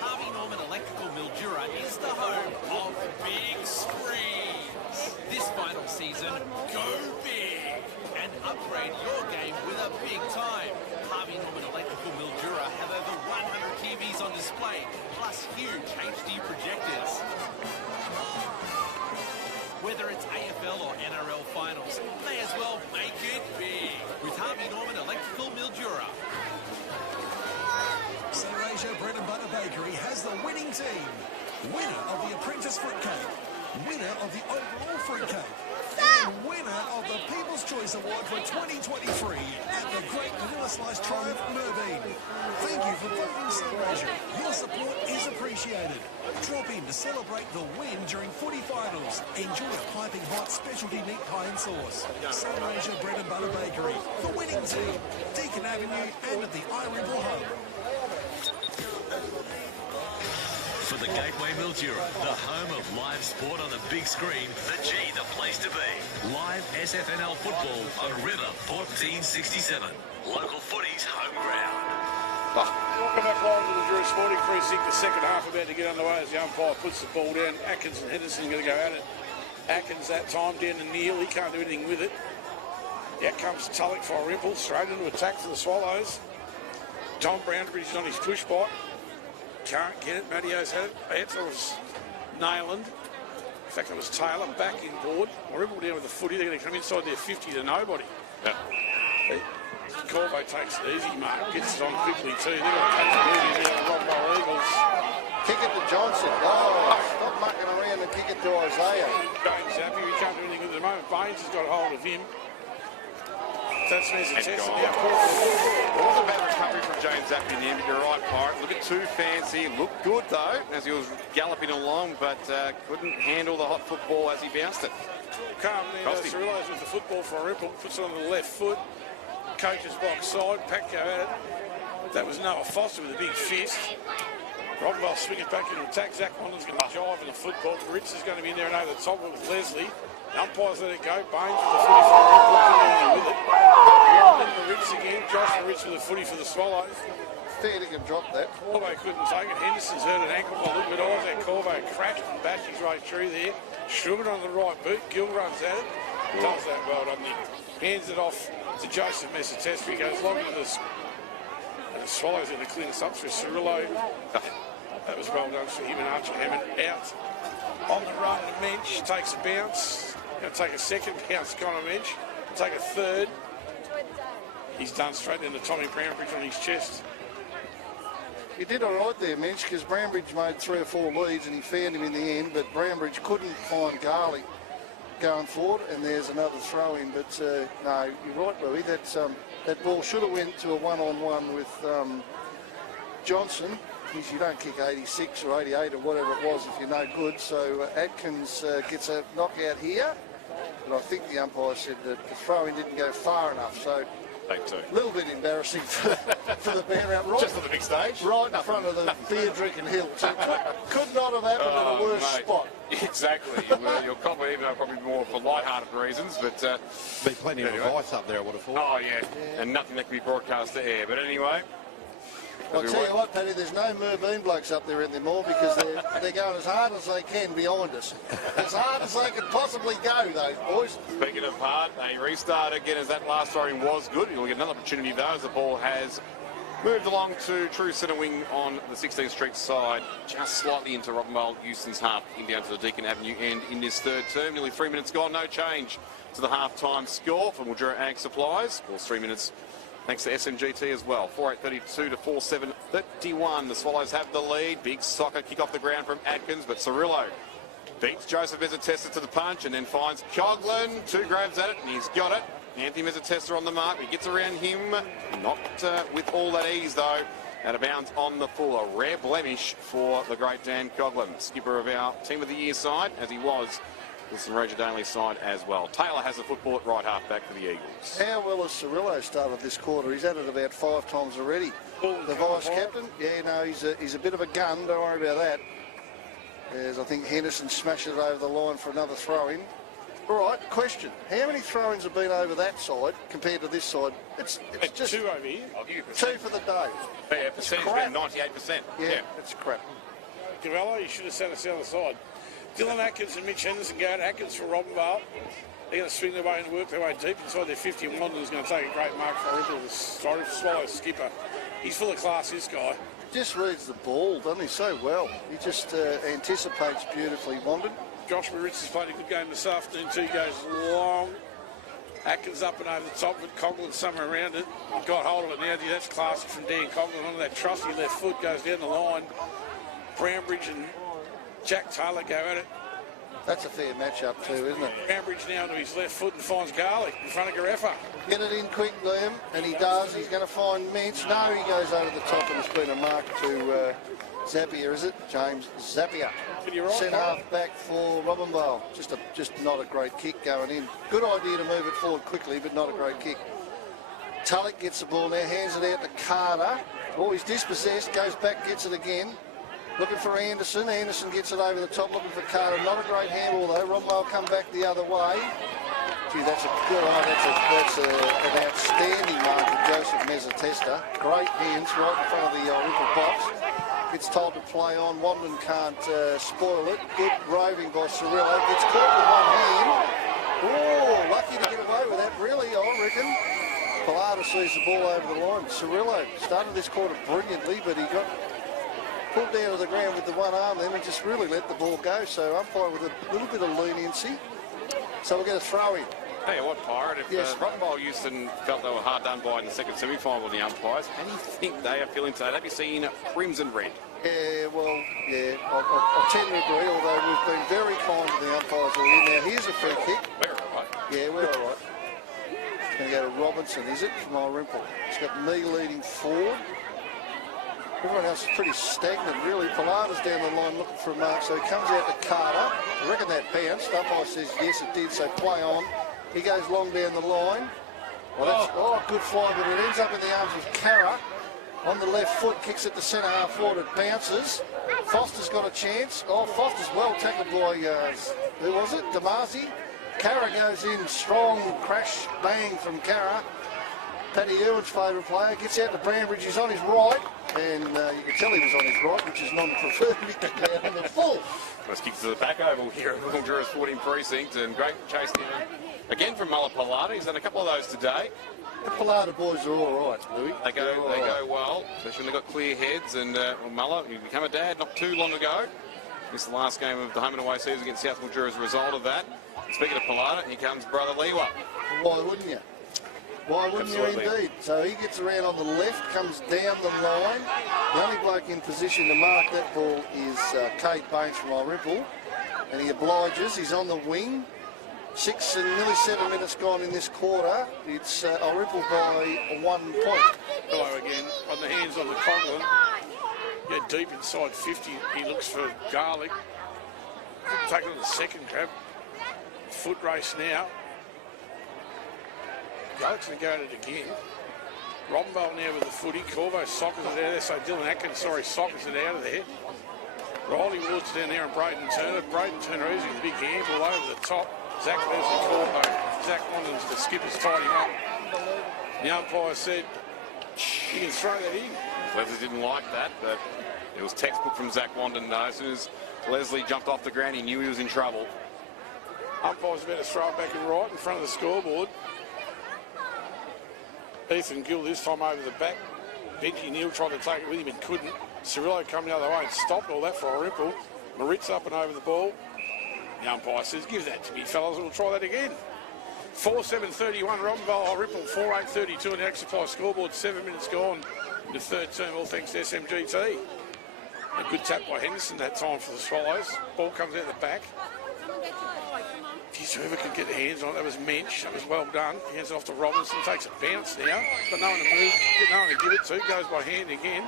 Harvey Norman Electrical Mildura is the home of big screens. This final season, go big and upgrade your game with a big time. Harvey Norman Electrical Mildura have over 100 TVs on display, plus huge HD projectors. Whether it's AFL or NRL finals, may as well make it big with Harvey Norman Electrical Mildura. Sunraysia Bread and Butter Bakery has the winning team. Winner of the Apprentice Fruitcake, winner of the Overall Fruitcake, and winner of the People's Choice Award for 2023 at the Great Vanilla Slice Triumph, Merbein. Thank you for voting Sunraysia. Your support is appreciated. Drop in to celebrate the win during footy finals. Enjoy a piping hot specialty meat pie and sauce. Sunraysia Bread and Butter Bakery, the winning team. Deakin Avenue and at the Irymple Hub. For the Gateway Mildura, the home of live sport on the big screen, the G, the place to be. Live SFNL football on River 1467. Local footy's home ground. Welcome back live to the Drew Sporting Precinct. The second half about to get underway as the umpire puts the ball down. Atkins and Henderson are going to go at it. Atkins that time down to Neil. He can't do anything with it. Out comes Tulloch for Irymple. Straight into attack for the Swallows. Tom Brownbridge on his push bike. Can't get it. Mattio's had it. Answer was Nayland. In fact, it was Taylor back in board. Irymple down with the footy. They're going to come inside their 50 to nobody. Yeah. Corvo takes the easy mark. Gets it on quickly too. They've got a capability there, the Robinvale Eagles. Kick it to Johnson. Oh, stop mucking around and kick it to Isaiah. James Zappy, we can't do anything with it at the moment. Baines has got a hold of him. That's there's a test. It was a bad recovery from James Zappy in the end, but you're right, Pirate. Looking too fancy. Looked good, though, as he was galloping along, but couldn't handle the hot football as he bounced it. Calm there, Sunraysia with the football for Irymple. Puts it on the left foot. Coach's box side. Packo at it. That was Noah Foster with a big fist. Robinvale swinging back into attack. Zach Monden's going to jive in the football. Ritz is going to be in there and over the top with Leslie. The umpires let it go. Baines with the footy for Irymple. With it. The Ritz again. Josh and Ritz with the footy for the Swallows. Fair to drop that. Corvo couldn't take it. Henderson's hurt an ankle by looking at Isaac. Corvo crashed and bashed his way through there. Sugar on the right boot. Gill runs at it. Does that well, doesn't he? Hands it off to Joseph Messatespi. Goes long into the Swallows in to clean us up through Cirillo. That was well done for him and Archer Hammond out on the run. The Mensch takes a bounce. Going to take a second bounce, Connor Mensch. Take a third. He's done straight into Tommy Brownbridge on his chest. He did all right there, Mensch, because Brownbridge made 3 or 4 leads and he found him in the end, but Brownbridge couldn't find Garley. going forward, and there's another throw in. But no, you're right, Louis. That ball should have went to a one-on-one with Johnson. Geez, you don't kick 86 or 88 or whatever it was if you're no good. So Atkins gets a knockout here. But I think the umpire said that the throw-in didn't go far enough. So a little bit embarrassing for the bear out. Right, just for the big stage? Right in front of the beer-drinking hill. So could not have happened in a worse spot. Exactly. You'll probably, even though probably more for light-hearted reasons, but... be plenty of advice up there, I would have thought. Oh, yeah. And nothing that can be broadcast to air. But anyway... I'll tell you what, Paddy, there's no Merbean blokes up there anymore because they're going as hard as they can behind us. As hard as they could possibly go, those boys. Speaking of hard, a restart again as that last throwing was good. You'll get another opportunity though as the ball has moved along to true centre wing on the 16th Street side, just slightly into Robinvale, Euston's half, in down to the Deakin Avenue end in this third term. Nearly 3 minutes gone, no change to the half-time score for Mildura Ag Supplies. Of course, 3 minutes thanks to SMGT as well. 4:8:32 to 4:7:31. The Swallows have the lead. Big soccer kick off the ground from Atkins, but Cirillo beats Joseph Mezzatesta to the punch and then finds Coughlin. 2 grabs at it, and he's got it. Anthony Mezzatesta on the mark. He gets around him. Not with all that ease, though. Out of bounds on the full. A rare blemish for the great Dan Coughlin, skipper of our Team of the Year side, as he was the Sunraysia Daly side as well. Taylor has the football at right half back for the Eagles. How well has Cirillo started this quarter? He's had it about 5 times already. The vice-captain, yeah, no, he's a bit of a gun, don't worry about that. As I think Henderson smashed it over the line for another throw-in. All right, question. How many throw-ins have been over that side compared to this side? It's just 2 over here. I'll give you 2 for the day. Yeah, percentage been 98%. Yeah, it's crap. Cavallo, you should have sent us the other side. Dylan Atkins and Mitch Henderson go to Atkins for Robinvale. They're going to swing their way and work their way deep inside their 50, and Wanderer's going to take a great mark for Irymple, the Swallows skipper. He's full of class, this guy. Just reads the ball, doesn't he, so well. He just anticipates beautifully, Wandon. Josh Moritz has played a good game this afternoon too. Goes long. Atkins up and over the top of it. Coughlin somewhere around it. He got hold of it now. That's classic from Dan Coughlin. Onto that trusty left foot goes down the line. Brownbridge and Jack Taylor go at it. That's a fair match-up too, isn't it? Brownbridge now to his left foot and finds Garlic in front of Gareffa. Get it in quick, Liam, and he does. He's going to find Mintz. No, he goes over the top, and it's been a mark to Zapier, is it? James Zapier. Centre half back for Robinvale. Just not a great kick going in. Good idea to move it forward quickly, but not a great kick. Tulloch gets the ball now, hands it out to Carter. Oh, he's dispossessed, goes back, gets it again. Looking for Anderson. Anderson gets it over the top, looking for Carter. Not a great handball though. Robinvale come back the other way. Gee, that's a good eye. That's an outstanding mark of Joseph Mezzatesta. Great hands right in front of the Irymple box. Gets told to play on. Wandon can't spoil it. Good roving by Cirillo. Gets caught with one hand. Oh, lucky to get away with that, really, I reckon. Pilata sees the ball over the line. Cirillo started this quarter brilliantly, but he got pulled down to the ground with the one arm then and just really let the ball go. So umpire with a little bit of leniency. So we're going to throw in. Tell you what, Pirate, if Robinvale Euston felt they were hard done by in the second semi-final with the umpires, how do you think they are feeling today? Have you seen crimson red? Yeah, well, yeah, I tend to agree, although we've been very kind to the umpires all year. Now, here's a free kick. We're all right. Yeah, we're all right. It's going to go to Robinson, is it, from Irymple? It's got me leading forward. Everyone else is pretty stagnant, really. Pilata's down the line looking for a mark, so he comes out to Carter. I reckon that bounced. Umpire says yes, it did, so play on. He goes long down the line. Well, that's, good fly, but it ends up in the arms of Carra. On the left foot, kicks it to centre half forward, it bounces. Foster's got a chance. Oh, Foster's well tackled by, who was it? Damasi. Carra goes in, strong crash, bang from Carra. Paddy Irwin's favourite player, gets out to Brownbridge, he's on his right, and you can tell he was on his right, which is non-preferred. He kicked out in the full. Let's kick to the back oval here at Mildura's 14 Precinct, and great chase down again from Mulla Pilata. He's done a couple of those today. The Pilata boys are all right, Louis. They go well, especially when they've got clear heads. And Mulla, you became a dad not too long ago. Missed the last game of the home and away season against South Mildura as a result of that. Speaking of Pilata, here comes brother Lewa. Why wouldn't you? Why wouldn't Absolutely. you indeed? So he gets around on the left, comes down the line. The only bloke in position to mark that ball is Kate Baines from Irymple. And he obliges, he's on the wing. 6 and nearly 7 minutes gone in this quarter. It's Irymple by 1 point. Hello again. On the hands on the Conklin. Yeah, deep inside 50. He looks for Garlic. Take it on the second grab. Foot race now. Garlic's going to go at it again. Robinvale now with the footy. Corvo sockers it out of there. So Dylan Atkins, sockers it out of there. Riley Woods down there and Braden Turner. Braden Turner using a big handball over the top. Zach Leslie called though. Zach Wandon's the skipper's tied him up. The umpire said, you can throw that in. Leslie didn't like that, but it was textbook from Zach Wandon. As soon as Leslie jumped off the ground, he knew he was in trouble. Umpire's about to throw it back and right in front of the scoreboard. Ethan Gill this time over the back. Benji Neal tried to take it with him and couldn't. Cirillo coming the other way and stopped all that for Irymple. Moritz up and over the ball. The umpire says, give that to me, fellas, we'll try that again. 4-7-31, Robinvale, Irymple, 4-8-32 on the extra supply scoreboard, 7 minutes gone in the third term, all thanks to SMGT. A good tap by Henderson that time for the Swallows. Ball comes out the back. Geez, whoever could get their hands on it, that was Mensch. That was well done. Hands off to Robinson, takes a bounce now. Got no one to move, no one to give it to. Goes by hand again.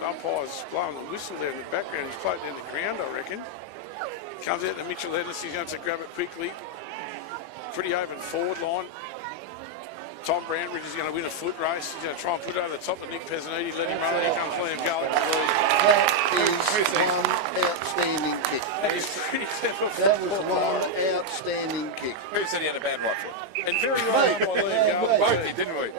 The umpire's blowing the whistle there in the background. He's floating down the ground, I reckon. Comes out to Mitchell Henderson. He's going to grab it quickly. Pretty open forward line. Tom Brownbridge is going to win a foot race. He's going to try and put it over the top of Nick Pezzaniti. Let him run. Here comes Liam Garlic. That is one outstanding kick. That is pretty clever. That was one outstanding kick. Who said he had a bad watch? And very well by Liam Garlic. Both did, didn't we?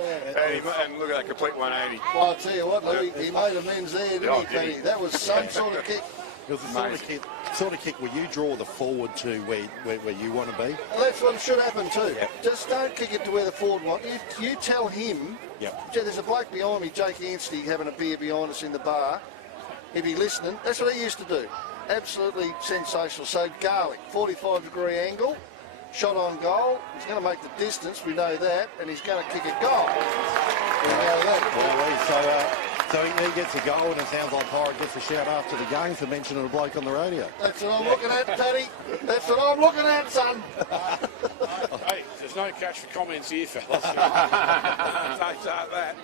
And look at that complete 180. Well, I'll tell you what, Louis, he made amends there, didn't he, Paddy? That was some sort of kick. It was the sort of kick where you draw the forward to where you want to be. Well, that's what should happen too. Yep. Just don't kick it to where the forward wants. You tell him, yep. There's a bloke behind me, Jake Anstey, having a beer behind us in the bar. He'd be listening. That's what he used to do. Absolutely sensational. So Garlic, 45-degree angle, shot on goal. He's going to make the distance, we know that, and he's going to kick a goal. We know that. So he gets a goal, and it sounds like Pirate gets a shout after the game for mentioning a bloke on the radio. That's what I'm looking at, Paddy. That's what I'm looking at, son. Hey, there's no cash for comments here, fellas. Don't start that.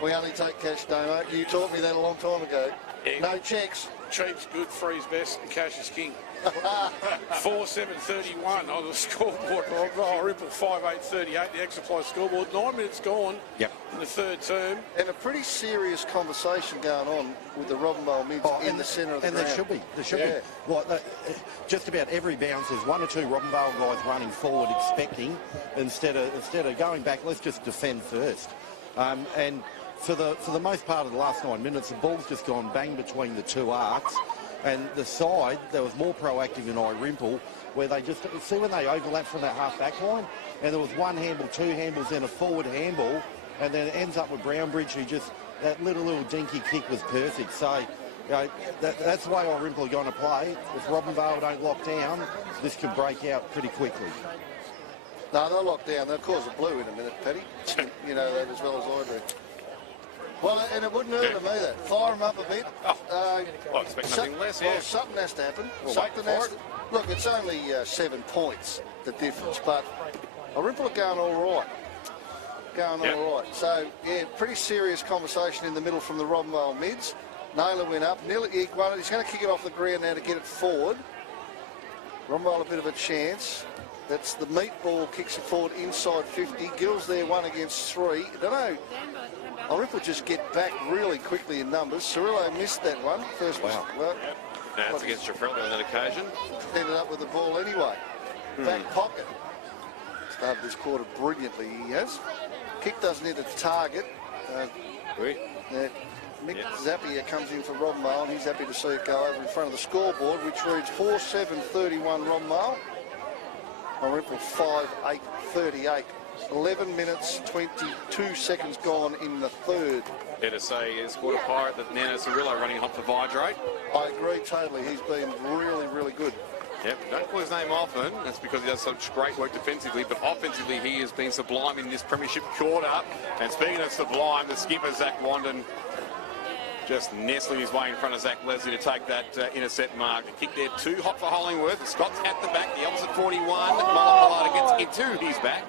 We only take cash, Damo. You taught me that a long time ago. Yeah. No checks. Cheap's good, free's best, and cash is king. 4-7-31 on the scoreboard. Irymple 5-8-38, the extra supply scoreboard. 9 minutes gone in the third term. And a pretty serious conversation going on with the Robinvale mids in the centre of the ground. And there should be. Well, just about every bounce, there's one or two Robinvale guys running forward expecting, instead of going back, let's just defend first. And for the most part of the last 9 minutes, the ball's just gone bang between the two arcs. And the side that was more proactive in Irymple, where they just see when they overlap from that half-back line, and there was one handball, two handballs, then a forward handball, and then it ends up with Brownbridge, who just that little dinky kick was perfect. So you know, that's the way Irymple are going to play. If Robinvale don't lock down, this can break out pretty quickly. No, they'll lock down. They'll cause a blue in a minute, Paddy. You know that as well as I do. Well, and it wouldn't hurt them either. Fire them up a bit. I expect nothing less, Well, something has to happen. We'll something wait has for to... Look, it's only 7 points, the difference, but Irymple are going all right. All right. So, yeah, pretty serious conversation in the middle from the Robinvale mids. Naylor went up. He's going to kick it off the ground now to get it forward. Robinvale a bit of a chance. That's the meatball, kicks it forward inside 50. Gill's there, 1 against 3. I don't know. Irymple just get back really quickly in numbers. Cirillo missed that one. First one. Well, it's against Jafrelli on that occasion. Ended up with the ball anyway. Back pocket. Started this quarter brilliantly, he has. Kick doesn't hit its target. Mick Zappia comes in for Robinvale, and he's happy to see it go over in front of the scoreboard, which reads 4-7-31 Robinvale. Irymple 5-8-38. 11 minutes, 22 seconds gone in the third. Fair to say is quarter Pirate that Nano Cirillo running hot for Vidrate. I agree totally. He's been really, really good. Yep, don't call his name often. That's because he does such great work defensively, but offensively he has been sublime in this premiership quarter. And speaking of sublime, the skipper, Zach Wandon, just nestling his way in front of Zach Leslie to take that intercept mark. The kick there too hot for Hollingworth. Scott's at the back, the opposite 41. Malapalata gets into his back.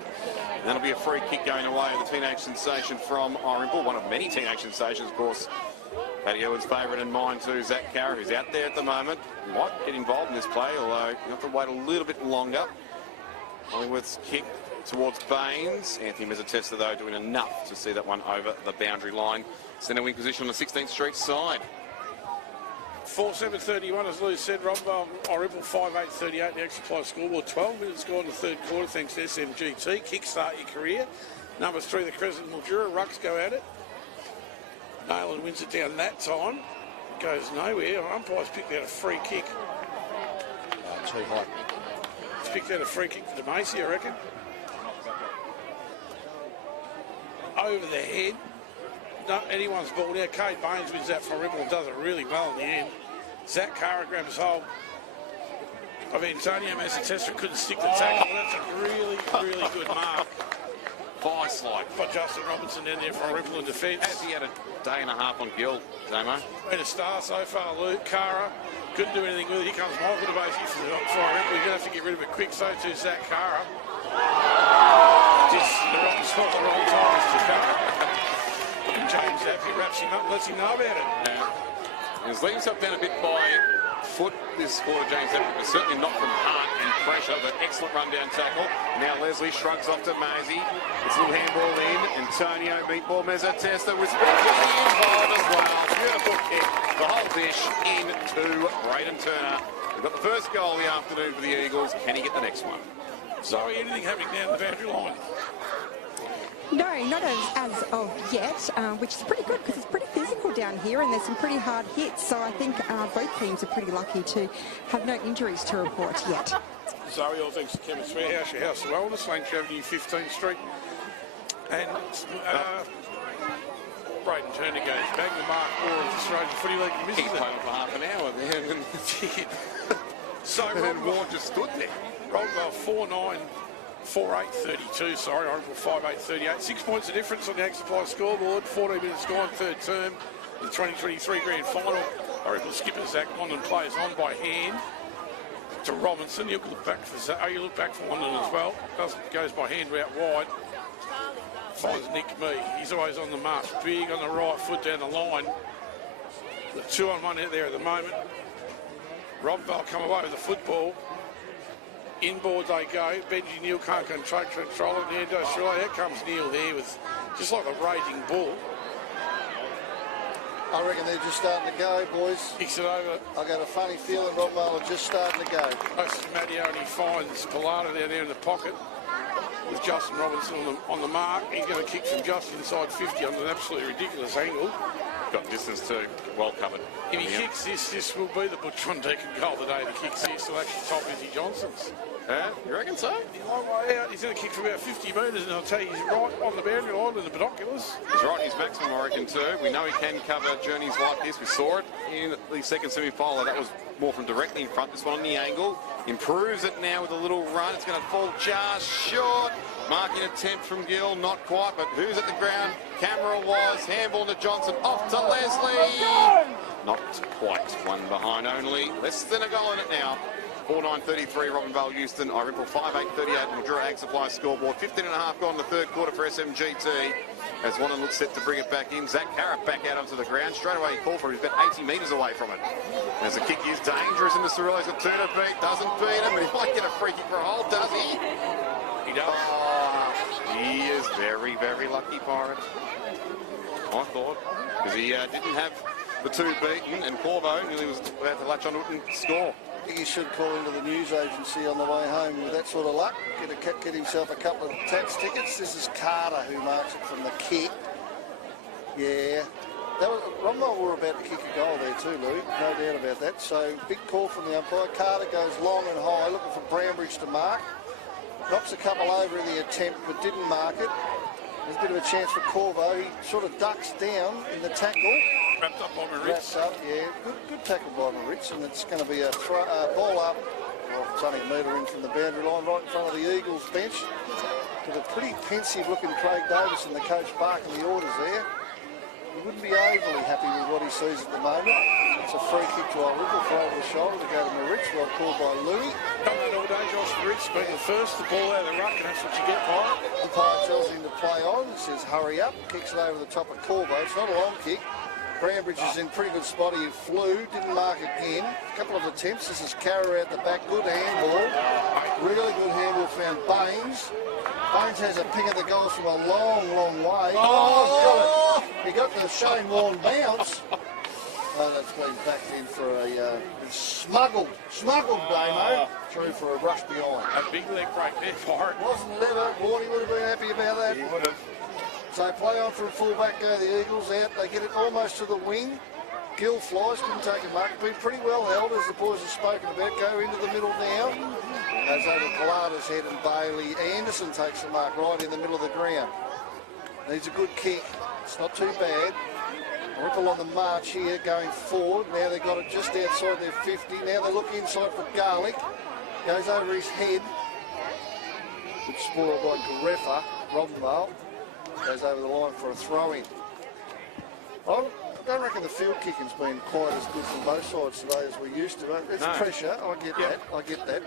And that'll be a free kick going away. The teenage sensation from Irymple, one of many teenage sensations, of course. Paddy Owen's favourite and mine too, Zach Carra, who's out there at the moment. Might get involved in this play, although you have to wait a little bit longer. Hollingworth's kick towards Baines. Anthony Mezzatesta, though, doing enough to see that one over the boundary line. Centre wing position on the 16th Street side. 4-7-31, as Lou said. Robinvale, Irymple 5-8-38. The extra play scoreboard. 12 minutes gone in the third quarter, thanks to SMGT. Kickstart your career. Number 3, the Crescent Mildura. Rucks go at it. Nayland wins it down that time. Goes nowhere. Umpires picked out a free kick. Too high. He's picked out a free kick for DeMacy, I reckon. Over the head. Not anyone's ball now. Kate Baines wins that for Irymple and does it really well in the end. Zach Carra grabs hold of Antonio Mezzatesta, couldn't stick the tackle. That's a really, really good mark. By slide. By Justin Robinson down there for Irymple in defence. As he had a day and a half on Gill, Damo. Been a star so far, Luke. Carra couldn't do anything with it. Here comes Michael DeBasey for Irymple. You're going to have to get rid of it quick. So too Zach Carra. Just the wrong spot, the wrong time, Mr. Carra. James Appy wraps him up and lets him know about it. He's letting himself down a bit by foot this quarter, James Appy, but certainly not from heart and pressure, but excellent run-down tackle. Now Leslie shrugs off to Maisie. It's a little handball in. Antonio beat ball. Mezzatesta was involved as well. Beautiful kick. The whole dish into Braden Turner. We've got the first goal of the afternoon for the Eagles. Can he get the next one? Sorry, anything happening down the boundary line? No, not as of yet, which is pretty good because it's pretty physical down here and there's some pretty hard hits. So I think both teams are pretty lucky to have no injuries to report yet. Zoe, all thanks to Chemist Warehouse, your house of wellness, Lancs Avenue, 15th Street. And Braden Turner goes back. The mark for the Australian Footy League and misses He's it. playing for half an hour there. So and Ward just stood there. Robinvale 4-8-32, sorry, Irymple 5-8-38. 6 points of difference on the Ag Supply scoreboard. 14 minutes gone, third term. The 2023 grand final. Irymple skipper Zach London plays on by hand to Robinson. You look back for Zach. Oh, you look back for London as well. Goes by hand out wide. Finds Nick Mee. He's always on the mark. Big on the right foot down the line. The 2-on-1 out there at the moment. Robinvale come away with the football. Inboard they go. Benji Neal can't control it. There goes through. Here comes Neal there with just like a raging bull. I reckon they're just starting to go, boys. Kicks it over. I got a funny feeling Robinvale are just starting to go. Close to Matteo and he finds Pilata down there in the pocket with Justin Robinson on the mark. He's going to kick from just inside 50 on an absolutely ridiculous angle. Got distance too. Well covered. If he kicks this will be the Butchron Deacon goal today. The kicks this will actually top Izzy Johnson's. You reckon so? He's going to kick from about 50 metres, and I'll tell you, he's right on the boundary line with the binoculars. He's right in his maximum, I reckon, too. We know he can cover journeys like this. We saw it in the second semi-final. That was more from directly in front. This one on the angle. Improves it now with a little run. It's going to fall just short. Marking attempt from Gill, not quite, but who's at the ground? Camera was. Handball to Johnson, off to Leslie. Not quite. One behind only. Less than a goal in it now. 4-9-33, Robinvale, Euston, Irymple 5-8-38, Mildura Ag Supply scoreboard. 15.5 gone in the third quarter for SMGT. As one looks set to bring it back in. Zach Carra back out onto the ground. Straight away he called for it. He's about 80 metres away from it. As the kick is dangerous into Cirillo. He's got 2 to beat. Doesn't beat him, but he might get a free kick for a hole, does he? He does. Oh, he is very, very lucky, Pirate. I thought. Because he didn't have the 2 beaten, and Corvo nearly was about to latch onto it and score. I think he should call into the news agency on the way home with that sort of luck. Get himself a couple of tax tickets. This is Carter who marks it from the kick. Yeah. Robinvale were about to kick a goal there too, Louis. No doubt about that. So big call from the umpire. Carter goes long and high, looking for Brambridge to mark. Knocks a couple over in the attempt, but didn't mark it. There's a bit of a chance for Corvo. He sort of ducks down in the tackle. Wrapped up by Maritz. Wraps up, yeah. Good tackle by Maritz, and it's going to be a ball up. Well, it's only a metre in from the boundary line, right in front of the Eagles bench. To the pretty pensive-looking Craig Davis and the coach barking the orders there. he wouldn't be overly happy with what he sees at the moment. It's a free kick to Irymple for over the shoulder to go to Maritz, well called by Louis. Done that all day, Josh Maritz, being the first, the ball out of the ruck, and that's what you get, Pirate. Umpire tells him to play on, says hurry up, kicks it over the top of Corvo. It's not a long kick. Brambridge is in pretty good spot. He flew, didn't mark again. A couple of attempts. This is Carrer out the back. Good handball. Really good handball found Baines. Baines has a ping at the goal from a long, long way. Oh, got it. He got the Shane Warne bounce. Oh, that's been backed in for a smuggled Damo through for a rush behind. A big leg break there, Pirate. Wasn't Lever. Warney would have been happy about that. He would have. So play on for a fullback, go the Eagles out. They get it almost to the wing. Gill flies, couldn't take a mark. Been pretty well held, as the boys have spoken about. Go into the middle now. Goes over Collada's head and Bailey. Anderson takes the mark right in the middle of the ground. Needs a good kick. It's not too bad. Ripple on the march here, going forward. Now they've got it just outside their 50. Now they look inside for Garlic. Goes over his head. Good spoiled by Garefa. Robinvale. Goes over the line for a throw-in. I don't reckon the field kicking's been quite as good from both sides today as we used to. It's pressure, I get that.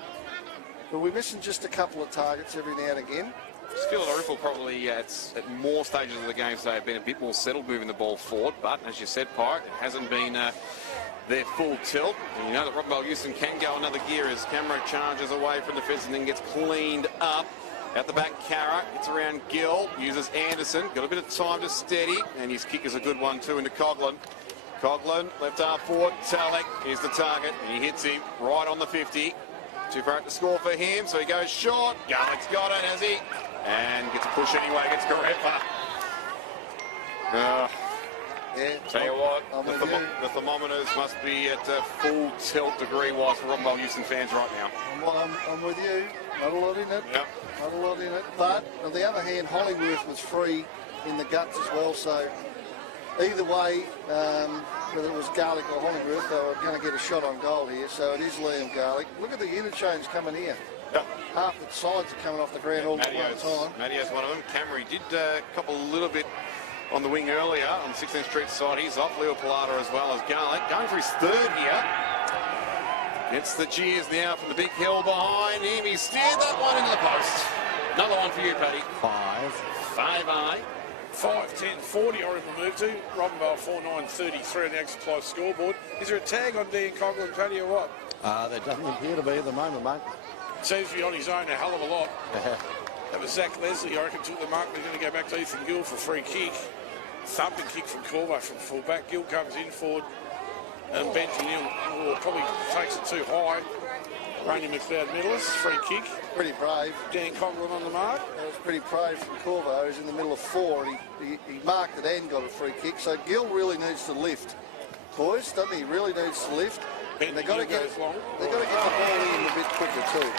But we're missing just a couple of targets every now and again. I just feel that Irymple probably at more stages of the game today have been a bit more settled moving the ball forward. But as you said, Pirate, it hasn't been their full tilt. And you know that Robinvale Euston can go another gear as Camero charges away from the fence and then gets cleaned up. Out the back, Carra gets around Gill, uses Anderson, got a bit of time to steady, and his kick is a good one too into Coughlin. Coughlin, left half forward, Talek is the target, and he hits him right on the 50. Too far to score for him, so he goes short. Garlick's got it, has he? And gets a push anyway against Garefa. Tell you what, the thermometers must be at full tilt degree-wise for Robinvale Euston fans right now. I'm with you. Not a lot in it. Yep. Not a lot in it. But on the other hand, Hollingworth was free in the guts as well. So either way, whether it was Garlic or Hollingworth, they were going to get a shot on goal here. So it is Liam Garlic. Look at the interchange coming here. Yep. Half the sides are coming off the ground all at one time. Mattio's one of them. Camry did cop a little bit on the wing earlier on 16th Street side. He's off. Leo Pilata as well as Garlic. Going for his third here. Gets the cheers now from the big hill behind him. He steered that one into the post. Another one for you, Paddy. 5-8. 5-10-40, Irymple move to. Robinvale 4-9-33 on the Axe Supply scoreboard. Is there a tag on Dan Coughlin, Paddy, or what? There doesn't appear to be at the moment, mate. Seems to be on his own a hell of a lot. That was Zach Leslie, I reckon, took the mark. We're going to go back to Ethan Gill for a free kick. Thumping kick from Corvo from fullback. Gill comes in forward. And Benjamin Hill probably takes it too high. Rainey McLeod medalist, free kick. Pretty brave. Dan Coughlin on the mark. That was pretty brave from Corvo. He's in the middle of 4 and he marked it and got a free kick. So Gill really needs to lift. Boys, doesn't he? He really needs to lift. And they've got to get the ball in a bit quicker too.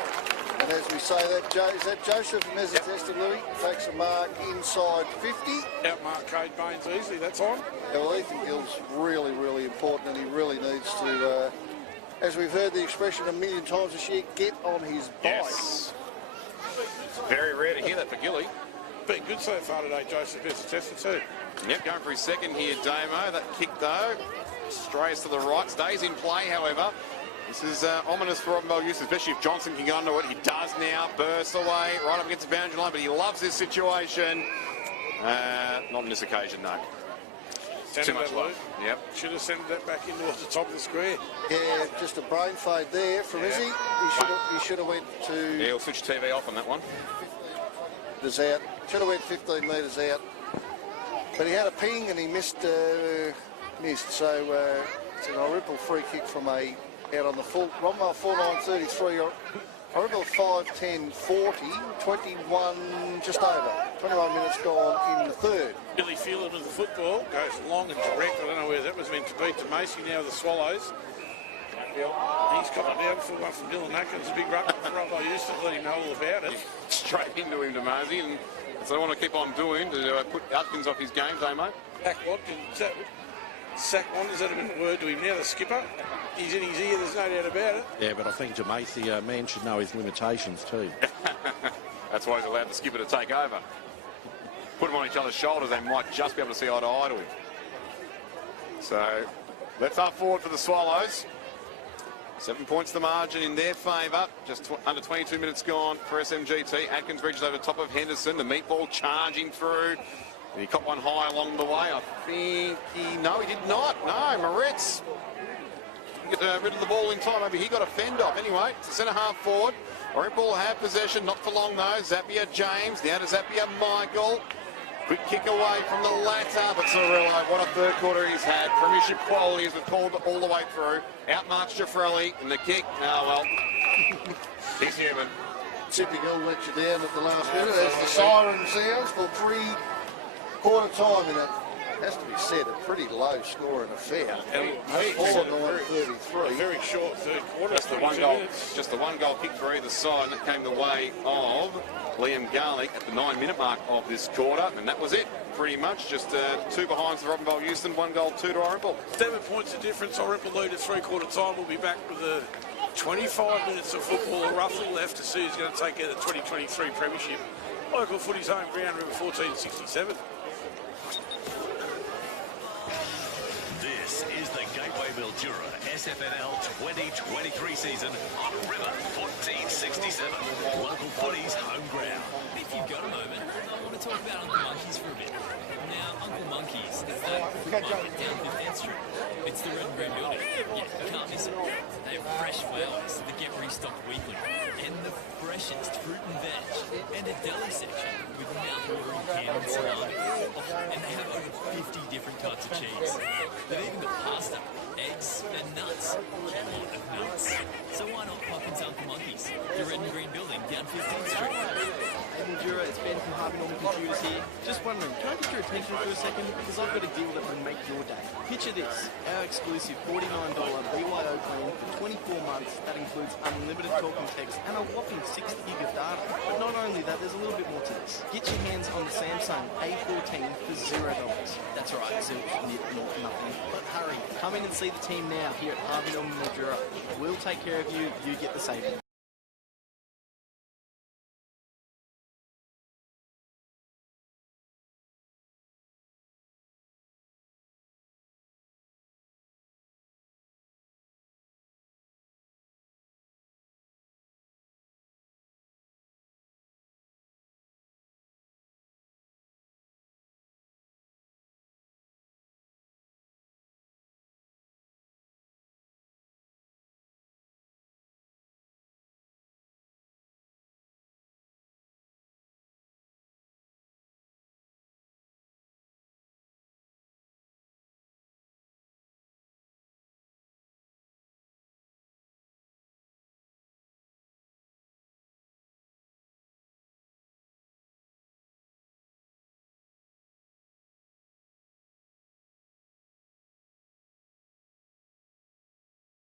And as we say that, is that Joseph Mezzatesta, Louis? Takes a mark inside 50. Outmark Cade Baines easily, that's on. Yeah, well, Ethan Gill's really, really important and he really needs to, as we've heard the expression a million times this year, get on his bike. Yes. Very rare to hear that for Gilly. Been good so far today, Joseph Mezzatesta too. Yep, going for his second here, Damo. That kick though, strays to the right, stays in play, however. This is ominous for Robinvale Euston, especially if Johnson can get onto it. He does now, bursts away, right up against the boundary line, but he loves this situation. Not on this occasion, no. Too much love. Yep. Should have sent that back into the top of the square. Yeah, just a brain fade there from Izzy. He should have went to... Yeah, he'll switch TV off on that one. Metres out. Should have went 15 metres out. But he had a ping and he missed. So it's an Irymple free kick from out on the full. Robinvale 4-9-33. Irymple 5-10-40. 21 just over. 21 minutes gone in the third. Billy Phelan with the football goes long and direct. I don't know where that was meant to be. To Macy now the Swallows. He's got it down. Full one from Dylan Atkins. A big run from Robinvale Euston. Let him know all about it. Straight into him to Mosey, and that's what I want to keep on doing to put Atkins off his game, Damo. Back Watkins. Sack one, is that a minute word to him now, the skipper? He's in his ear, there's no doubt about it. Yeah, but I think Jamaisi, a man should know his limitations too. That's why he's allowed the skipper to take over. Put them on each other's shoulders, they might just be able to see eye to eye to him. So left half forward for the Swallows. 7 points the margin in their favour. Just under 22 minutes gone for SMGT. Atkins reaches over top of Henderson. The meatball charging through. And he caught one high along the way. I think no, he did not. No, Moritz didn't get rid of the ball in time. Maybe he got a fend off. Anyway, it's the centre half forward. Irymple have possession, not for long though. Zappia James, now to Zappia Michael. Quick kick away from the latter, but Sunraysia, what a third quarter he's had. Premiership qualities were called all the way through. Outmarched Jafrelli, and the kick, well, he's human. Typical, let you down at the last minute as the siren sounds for three-quarter time in it. Has to be said, a pretty low scoring affair. And a very short third quarter. Just the one goal kick for either side, and it came the way of Liam Garlick at the 9-minute mark of this quarter, and that was it. Pretty much just 2 behind the Robinvale Euston, 1 goal, 2 to Irymple. 7 points of difference. Irymple lead at three-quarter time. We'll be back with 25 minutes of football roughly left to see who's going to take out the 2023 Premiership. Local footy's home ground, River 1467. This is the Gateway Mildura SFNL 2023 season on River 1467, local footy's home ground. If you've got a moment, I want to talk about Uncle Monkey's for a bit. Now, Uncle Monkey's is that market down 15th Street. It's the red and green building. Yeah, you can't miss it. They have fresh flowers that get restocked weekly, and the freshest fruit and veg, and a deli section with mouth-watering canned salami. And they have over 50 different types of cheese. They've even got pasta, eggs, and nuts. A lot of nuts. So why not pop into Uncle Monkey's, the red and green building down 15th Street? Hey Mildura, it's Ben from Harvey Norman Computers here. Just wondering, can I get your attention for a second? Because I've got a deal that will make your day. Picture this, our exclusive $49 BYO plan for 24 months. That includes unlimited talk and text and a whopping 6 gig of data. But not only that, there's a little bit more to this. Get your hands on the Samsung A14 for $0. That's right, zilch, nip, not nothing. But hurry, come in and see the team now here at Harvey Norman Mildura. We'll take care of you, you get the savings.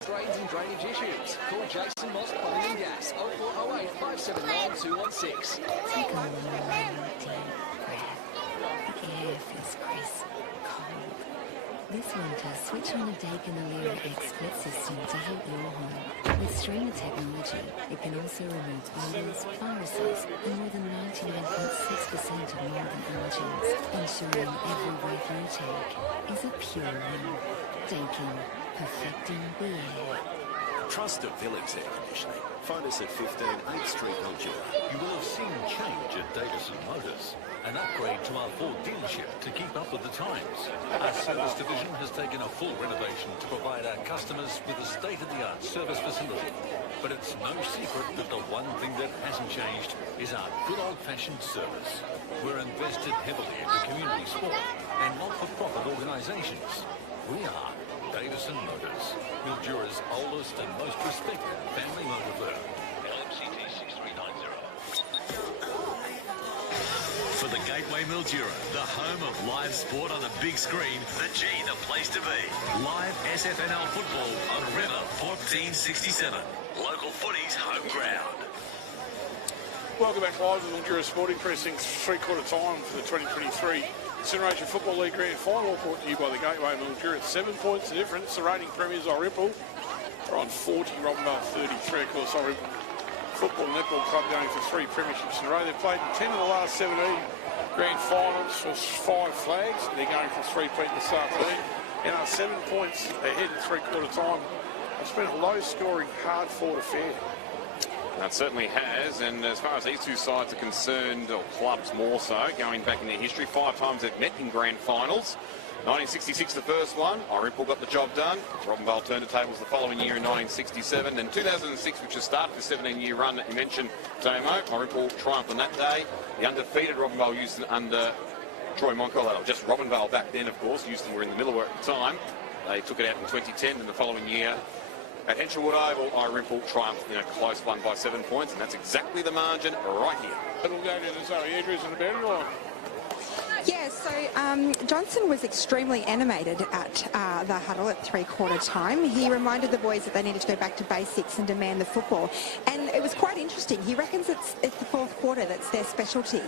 Drains and drainage issues. Call Jason Moss Plumbing and Gas. 0408 579 216. Take a long, deep breath. The air feels crisp, cold. This winter, switch on a Dakin Alira X split system to heat your home. With streamer technology, it can also remove odours, viruses, and more than 99.6% of northern allergens, ensuring every breath you take is a pure win. Dakin, perfecting the air. Trust Develop's air conditioning. Phone us at 15 8th Street, Mildura. You will have seen change at Davison Motors. An upgrade to our Ford dealership to keep up with the times. Our service division has taken a full renovation to provide our customers with a state-of-the-art service facility. But it's no secret that the one thing that hasn't changed is our good old-fashioned service. We're invested heavily into community sport and not-for-profit organisations. We are Davison Motors, Mildura's oldest and most respected family motor firm. LMCT 6390. For the Gateway Mildura, the home of live sport on the big screen, the G, the place to be. Live SFNL football on River 1467, local footy's home ground. Welcome back live to the Mildura Sporting Precinct, three-quarter time for the 2023 Sunraysia Football League Grand Final, brought to you by the Gateway Mildura. It's 7 points the difference. The reigning premiers Irymple are on 40, Robinvale 33. Of course, Irymple Football Netball Club going for 3 premierships in a row. They've played in 10 of the last 17 grand finals for 5 flags. They're going for 3-peat this afternoon. And are 7 points ahead in three-quarter time. It's been a low-scoring, hard-fought affair. That certainly has, and as far as these two sides are concerned, or clubs more so, going back in their history, 5 times they've met in grand finals. 1966 the first one, Irymple got the job done. Robinvale turned the tables the following year in 1967. And 2006, which has started the 17-year run that you mentioned, Damo, Irymple triumphed on that day. The undefeated Robinvale Euston under Troy Moncoll, just Robinvale back then, of course. Euston were in the middle at the time. They took it out in 2010, and the following year at Henshawwood Oval, Irymple triumphed in a close one by 7 points, and that's exactly the margin right here. It'll go to the Zoe Andrews and the boundary line. Yeah, so Johnson was extremely animated at the huddle at three-quarter time. He reminded the boys that they needed to go back to basics and demand the football. And it was quite interesting. He reckons it's the fourth quarter that's their specialty.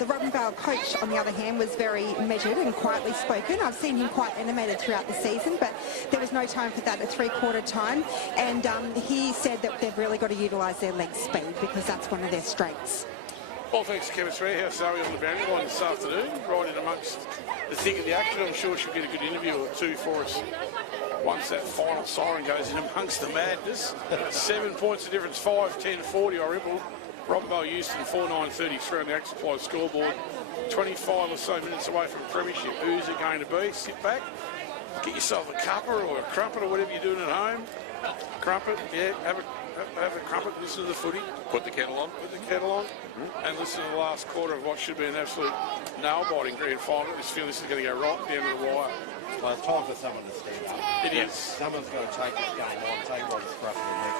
The Robinvale coach, on the other hand, was very measured and quietly spoken. I've seen him quite animated throughout the season, but there was no time for that at three-quarter time. And he said that they've really got to utilise their leg speed because that's one of their strengths. Well, thanks to Kevin Swear, Zoe on the boundary line this afternoon, right in amongst the thick of the action. I'm sure she'll get a good interview or two for us once that final siren goes in amongst the madness. 7 points of difference, 5-10-40 Irymple. Robinvale Euston 4-9-33 on the Axe Supply scoreboard. 25 or so minutes away from premiership. Who's it going to be? Sit back, get yourself a cuppa or a crumpet or whatever you're doing at home. Crumpet, yeah, have a crumpet, listen to the footy. Put the kettle on. Put the kettle on and listen to the last quarter of what should be an absolute nail-biting grand final. I just feel this is going to go right down to the wire. Well, it's time for someone to stand up. It is. Someone's got to take this game on, take what is scruff of the neck.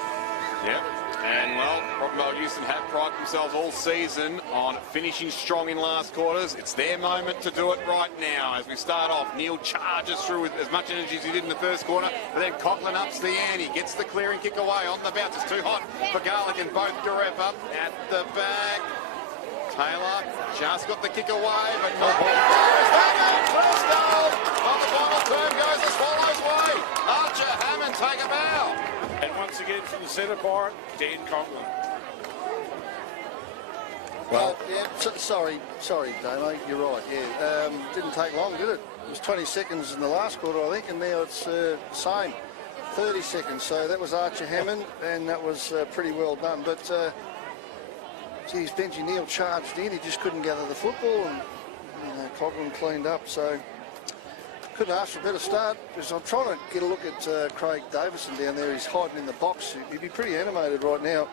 Yep. And, well, Robinvale Euston have prided themselves all season on finishing strong in last quarters. It's their moment to do it right now. As we start off, Neil charges through with as much energy as he did in the first quarter, but then Coughlin ups the ante, gets the clearing kick away on the bounce. It's too hot for Garlick and both Garep up at the back. Taylor just got the kick away, but not first goal on the final term goes the Swallows' way. Archer Hammond take a bow. And once again from the centre bar, Dan Coughlin. Well, yeah, sorry, Damo, you're right, yeah. Didn't take long, did it? It was 20 seconds in the last quarter, I think, and now it's the same. 30 seconds, so that was Archer Hammond, and that was pretty well done. But, geez, Benji Neal charged in, he just couldn't gather the football, and Coughlin cleaned up, so couldn't ask for a better start. Because I'm trying to get a look at Craig Davison down there. He's hiding in the box. He'd be pretty animated right now.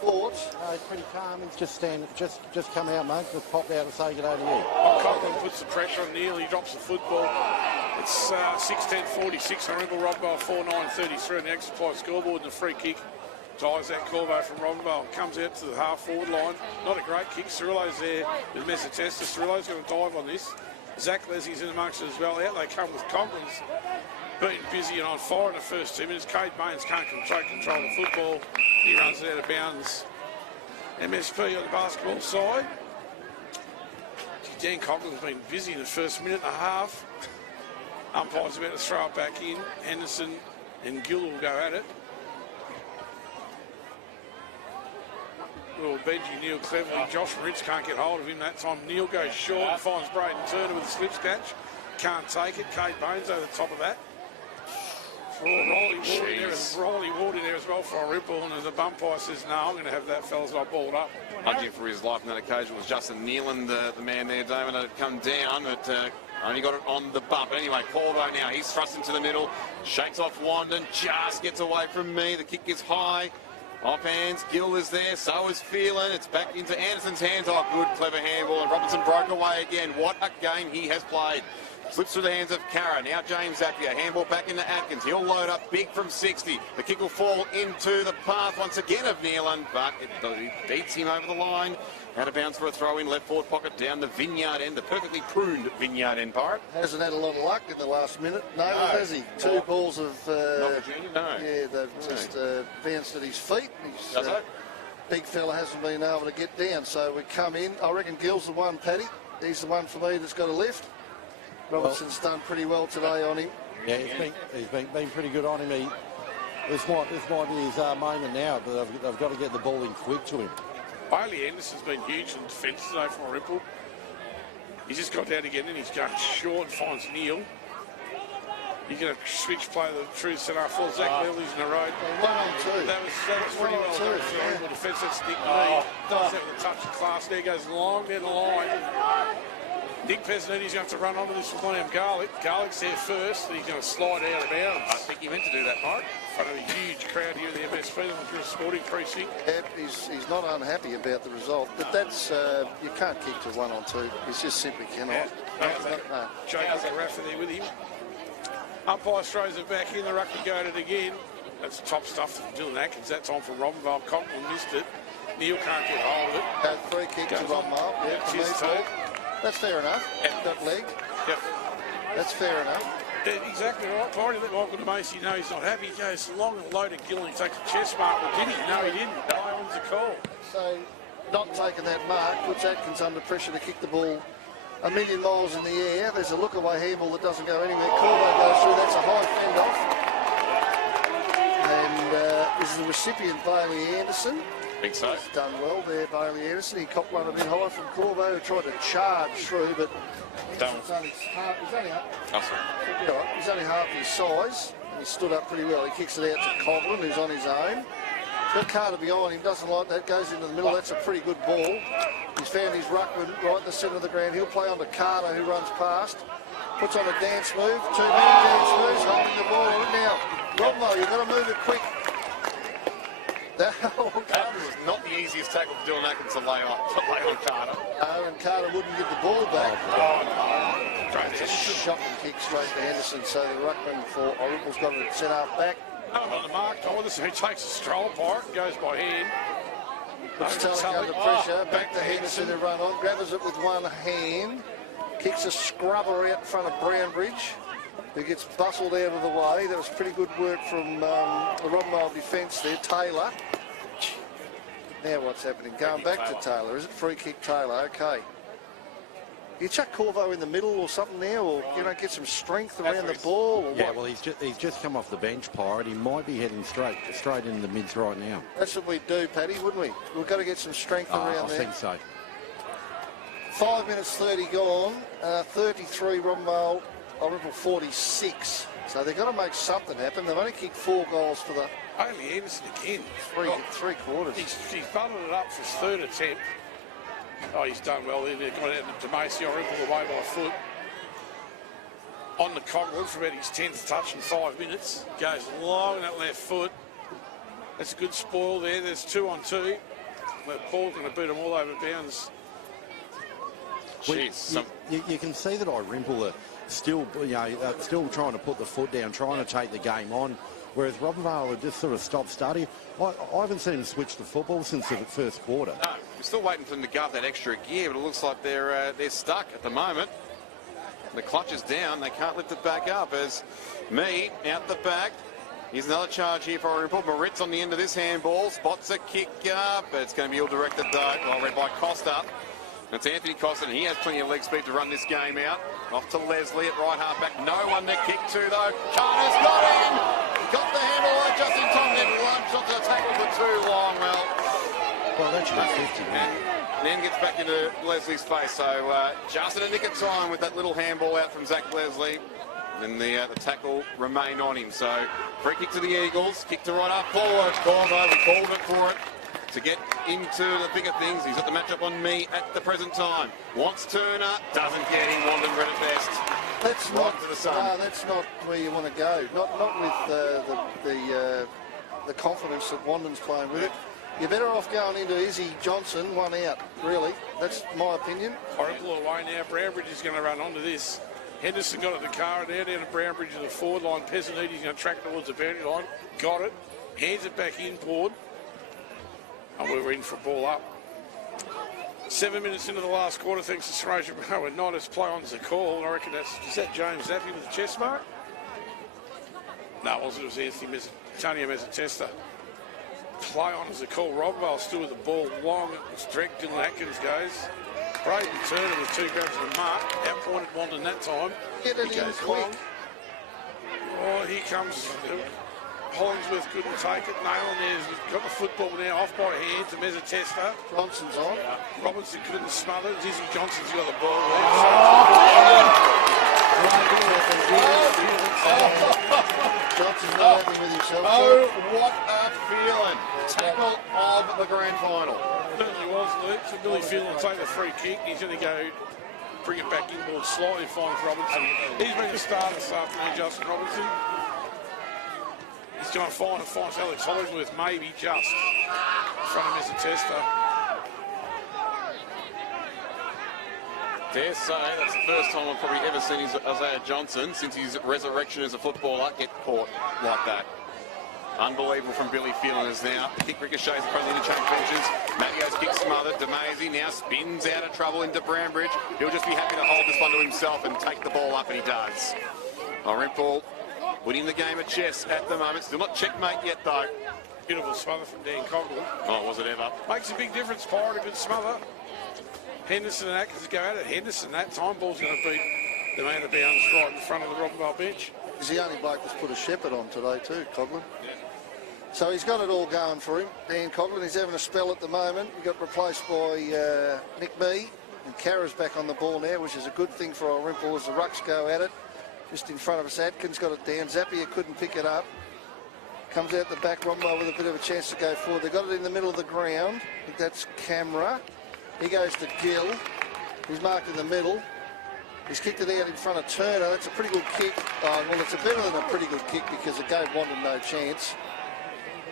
Thoughts? He's pretty calm. He's just come out, mate. Just popped out and say good day to you. Coughlin puts the pressure on Neil. He drops the football. It's 6-10-46. Irymple Robinvale 4-9-33 on the Axe Supply scoreboard, and the free kick ties that Corvo from Robinvale. Comes out to the half-forward line. Not a great kick. Cirillo's there with Messatesta. Cirillo's going to dive on this. Zach Leslie's in amongst it as well. Out they come with Coghlin's being busy and on fire in the first 2 minutes. Cade Baines can't control the football. He runs it out of bounds. MSP on the basketball side. Dan Coughlin's been busy in the first minute and a half. Umpire's about to throw it back in. Henderson and Gill will go at it. Well, Benji Neal cleverly. Josh Ritz can't get hold of him that time. Neal goes short and finds Braden Turner with a slip catch. Can't take it. Cade Baines over the top of that. Rolly Ward in there as well for Irymple, and the umpire says, no, I'm going to have that fella's not balled up. Hunting for his life on that occasion was Justin Neelan, the man there, Damon, that had come down, but only got it on the bump. But anyway, Corvo now, he's thrust into the middle, shakes off Wandon, just gets away from me. The kick is high. Off hands, Gill is there, so is Phelan. It's back into Anderson's hands. Oh, good, clever handball. And Robinson broke away again. What a game he has played. Slips through the hands of Carra. Now James Zappia. Handball back into Atkins. He'll load up big from 60. The kick will fall into the path once again of Neelan, but it beats him over the line. Out of bounds for a throw in, left forward pocket down the vineyard end, the perfectly pruned vineyard end, Pirate. Hasn't had a lot of luck in the last minute. No, has he? Two balls of... no. Yeah, they've just bounced at his feet. He's, big fella hasn't been able to get down, so we come in. I reckon Gill's the one, Paddy. He's the one for me that's got a lift. Robertson's done pretty well today on him. Yeah, he's been pretty good on him. This might be his moment now, but they've got to get the ball in quick to him. Bailey Anderson's been huge in defence today from Irymple. He's just got down again and he's going short and finds Neil. He's going to switch play the true centre for Zach Lilly's in the road. 1-on-2. That was pretty well done for the Irymple defence. That's Nick Lee. Does that with a touch of class. There goes long down the line. Nick Pesnetti's going to have to run onto this with Liam Garlick. Garlick's there first, and he's going to slide out of bounds. I think he meant to do that, Mike. In front of a huge crowd here in the MSP, the Mildura Sporting Precinct. Yep, he's not unhappy about the result, but that's you can't kick to 1-on-2. He just simply cannot. No. Jake Rafa there with him. Umpire throws it back in. The ruck can go at it again. That's top stuff from Dylan Atkins. That time for Robinvale. Conklin missed it. Neil can't get hold of it. Free kick to Robinvale. Yeah, that's fair enough. That leg. Yep. That's fair enough. Exactly right. Prior to that, Michael DeMacy, no, he's not happy. He goes long and low to Gill and he takes a chest mark. Well, did he? No, he didn't. No one's a call. So, not taking that mark puts Atkins under pressure to kick the ball a million miles in the air. There's a look-away handball that doesn't go anywhere. Corvo goes through. That's a high fend-off. And this is the recipient, Bailey Anderson. I think so. He's done well there, Bailey Anderson. He copped one a bit high from Corvo, who tried to charge through, but he's only half his size. And he stood up pretty well. He kicks it out to Conklin, who's on his own. Got Carter behind him, doesn't like that, goes into the middle. That's a pretty good ball. He's found his ruckman right in the centre of the ground. He'll play on to Carter, who runs past. Puts on a dance move. Two men dance moves, holding the ball. Now, Robinvale, you've got to move it quick. That was not the easiest tackle for Dylan Atkins to lay on Carter. And Carter wouldn't get the ball back. It's a shocking kick straight to Henderson. So the ruckman for Irymple's got it set up back. On the mark, he takes a stroll part and goes by hand. Puts Tulloch under pressure. Back to Henderson to run on. Grabs it with one hand. Kicks a scrubber out in front of Brownbridge, who gets bustled out of the way. That was pretty good work from the Robinvale defence there. Taylor. Now what's happening? Going back to Taylor. Is it free kick Taylor? Okay. You chuck Corvo in the middle or something there, or get some strength around the ball, or what? Well, he's just come off the bench, Pirate. He might be heading straight into the mids right now. That's what we'd do, Paddy, wouldn't we? We've got to get some strength around there. I think so. 5 minutes 30 gone. 33 Robinvale, Irymple 46. So they've got to make something happen. They've only kicked 4 goals for the... Bailey Anderson again. Three quarters. He's butted it up for his third attempt. Oh, he's done well there. They've got out to Macy, Irymple away by a foot. On the Conklin for about his 10th touch in 5 minutes. Goes long on that left foot. That's a good spoil there. There's 2 on 2. The ball's going to beat them all over bounds. You can see that Irymple are still, still trying to put the foot down, trying to take the game on, whereas Robinvale are just sort of stop-starting. I haven't seen them switch the football since the first quarter. No, we're still waiting for them to go up that extra gear, but it looks like they're stuck at the moment. The clutch is down. They can't lift it back up as me out the back. Here's another charge here for Irymple. Moritz on the end of this handball. Spots a kick up. It's going to be all directed though. Well read by Costa. It's Anthony Costa, and he has plenty of leg speed to run this game out. Off to Leslie at right half back. No one to kick to though. Carter's got in. Got the handle on just in time. Then lunged onto the tackle for too long. Well, that should be 50. And then gets back into Leslie's face. So just in a nick of time with that little handball out from Zach Leslie. And the tackle remained on him. So free kick to the Eagles. Kick to right up forward. Corvo, we called it for it. To get into the bigger things. He's got the matchup on me at the present time. Wants Turner, doesn't get him. Wandon read it best. That's right to the sun. That's not where you want to go. Not with the confidence that Wandon's playing with it. You're better off going into Izzy Johnson, one out, really. That's my opinion. Irymple away now. Brownbridge is going to run onto this. Henderson got it to Cara down to Brownbridge to the forward line. Pesnetti's going to track towards the boundary line. Got it. Hands it back in, Pord. And we were in for a ball up. 7 minutes into the last quarter, thanks to Sunraysia. We're not as play on as a call. I reckon is that James Zappy with the chest mark? No, it wasn't. It was Antonio Mezzatesta. Play on as a call. Robinvale still with the ball long. It's direct. Dylan Atkins goes. Braden Turner with 2 grabs of the mark. Outpointed Wandon that time. Get it he goes quick. long. Oh, here comes Hollingsworth couldn't take it. Nayland has got the football now off by hand to Mezzatesta. Johnson's on. Robinson couldn't smother it. Dizzy Johnson's got the ball Johnson's not happy with himself. Oh, what a feeling. Tackle of the grand final. Certainly was, Luke. So Billy Phelan will take the free kick. He's going to go bring it back inboard slightly, finds Robinson. He's been the starter this afternoon, Justin Robinson. He's going to find Alex Hollingsworth, maybe just in front of Mezzatesta. Dare say that's the first time I've probably ever seen Isaiah Johnson since his resurrection as a footballer get caught like that. Unbelievable from Billy Phelan as now. The kick ricochets across the interchange benches. Mattio's kick smothered. DeMazy now spins out of trouble into Brambridge. He'll just be happy to hold this one to himself and take the ball up, and he does. Irymple winning the game of chess at the moment. Still not checkmate yet, though. Beautiful smother from Dan Coghlan. Oh, was it ever? Makes a big difference, Pirate, a good smother. Henderson and Atkins go at it. Henderson, that time ball's going to beat the man of bounds right in front of the Robinvale bench. He's the only bloke that's put a shepherd on today too, Coghlan. Yeah. So he's got it all going for him. Dan Coghlan, he's having a spell at the moment. He got replaced by Nick Mee, and Carra's back on the ball now, which is a good thing for Irymple as the rucks go at it. Just in front of us, Atkins got it down. Zappia couldn't pick it up. Comes out the back, Robinvale with a bit of a chance to go forward. They've got it in the middle of the ground. I think that's Camera. He goes to Gill. He's marked in the middle. He's kicked it out in front of Turner. That's a pretty good kick. Oh, well, it's a better than a pretty good kick because it gave Wandon no chance.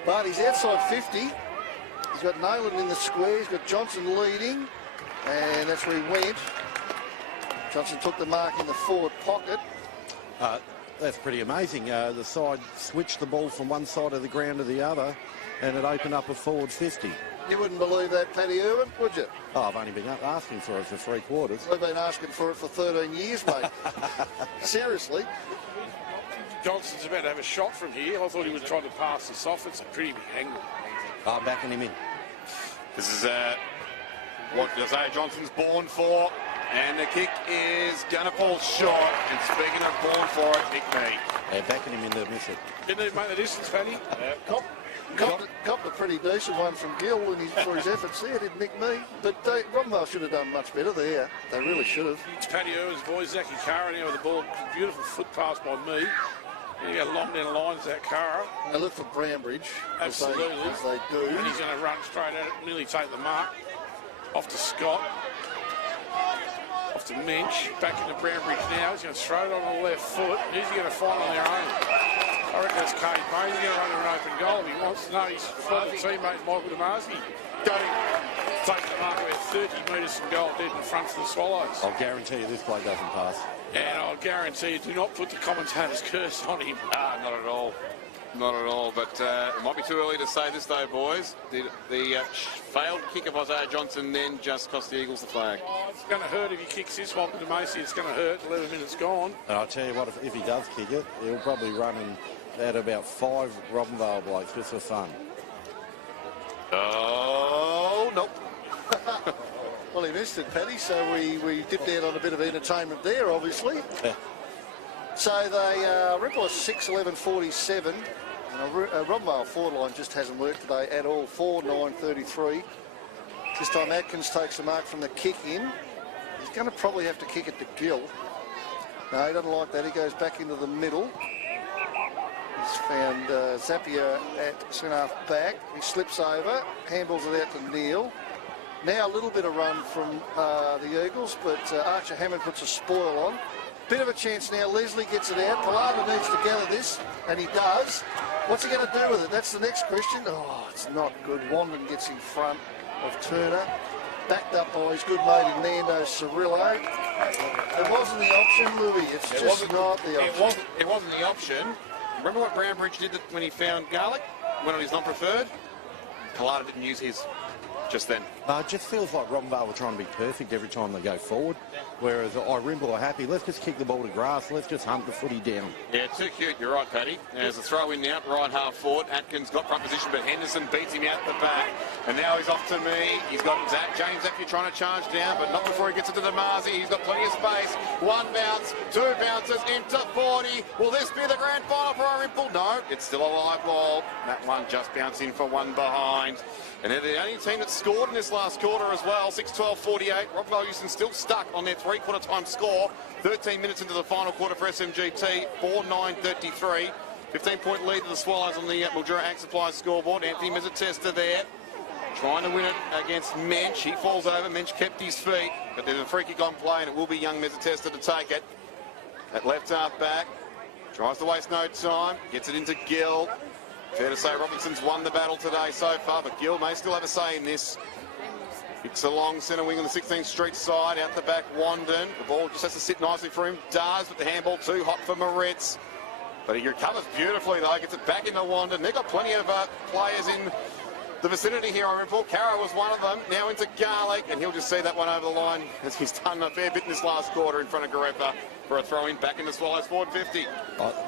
But he's outside 50. He's got Nayland in the square. He's got Johnson leading. And that's where he went. Johnson took the mark in the forward pocket. That's pretty amazing. The side switched the ball from one side of the ground to the other, and it opened up a forward 50. You wouldn't believe that, Paddy Irwin, would you? Oh, I've only been asking for it for 3 quarters. We've been asking for it for 13 years, mate. Seriously. Johnson's about to have a shot from here. I thought he was trying to pass this off. It's a pretty big angle. I'm backing him in. This is what Isaiah Johnson's born for. And the kick is going to fall short. And speaking of born for it, Nick Mee. They're backing him in to miss it. Didn't even make the distance, Paddy. Copped a pretty decent one from Gill for his efforts there, did Nick Mee. But Robinvale should have done much better there. They really should have. It's Paddy Irwin's boy, Zachy Carra now with the ball. Beautiful foot pass by Mee. And you got long down the lines, that Carra. And they look for Brambridge. Absolutely. As they do. And he's going to run straight at it, nearly take the mark. Off to Scott. Off to Mensch. Back into Brambridge now. He's going to throw it on the left foot. Who's he going to find on their own? I reckon that's Kate May. He's going to run an open goal if he wants to know. His former teammate, Michael DeMasi, got him taking the mark about 30 metres from goal, dead in front for the Swallows. I'll guarantee you this play doesn't pass. And I'll guarantee you, do not put the commentator's curse on him. Not at all. Not at all, but it might be too early to say this though, boys. The failed kick of Isaiah Johnson then just cost the Eagles the flag. Oh, it's going to hurt if he kicks this one to Macy. It's going to hurt. 11 minutes gone. And I'll tell you what, if he does kick it, he'll probably run at about 5 Robinvale blokes just for fun. Oh, nope. Well, he missed it, Paddy, so we dipped out on a bit of entertainment there, obviously. Yeah. So they Ripple is 6-11-47. Robinvale forward line just hasn't worked today at all. 4-9-33. This time Atkins takes the mark from the kick in. He's going to probably have to kick it to Gill. No, he doesn't like that. He goes back into the middle. He's found Zappia at centre-half back. He slips over, handballs it out to Neil. Now a little bit of run from the Eagles, but Archer Hammond puts a spoil on. Bit of a chance now. Leslie gets it out. Pilata needs to gather this, and he does. What's he going to do with it? That's the next question. Oh, it's not good. Wandon gets in front of Turner. Backed up by his good mate in Nando Cirillo. It wasn't the option, Louis. It's just not the option. It wasn't the option. Remember what Brambridge did when he found Garlic? Went on his non-preferred? Pilata didn't use his just then. It just feels like Robinvale were trying to be perfect every time they go forward, whereas Irymple are happy. Let's just kick the ball to grass. Let's just hunt the footy down. Yeah, too cute. You're right, Paddy. There's a throw in now, right half forward. Atkins got front position, but Henderson beats him out the back. And now he's off to me. He's got James actually trying to charge down, but not before he gets into the Marzi. He's got plenty of space. One bounce, two bounces into 40. Will this be the grand final for Irymple? No, it's still a live ball. That one just bounced in for one behind. And they're the only team that scored in this last quarter as well. 6-12-48. Robinvale Euston still stuck on their three-quarter time score. 13 minutes into the final quarter for SMGT. 4-9-33. 15-point lead to the Swallows on the Mildura Ag Supply scoreboard. Anthony Mezzatesta there, trying to win it against Mensch. He falls over. Mensch kept his feet, but there's a free kick on play, and it will be young Mezzatesta to take it. At left half back, tries to waste no time, gets it into Gill. Fair to say Robinson's won the battle today so far, but Gill may still have a say in this. Kicks along centre wing on the 16th Street side, out the back Wandon. The ball just has to sit nicely for him. Does, but the handball too hot for Moritz. But he recovers beautifully though, gets it back into Wandon. They've got plenty of players in the vicinity here on Irymple. Carra was one of them, now into Garlic, and he'll just see that one over the line as he's done a fair bit in this last quarter in front of Garepa for a throw-in back into Swallows forward 50.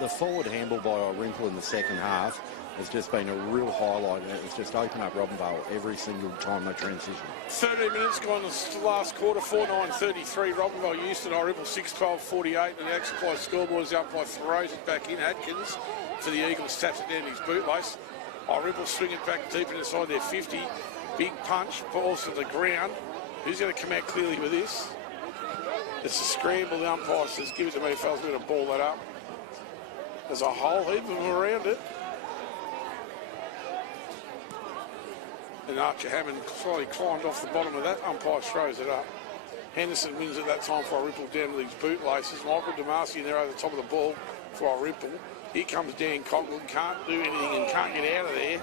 The forward handball by Irymple in the second half has just been a real highlight. It's just opened up Robinvale every single time they transition. 13 minutes gone in the last quarter, 4-9-33. Robinvale Euston, Irymple 6-12-48. And the Ag Supply scoreboard is up by throws it back in. Atkins for the Eagles taps it down his bootlace. Irymple swing it back deep inside their 50. Big punch, balls to the ground. Who's going to come out clearly with this? It's a scramble. The umpire says, give it to me, fellas. We're going to ball that up. There's a whole heap of them around it. And Archer Hammond slightly climbed off the bottom of that. Umpire throws it up. Henderson wins at that time for Irymple down to these bootlaces. Michael Damasi in there over the top of the ball for Irymple. Here comes Dan Coughlin, can't do anything and can't get out of there.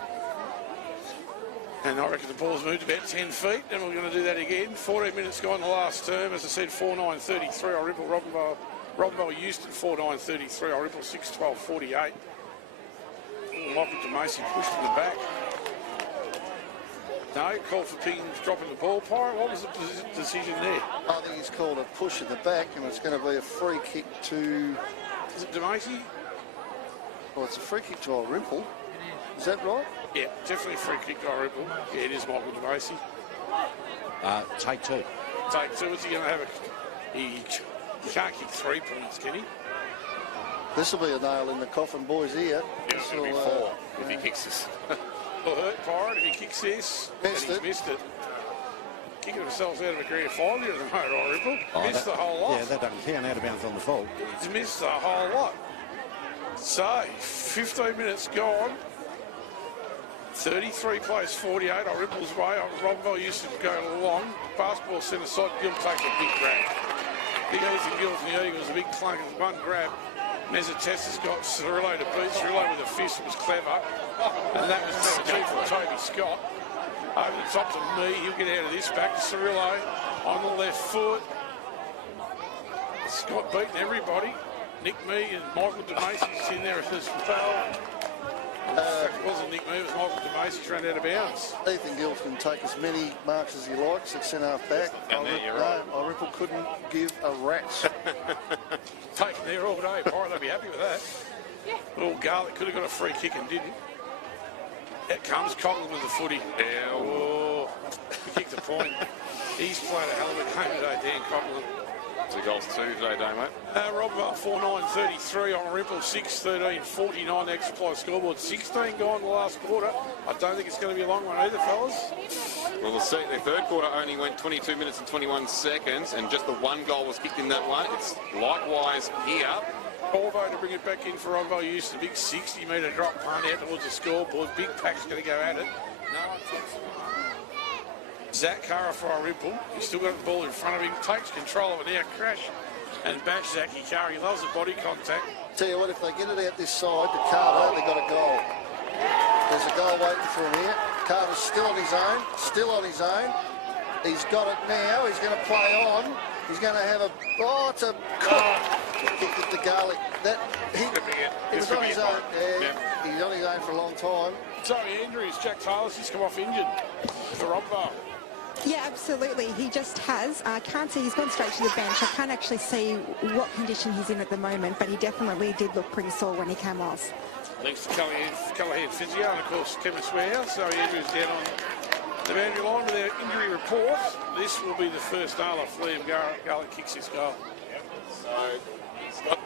And I reckon the ball's moved about 10 feet, and we're going to do that again. 14 minutes gone in the last term. As I said, 4-9-33. Irymple, Robinvale Euston 4-9-33. Irymple 6-12-48. Michael Damasi pushed in the back. No, called for Piggins dropping the ball. Pirate, what was the decision there? I think he's called a push at the back, and it's going to be a free kick to... Is it Damasi? Well, it's a free kick to Irymple. Is that right? Yeah, definitely a free kick to Irymple. Yeah, it is Michael Damasi. Take two. Take two. What's he going to have? He can't kick 3 points, can he? This will be a nail in the coffin, boys, here. Yeah, it'll be 4 if he kicks this. Will hurt Pirate if he kicks this. Missed it. Kicking themselves out of a grand final here at the moment, Irymple. Missed the whole lot. Yeah, that doesn't count out of bounds on the fault. He's missed the whole lot. So, 15 minutes gone. 33 plays 48. Irymple's way. Robinvale used to go along. Basketball centre side. Gill takes a big grab. Big Ethan Gill from the Eagles. A big clunk and one grab. Mezzatesta's got Cirillo to beat. Cirillo with a fist was clever. And that was number 2 from Toby Scott. Over the top to me. He'll get out of this. Back to Cirillo on the left foot. Scott beating everybody. Nick Mee and Michael Damasi's in there as well. It wasn't Nick Mee, it was Michael Damasi's ran out of bounds. Ethan Gill can take as many marks as he likes at centre half back. Irymple couldn't give a rat's. Taken there all day. Pirate, they'll be happy with that. Little Garlic could have got a free kick and didn't. Out comes Coughlin with the footy. Oh, he kicked the point. He's played a hell of a game today, Dan Coughlin. 2 goals 2 today, mate. Robinvale 4-9-33 on Irymple 6-13-49 Ag Supply scoreboard. 16 gone in the last quarter. I don't think it's going to be a long one either, fellas. Well, the third quarter only went 22 minutes and 21 seconds, and just the 1 goal was kicked in that one. It's likewise here. Corvo to bring it back in for Robinvale Euston. A big 60-metre drop punt out towards the scoreboard. Big Pack's going to go at it. No one thinks. Zach Carra for Irymple. He's still got the ball in front of him. Takes control of it now. Crash and bash Zachy Carra. He loves the body contact. Tell you what, if they get it out this side to Carter, they've got a goal. There's a goal waiting for him here. Carter's still on his own. Still on his own. He's got it now. He's going to play on. He's going to have a... Oh, it's a... Kicked it to Garlic. He was on his own. Yeah, he's on his own for a long time. So Andrews, Jack Taylor's just come off injured for Robinvale. Yeah, absolutely. He just has. I can't see. He's gone straight to the bench. I can't actually see what condition he's in at the moment, but he definitely did look pretty sore when he came off. Thanks to Callaghan Physio and, of course, Chemist Warehouse. So Andrew's down on the boundary line with their injury report. This will be the first half. Liam Garlick kicks this goal. So,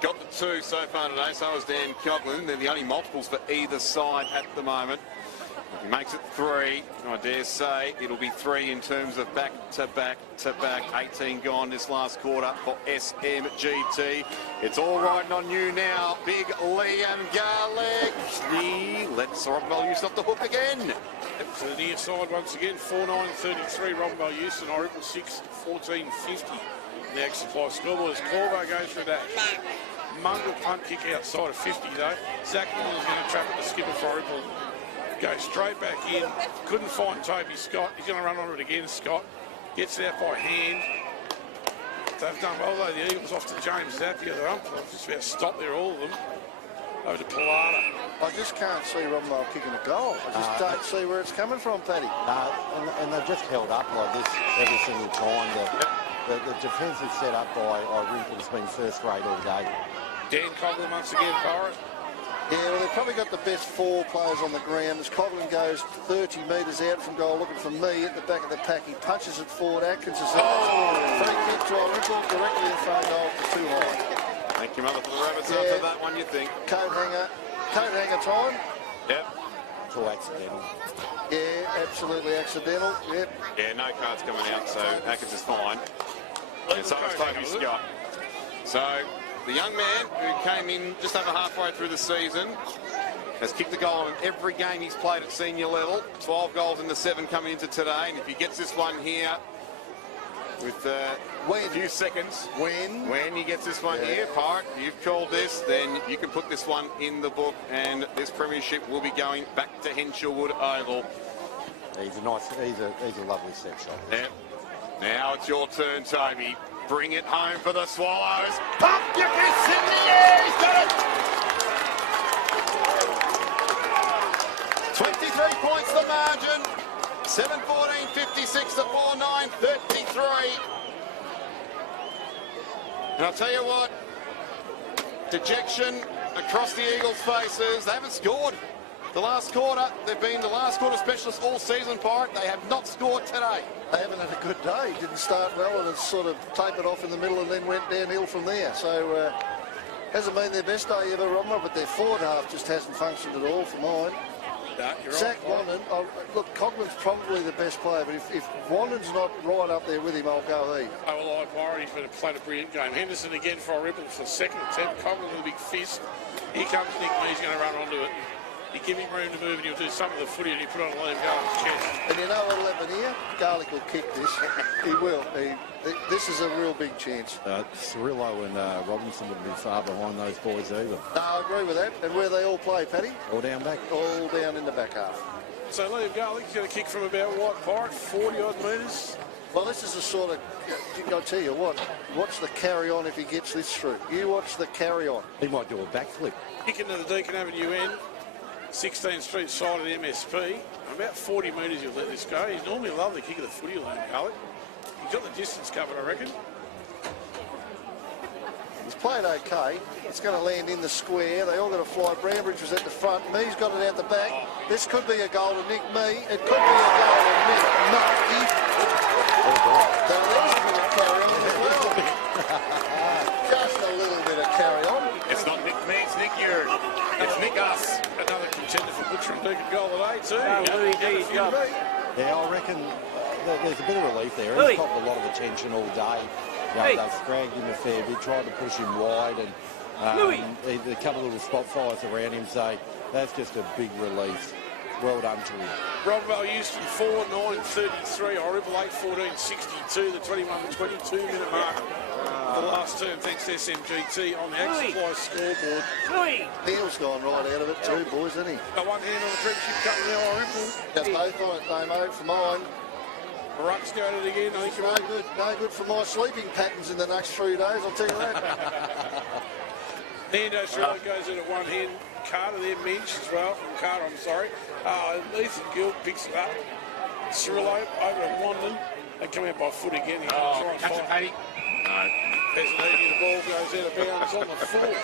got the 2 so far today. So was Dan Coughlin. They're the only multiples for either side at the moment. If he makes it 3, I dare say it'll be 3 in terms of back-to-back. 18 gone this last quarter for SMGT. It's all riding on you now, big Liam Garlick. He lets Robinvale Euston off the hook again. To the near side once again, 4-9-33, Robinvale Euston, Irymple 6-14-50. The Ag Supply scoreboard as Corvo goes for a dash. Mungle punt kick outside of 50 though. Zach Miller's going to trap at the skipper for Irymple. Goes straight back in. Couldn't find Toby Scott. He's going to run on it again, Scott. Gets it out by hand. They've done well though, the Eagles off to James Zappia. They're just about stopped there, all of them. Over to Pilata. I just can't see Robinvale kicking a goal. I just don't see where it's coming from, Paddy. And they've just held up like this every single time. The defensive set up by Irymple has been first rate all day. Dan Coughlin once again, Pirate. Yeah, well, they've probably got the best 4 players on the ground. As Coughlin goes 30 metres out from goal, looking for me at the back of the pack. He punches it forward. Atkins is free kick to Irymple, directly in front of goal for 2 high. Thank you, mother, for the rabbits after that one, you think. Coat hanger time. Yep. It's all accidental. Yeah, absolutely accidental. Yep. Yeah, no cards coming out, so Atkins is fine. And so is Toby Scott. So, the young man who came in just over halfway through the season has kicked a goal in every game he's played at senior level. 12 goals in the 7 coming into today. And if he gets this one here with a few seconds, when he gets this one here, Park, you've called this, then you can put this one in the book, and this premiership will be going back to Henshawood Oval. He's a lovely set shot. Yeah. Now it's your turn, Toby. Bring it home for the Swallows. Pump your fists in the air. He's got it. 23 points the margin. 7-14, 56 to 4-9, 33. And I'll tell you what, dejection across the Eagles' faces. They haven't scored the last quarter. They've been the last quarter specialists all season, Pirate. They have not scored today. They haven't had a good day. Didn't start well and it's sort of tapered off in the middle and then went downhill from there. So hasn't been their best day ever, Robinvale, but their forward half just hasn't functioned at all for mine. Zach Wandon, look, Coughlin's probably the best player, but if Wandon's not right up there with him, I'll go he. Oh, well, I'd worry. He's played a brilliant game. Henderson again for Irymple for the second attempt. Coughlin with a big fist. Here comes Nick Mee's going to run onto it. You give him room to move and he'll do some of the footy and he put on Liam Garlick's chest. And you know what'll happen here? Garlick will kick this. He will. This is a real big chance. Cirillo and Robinson wouldn't be far behind those boys either. No, I agree with that. And where they all play, Paddy? All down back. All down in the back half. So Liam Garlick's going to kick from about what, Pirate? 40-odd metres? Well, this is a sort of, I'll tell you what, watch the carry-on if he gets this through. You watch the carry-on. He might do a backflip. Kick into the Deakin Avenue end. 16th Street side of the MSP. About 40 metres you'll let this go. He's normally a lovely kick of the footy, Liam Garlick. He's got the distance covered, I reckon. He's played okay. It's going to land in the square. They all got to fly. Brambridge was at the front. Mee's got it out the back. This could be a goal to Nick Mee. It could be a goal to Nick Mee. So there's a bit of carry on as well. Just a little bit of carry on. It's not Nick Mee, it's Nick Ure. It's Nick Us. Another contender for Butcher and Deakin goal today too. Yeah, I reckon there's a bit of relief there. He's got a lot of attention all day. They've dragged him a fair bit, tried to push him wide, and a couple of little spot fires around him, so that's just a big relief. Well done to him. Robinvale Euston 4-9-33, Irymple 8-14-62, the 21-22 minute mark. The last term, thanks to SMGT on the Ag Supply scoreboard. Neil's gone right out of it too, boys, hasn't he? Got one hand on the premiership cup now, Irymple. Got both on it, Damo, for mine. Ruck's got it again, I think. No good for my sleeping patterns in the next 3 days, I'll tell you that. Nando Australia goes in at one hand. Carter there, Minch as well. From Carter, I'm sorry. Ethan Gill picks it up. Cirillo over at Wanley. They come out by foot again. Catch it, Paddy. No. There's an easy, the ball goes out of bounds on the floor.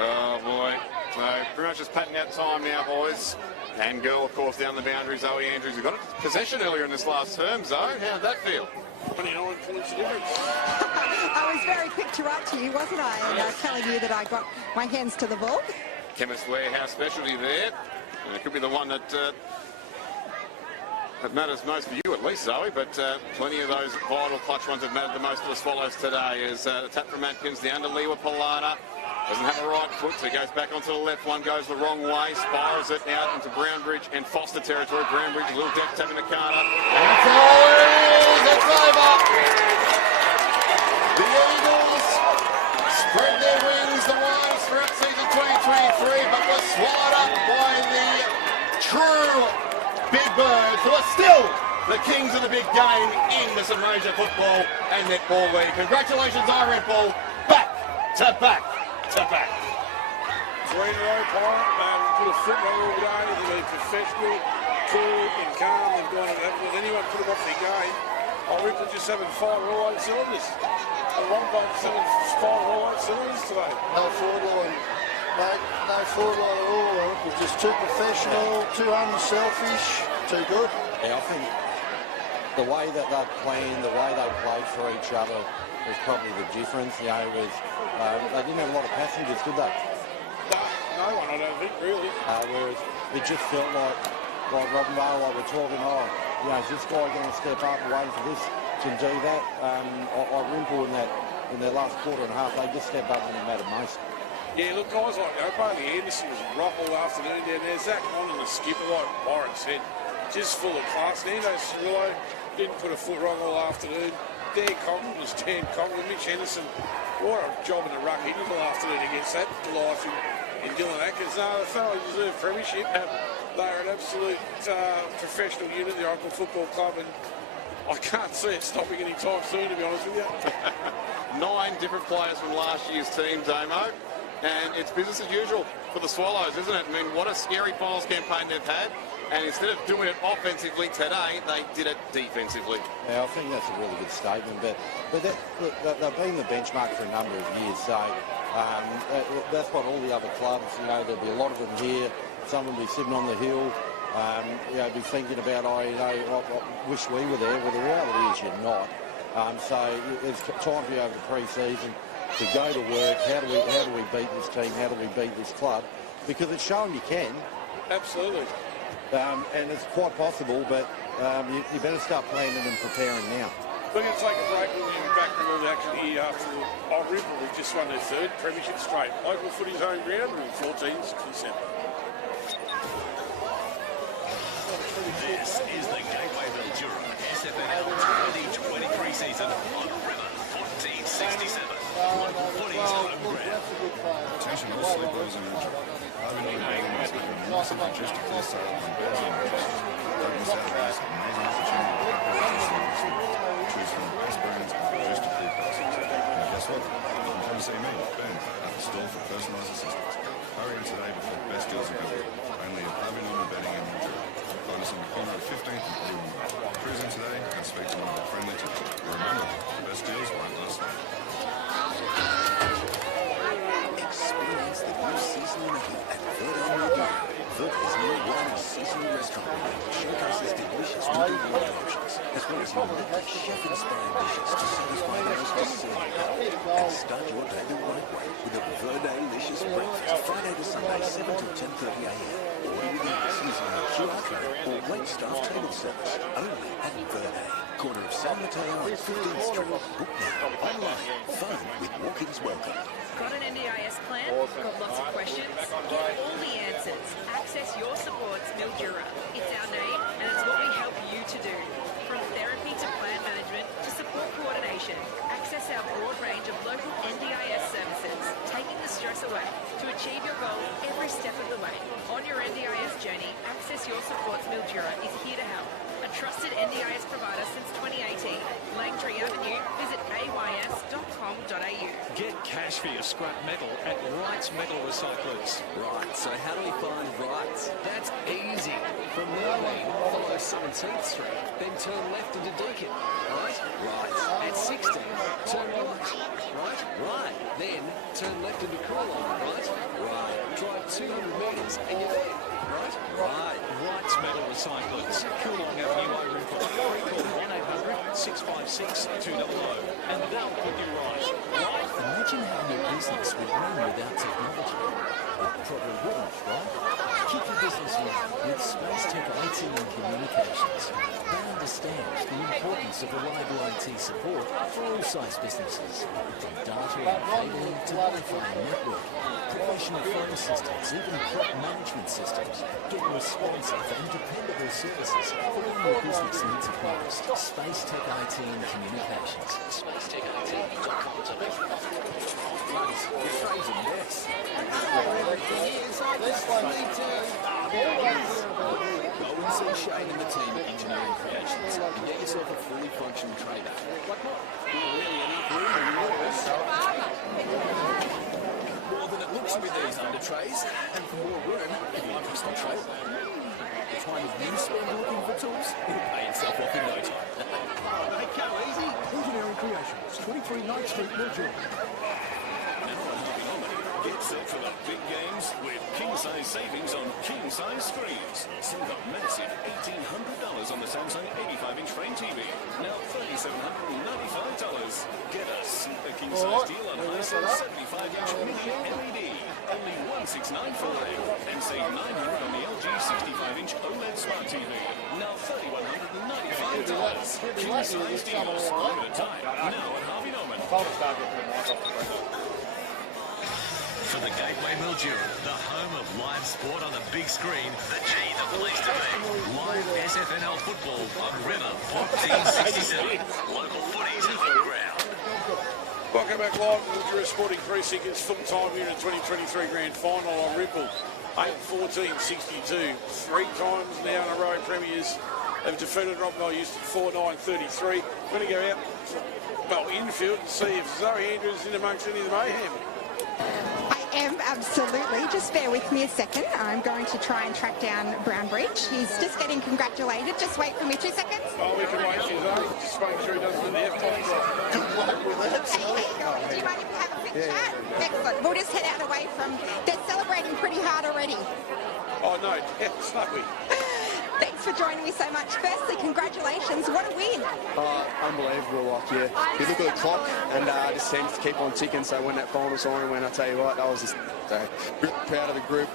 Oh, boy. So, pretty much just patting out time now, boys. And girl, of course, down the boundary, Zoe Andrews. We got a possession earlier in this last term, Zoe. How did that feel? 29 points difference. I was very quick to write to you, wasn't I? And telling you that I got my hands to the ball. Chemist Warehouse specialty there. And it could be the one that matters most for you, at least, Zoe. But plenty of those vital clutch ones have mattered the most to the Swallows today. As the tap from Atkins down to Lewa Polana. Doesn't have a right foot, so goes back onto the left. One goes the wrong way, spirals it out into Brownbridge and Foster territory. Brownbridge, a little depth tap in the corner. And it's over! The Eagles spread their wings the widest throughout season 2023, but were swallowed up by the true Big Birds, who are still the kings of the big game in the Sunraysia Football and Netball League. Congratulations, Irymple. Back to back. Back. 3 in a row, Pirate. Put a foot wrong all day. They've been professional, cool and calm. They've gone and let anyone put them off their game. Irymple just having 5 all 8 cylinders. And Robinvale just having 5 all 8 cylinders today. No forward line, mate. No forward line at all. It's just too professional, too unselfish, too good. Yeah, I think the way that they played, the way they played for each other was probably the difference. You know, was they didn't have a lot of passengers, did they? No one, I don't think, really. Whereas it just felt like Robinvale, like we're talking, is this guy going to step up and waiting for this to do that? Irymple in their last quarter and a half, they just stepped up when it mattered most. Yeah, look, guys like Bailey Anderson was rock all afternoon down there. Zach on and the skipper, like Byron said, just full of class. Nando Cirillo didn't put a foot wrong all afternoon. Dan Conklin was Dan Conklin. Mitch Henderson, what a job in the ruck he did all afternoon against that Goliath in Dylan Atkins. No, the fellow deserved premiership. They're an absolute professional unit, the Irymple Football Club, and I can't see it stopping any time soon, to be honest with you. 9 different players from last year's team, Damo, and it's business as usual for the Swallows, isn't it? I mean, what a scary finals campaign they've had. And instead of doing it offensively today, they did it defensively. Yeah, I think that's a really good statement. But they've been the benchmark for a number of years. So that's what all the other clubs, there'll be a lot of them here. Some will be sitting on the hill, be thinking about, I wish we were there. Well, the reality is you're not. So it's time for you over the pre-season to go to work. How do we beat this team? How do we beat this club? Because it's shown you can. Absolutely. And it's quite possible, but you better start planning and preparing now. We're going to take a break. We'll be back with the action here after Irymple, who've just won their 3rd premiership straight. Local footy's home ground, 1467. This is the Gateway Mildura SFNL 2023 season on River 1467. Local footy's home ground. Attention all sleepers and having a massive logistic this on Belgium. Don't miss out on this amazing opportunity to choose from the best brands and logistically prices. And guess what? You can come see me, Ben, at the store for personalised assistance. Hurry in today before the best deals are going. Only at Robinvale Betting in Mildura. Find us on the corner of 15th and Irymple. Cruise in today and speak to one of our friendly teams. Remember, the best deals won't last long. Experience the new seasonal menu at Footy Mildura. Footy is new wine seasonal restaurant menu that showcases delicious Middle Eastern options, as well as unique chef-inspired dishes to satisfy those who serve you. And start your day the right way with a Verdalicious breakfast, Friday to Sunday, 7 to 10:30 a.m. Order within this using QR code or wait-staff table service, only at Verde, corner of San Mateo and 15th Street. Book now, online, phone with walk-ins welcome. Got an NDIS plan? Got lots of questions? Get all the answers. Access Your Support's Mildura. It's our name, and it's what we help you to do. From therapy to plan management to support coordination, access our broad range of local NDIS services, taking the stress away to achieve your goal every step of the way. On your NDIS journey, Access Your Support's Mildura is here to help. A trusted NDIS provider since 2018. Langtree Avenue. Visit ays.com.au. Get cash for your scrap metal at Wright's Metal Recyclers. Right, so how do we find Wright's? That's easy. From Mildura, follow 17th Street, then turn left into Deakin. Right? Right. At 16, turn right. Right? Right. Then turn left into Coolong. Right? Right. Drive 200 metres and you're there. Right? Right. Wright's Metal Recyclers. Coolong Avenue, Irymple. Call 1-800-656-200 and they'll put you right. Right? Imagine how your business would run without technology. That probably wouldn't, right? Keep your business running with Space Tech IT and Communications. They understand the importance of reliable IT support for all size businesses. From data and cabling to Wi-Fi and networking, professional phone systems, even crop management systems. Get responsive and dependable services for all your business needs at most. Space Tech IT and Communications. SpaceTechIT.com.au. Ladies, your trays are mess. Go and see Shane and the team at Engineering Creations and get yourself a fully functioning tray back. What more? Really enough room in your house. More than it looks with these under trays, and for more room, if you like a stock tray. The time you spend looking for tools, it'll pay itself off in no time. Hey, go easy. Engineering Creations, 23 Knight Street, Mildura. Get set for the big games with king-size savings on king-size screens. Save a massive $1,800 on the Samsung 85-inch frame TV. Now $3,795. Get a super king-size deal on Hisense 75-inch mini LED. Only $1,694. And save $900 on the LG 65-inch OLED Smart TV. Now $3,195. King-size deals. Limited time. Now at Harvey Norman. For the Gateway Mildura, the home of live sport on the big screen, the place to be. Live SFNL football on River 1467. Local footy's home ground. Welcome back live to the Mildura Sporting Precinct. It's full time here in the 2023 Grand Final on Irymple. 8-14-62. 3 times now in a row premiers have defeated Robinvale Euston 4-9-33. We're going to go out, well, infield and see if Zoe Andrews is in amongst any of the mayhem. Absolutely. Just bear with me a second. I'm going to try and track down Brownbridge. He's just getting congratulated. Just wait for me 2 seconds. Oh, we can wait for you, though. Just making sure he doesn't do the F-top. Good luck with that. Hey, do you mind if we have a quick chat? Excellent. We'll just head out away from... They're celebrating pretty hard already. Oh, no. It's not we. Thanks for joining me so much. Firstly, congratulations. What a win. Unbelievable. Like, yeah, you look at the clock and it just seems to keep on ticking. So when that final siren went, I tell you what, I was just really proud of the group,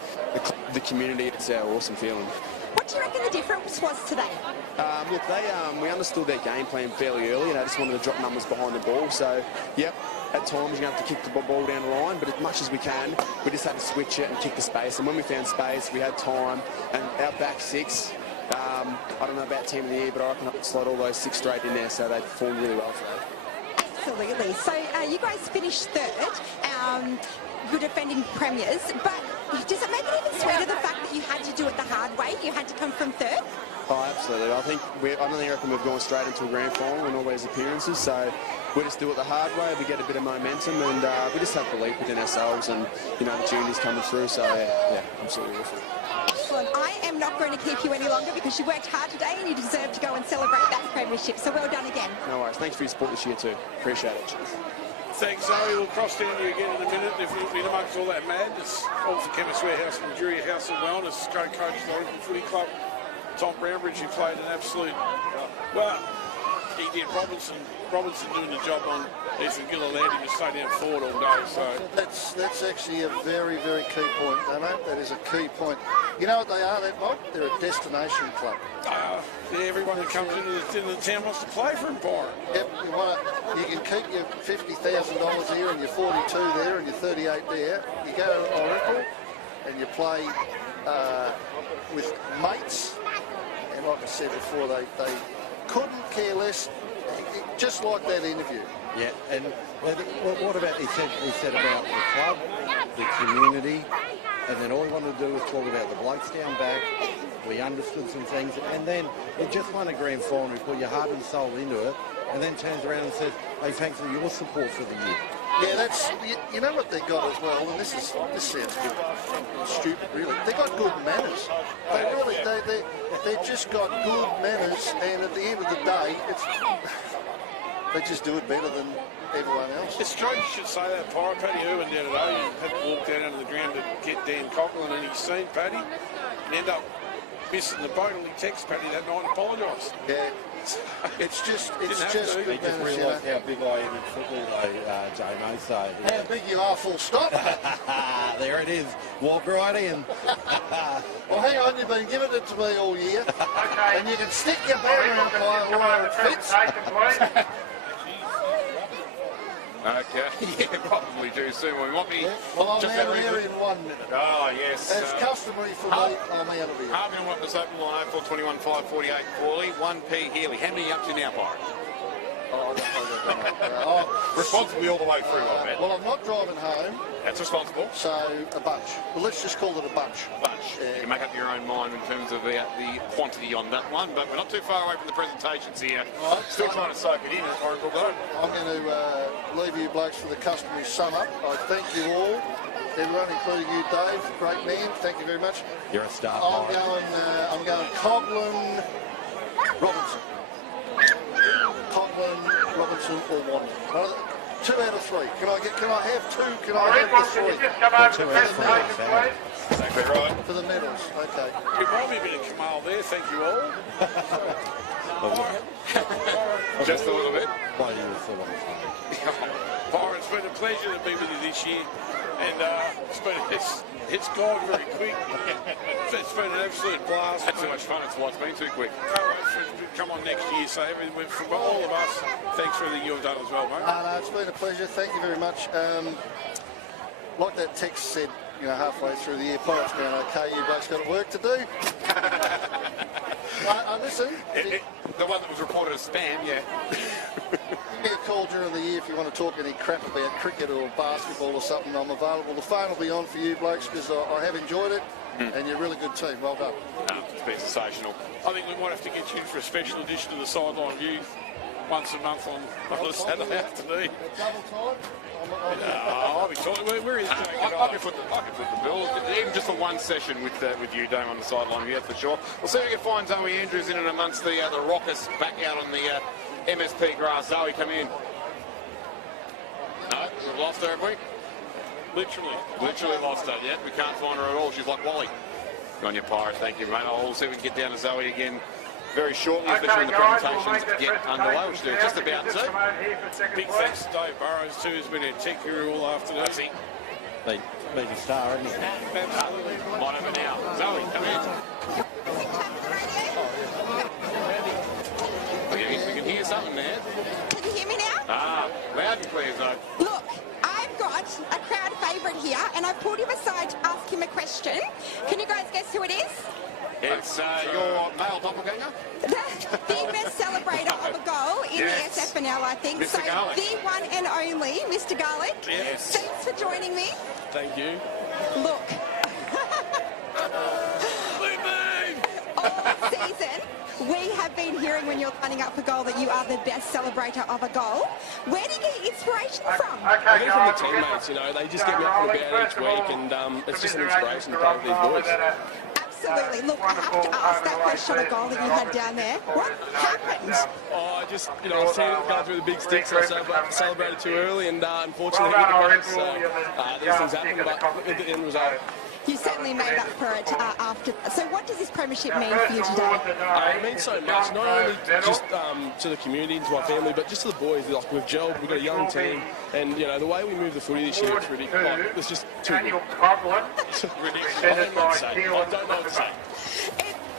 the community. It's an awesome feeling. What do you reckon the difference was today? Look, we understood their game plan fairly early, and they just wanted to drop numbers behind the ball. So, yep, at times you're going to have to kick the ball down the line, but as much as we can, we just had to switch it and kick the space. And when we found space, we had time, and our back six, I don't know about team of the year, but I reckon I could slot all those 6 straight in there, so they performed really well today. Absolutely. So you guys finished 3rd. You're defending premiers, but does it make it even sweeter the fact that you had to do it the hard way? You had to come from 3rd? Oh, absolutely. I don't reckon we've gone straight into a grand final in all these appearances, so we just do it the hard way. We get a bit of momentum, and we just have belief within ourselves, and the juniors coming through. So yeah, absolutely awesome. Excellent. I am not going to keep you any longer because you worked hard today and you deserve to go and celebrate that premiership. So well done again. No worries. Thanks for your support this year too. Appreciate it. Thanks, Zoe. We'll cross down you again in a minute. If you've been amongst all that madness, all for Chemist Warehouse and Jury House and Wellness, co-coach of the Irymple Footy Club, Tom Brownbridge, who played an absolute, well, he did. Robinson doing the job on Ethan Gill allowed him to stay down forward all day. So that's actually a very, very key point, Damo. That is a key point. You know what they are, that mob? They're a destination club. Everyone that comes into the town wants to play for Empire. Yep, you can keep your $50,000 here and your 42 there and your 38 there. You go to Irymple and you play with mates. And like I said before, they couldn't care less, just like that interview. Yeah, and what about he said about the club, the community, and then all he wanted to do was talk about the blokes down back. We understood some things, and then it just won a grand final. We put your heart and soul into it, and then turns around and says, hey, thanks for your support for the year. Yeah, that's you know what they got as well, and this sounds good, stupid really. They got good manners. They really they just got good manners, and at the end of the day, they just do it better than everyone else. It's strange you should say that. Pirate Paddy Irwin down today, he had to walk down into the ground to get Dan Coughlin, and he's seen Paddy and end up missing the boat, and he texts Paddy that night and apologised. Yeah. It's just He just realised how big I am in football, though, J-Mo. So how big you are, full stop. There it is. Walk right in. Well, hang on, you've been giving it to me all year. Okay. And you can stick your banner up where it fits. Okay, yeah, probably do soon. We might be. Well, I'm just out of here in 1 minute. Oh, yes. As customary for me, I'm out of here. Harvey and this open line 0421 548 Crawley. 1P Healy. How many are you up to now, Pirate? Responsibly all the way through, I bet. Well, I'm not driving home. That's responsible. So, a bunch. Well, let's just call it a bunch. You can make up your own mind in terms of the quantity on that one, but we're not too far away from the presentations here. Right. Still trying to soak it in at Irymple though. I'm going to leave you blokes for the customary sum up. I thank you all. Everyone, including you, Dave, great man. Thank you very much. You're a star. I'm going Coughlin, Robinson. Coughlin, Robinson, or Wanda. 2 out of 3. Can I have 2? Can I have the 3? Just come over to the presentation, please. Exactly right. For the medals, okay. There might be a bit of Kamal there, thank you all. Just a little bit. Why you were still on the phone. Byron, it's been a pleasure to be with you this year, and it's gone very quick. It's been an absolute blast. Had so much fun, it's been too quick. Can't wait for it to come on next year, so everything from all of us, thanks for everything you've done as well, mate. No, it's been a pleasure, thank you very much. Like that text said, halfway through the year, Pirates going okay, you blokes got work to do. Listen. The one that was reported as spam, yeah. Give me a call during the year if you want to talk any crap about cricket or basketball or something. I'm available. The phone will be on for you blokes because I have enjoyed it, and you're a really good team. Well done. It's been sensational. I think we might have to get you in for a special edition of the Sideline View once a month on a Saturday afternoon. Double time? I'll be talking. Where is it? I can foot the bill. Even just for one session with you, Dame, on the sideline, yeah, for sure. We'll see if we can find Zoe Andrews in and amongst the rockers back out on the MSP grass. Zoe, come in. No, we've lost her, have we? Literally lost her, yeah. We can't find her at all. She's like Wally. Go on your Pirate, thank you, mate. I'll see if we can get down to Zoe again very shortly, especially when the presentations get underway, which they're just about to. Big thanks to Dave Burrows too, who's been our tech hero all afternoon. Been a star, hasn't he? Absolutely. Line over now. Zoe, come in. We can hear something there. Can you hear me now? Loud and clear, Zoe. Look, I've got a crowd favourite here, and I've pulled him aside to ask him a question. Can you guys guess who it is? It's your male doppelganger? The best celebrator of a goal in the SFNL, I think. Mr. Garlic. The one and only Mr. Garlic. Yes. Thanks for joining me. Thank you. Look. All season, we have been hearing when you're lining up for goal that you are the best celebrator of a goal. Where do you get your inspiration from? I get it from the teammates, they just get me up and about each week, and it's just an inspiration to play with these boys. Absolutely. Look, I have to ask that first shot of goal that you had down there. What happened? I just, I was seeing it going through the big sticks. I celebrated too early, and unfortunately hit the post. So these things happen, but the end result. You certainly made up for it after. So what does this premiership mean for you today? It means so much, not only just to the community, to my family, but just to the boys. Like, we've gelled, we've got a young team, and the way we move the footy this year, it's ridiculous. Like, it's just too good. Ridiculous. I don't know what to say.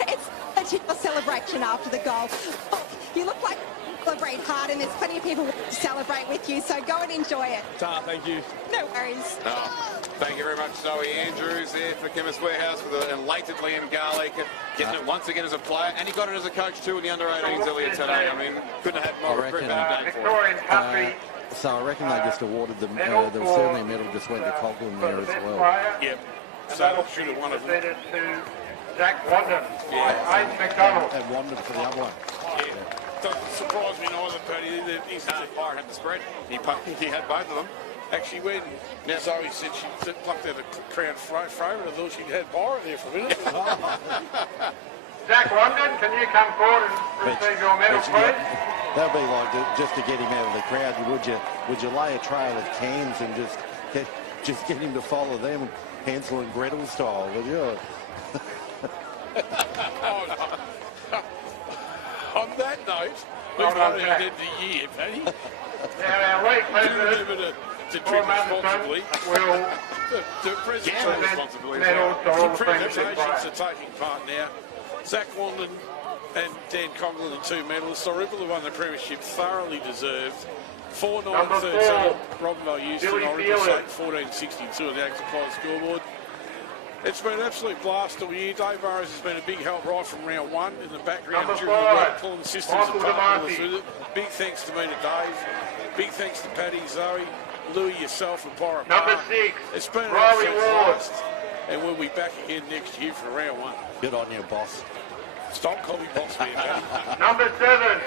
It's a celebration after the goal. Look, you look like you celebrate hard, and there's plenty of people to celebrate with you, so go and enjoy it. Thank you. No worries. Thank you very much, Zoe Andrews there for Chemist Warehouse with an elated Liam Garlic, getting it once again as a player, and he got it as a coach too in the under-18s earlier today. I mean, couldn't have had more of a day for it. So I reckon they just awarded them, there was certainly a medal just went to Coughlin there as well. Yep. So should have won it. Jack Wandon. Yeah. And Wandon for the other one. Yeah. Doesn't surprise me neither, Paddy. He's Pirate had the spread. He had both of them. Actually, when Zoe said she plucked out a crown favourite, I thought she'd had Byron there for a minute. Jack London, can you come forward and receive your medal, please? That'd be like just to get him out of the crowd. Would you lay a trail of cans and just get him to follow them, Hansel and Gretel style? Would you? On that note, we've got to end the year, Paddy. Now, our league president, to treat responsibly. The president responsibly. The presentations are taking part now. Zach Wandon and Dan Coughlin, the two medalists. Irymple, who won the premiership, thoroughly deserved. 4-9-13, Robinvale Euston, Irymple 14-62 on the Ag Supply scoreboard. It's been an absolute blast all year. Dave Burrows has been a big help right from round one in the background during the work, pulling systems apart with it. Big thanks to me to Dave. Big thanks to Paddy, Zoe, Louis, yourself, and Byron. Number 6, it's been an absolute blast, and we'll be back again next year for round one. Good on you, boss. Stop calling me boss, man. Number 7,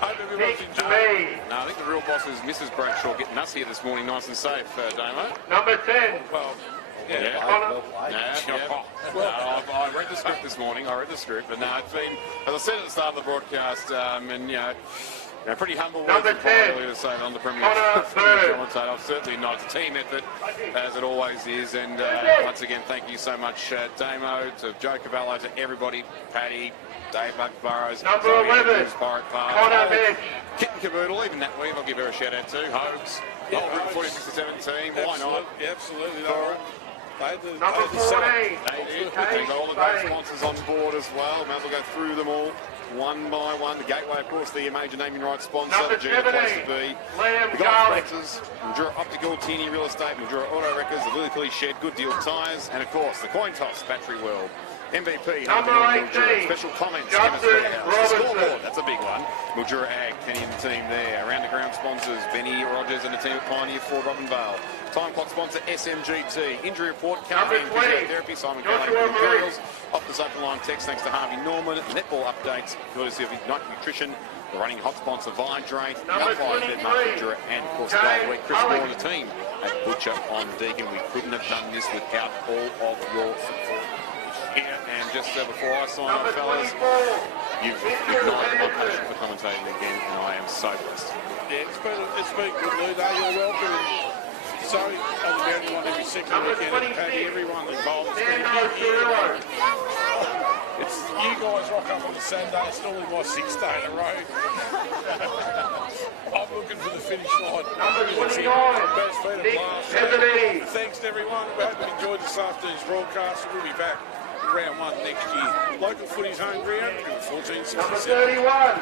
hope everyone's enjoyed. No, I think the real boss is Mrs. Bradshaw getting us here this morning nice and safe, Damo. Number 10. Well, I read the script this morning. It's been, as I said at the start of the broadcast, and pretty humble. Number 10. To say on the Premier League. Certainly not. It's a team effort, as it always is. And once again, thank you so much, Damo, to Joe Cavallo, to everybody, Paddy, Dave Burrows, Number 11, Connor Bench. Kit and Caboodle, even that week, I'll give her a shout out to Hogs. The whole group 46-17 team, why not? Absolutely. Number 14. They've got all the great sponsors on board as well. Might as well go through them all one by one. The Gateway, of course, the major naming rights sponsor. Number the Junior place to 17, be. Liam The golf Garlick. sponsors, Mildura Optical, Teeny Real Estate, Mildura Auto Records, the Lily Pilly Shed, Good Deal Tyres, and of course, the Coin Toss Battery World. MVP, Number 18, special comments, Justin Robinson. Scoreboard, that's a big one. Mildura Ag, Kenny and the team there. Around the ground sponsors, Benny Rogers and the team at Pioneer Ford Robinvale. Time clock sponsor, SMGT. Injury report, campaign physiotherapy, Simon Gallagher Materials. Off the open line text, thanks to Harvey Norman. Netball updates, courtesy of Ignite Nutrition. The running hot sponsor, Vidrate. Number 23, and of course, the week, Chris Moore and the team at Butcher on Deacon. We couldn't have done this without all of your support. And just before I sign off, fellas, you've ignited my passion for commentating again, and I am so blessed. Yeah, it's been good, Lou. You're welcome. And sorry, I'll be everyone every second weekend, and Paddy, everyone involved. It's you guys rock up on the Saturday. It's normally my 6th day in a row. I'm looking for the finish line. Number 29, It's been a blast. Anthony. Thanks to everyone. We hope you enjoyed this afternoon's broadcast. We'll be back round one next year. Local Footy's home ground, 1467. Number 31,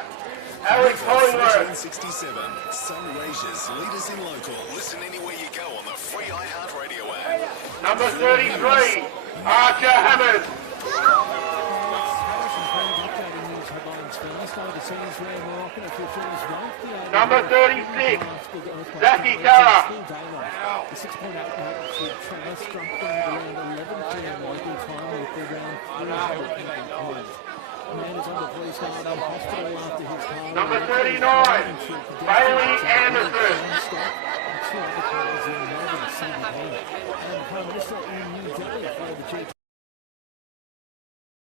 Alex Collingwood. 1467, Sunraysia's leaders in local. Listen anywhere you go on the free iHeartRadio app. Number 33, Archer Hammond. Number 36, Zachy Carr. The 6.8 try struck around 11 p.m. local time with the round 3. Man is on the police now in the hospital after his car. Number 39, Bailey Anderson. Two other players in Melbourne, CBD. And Prime Minister in New Delhi,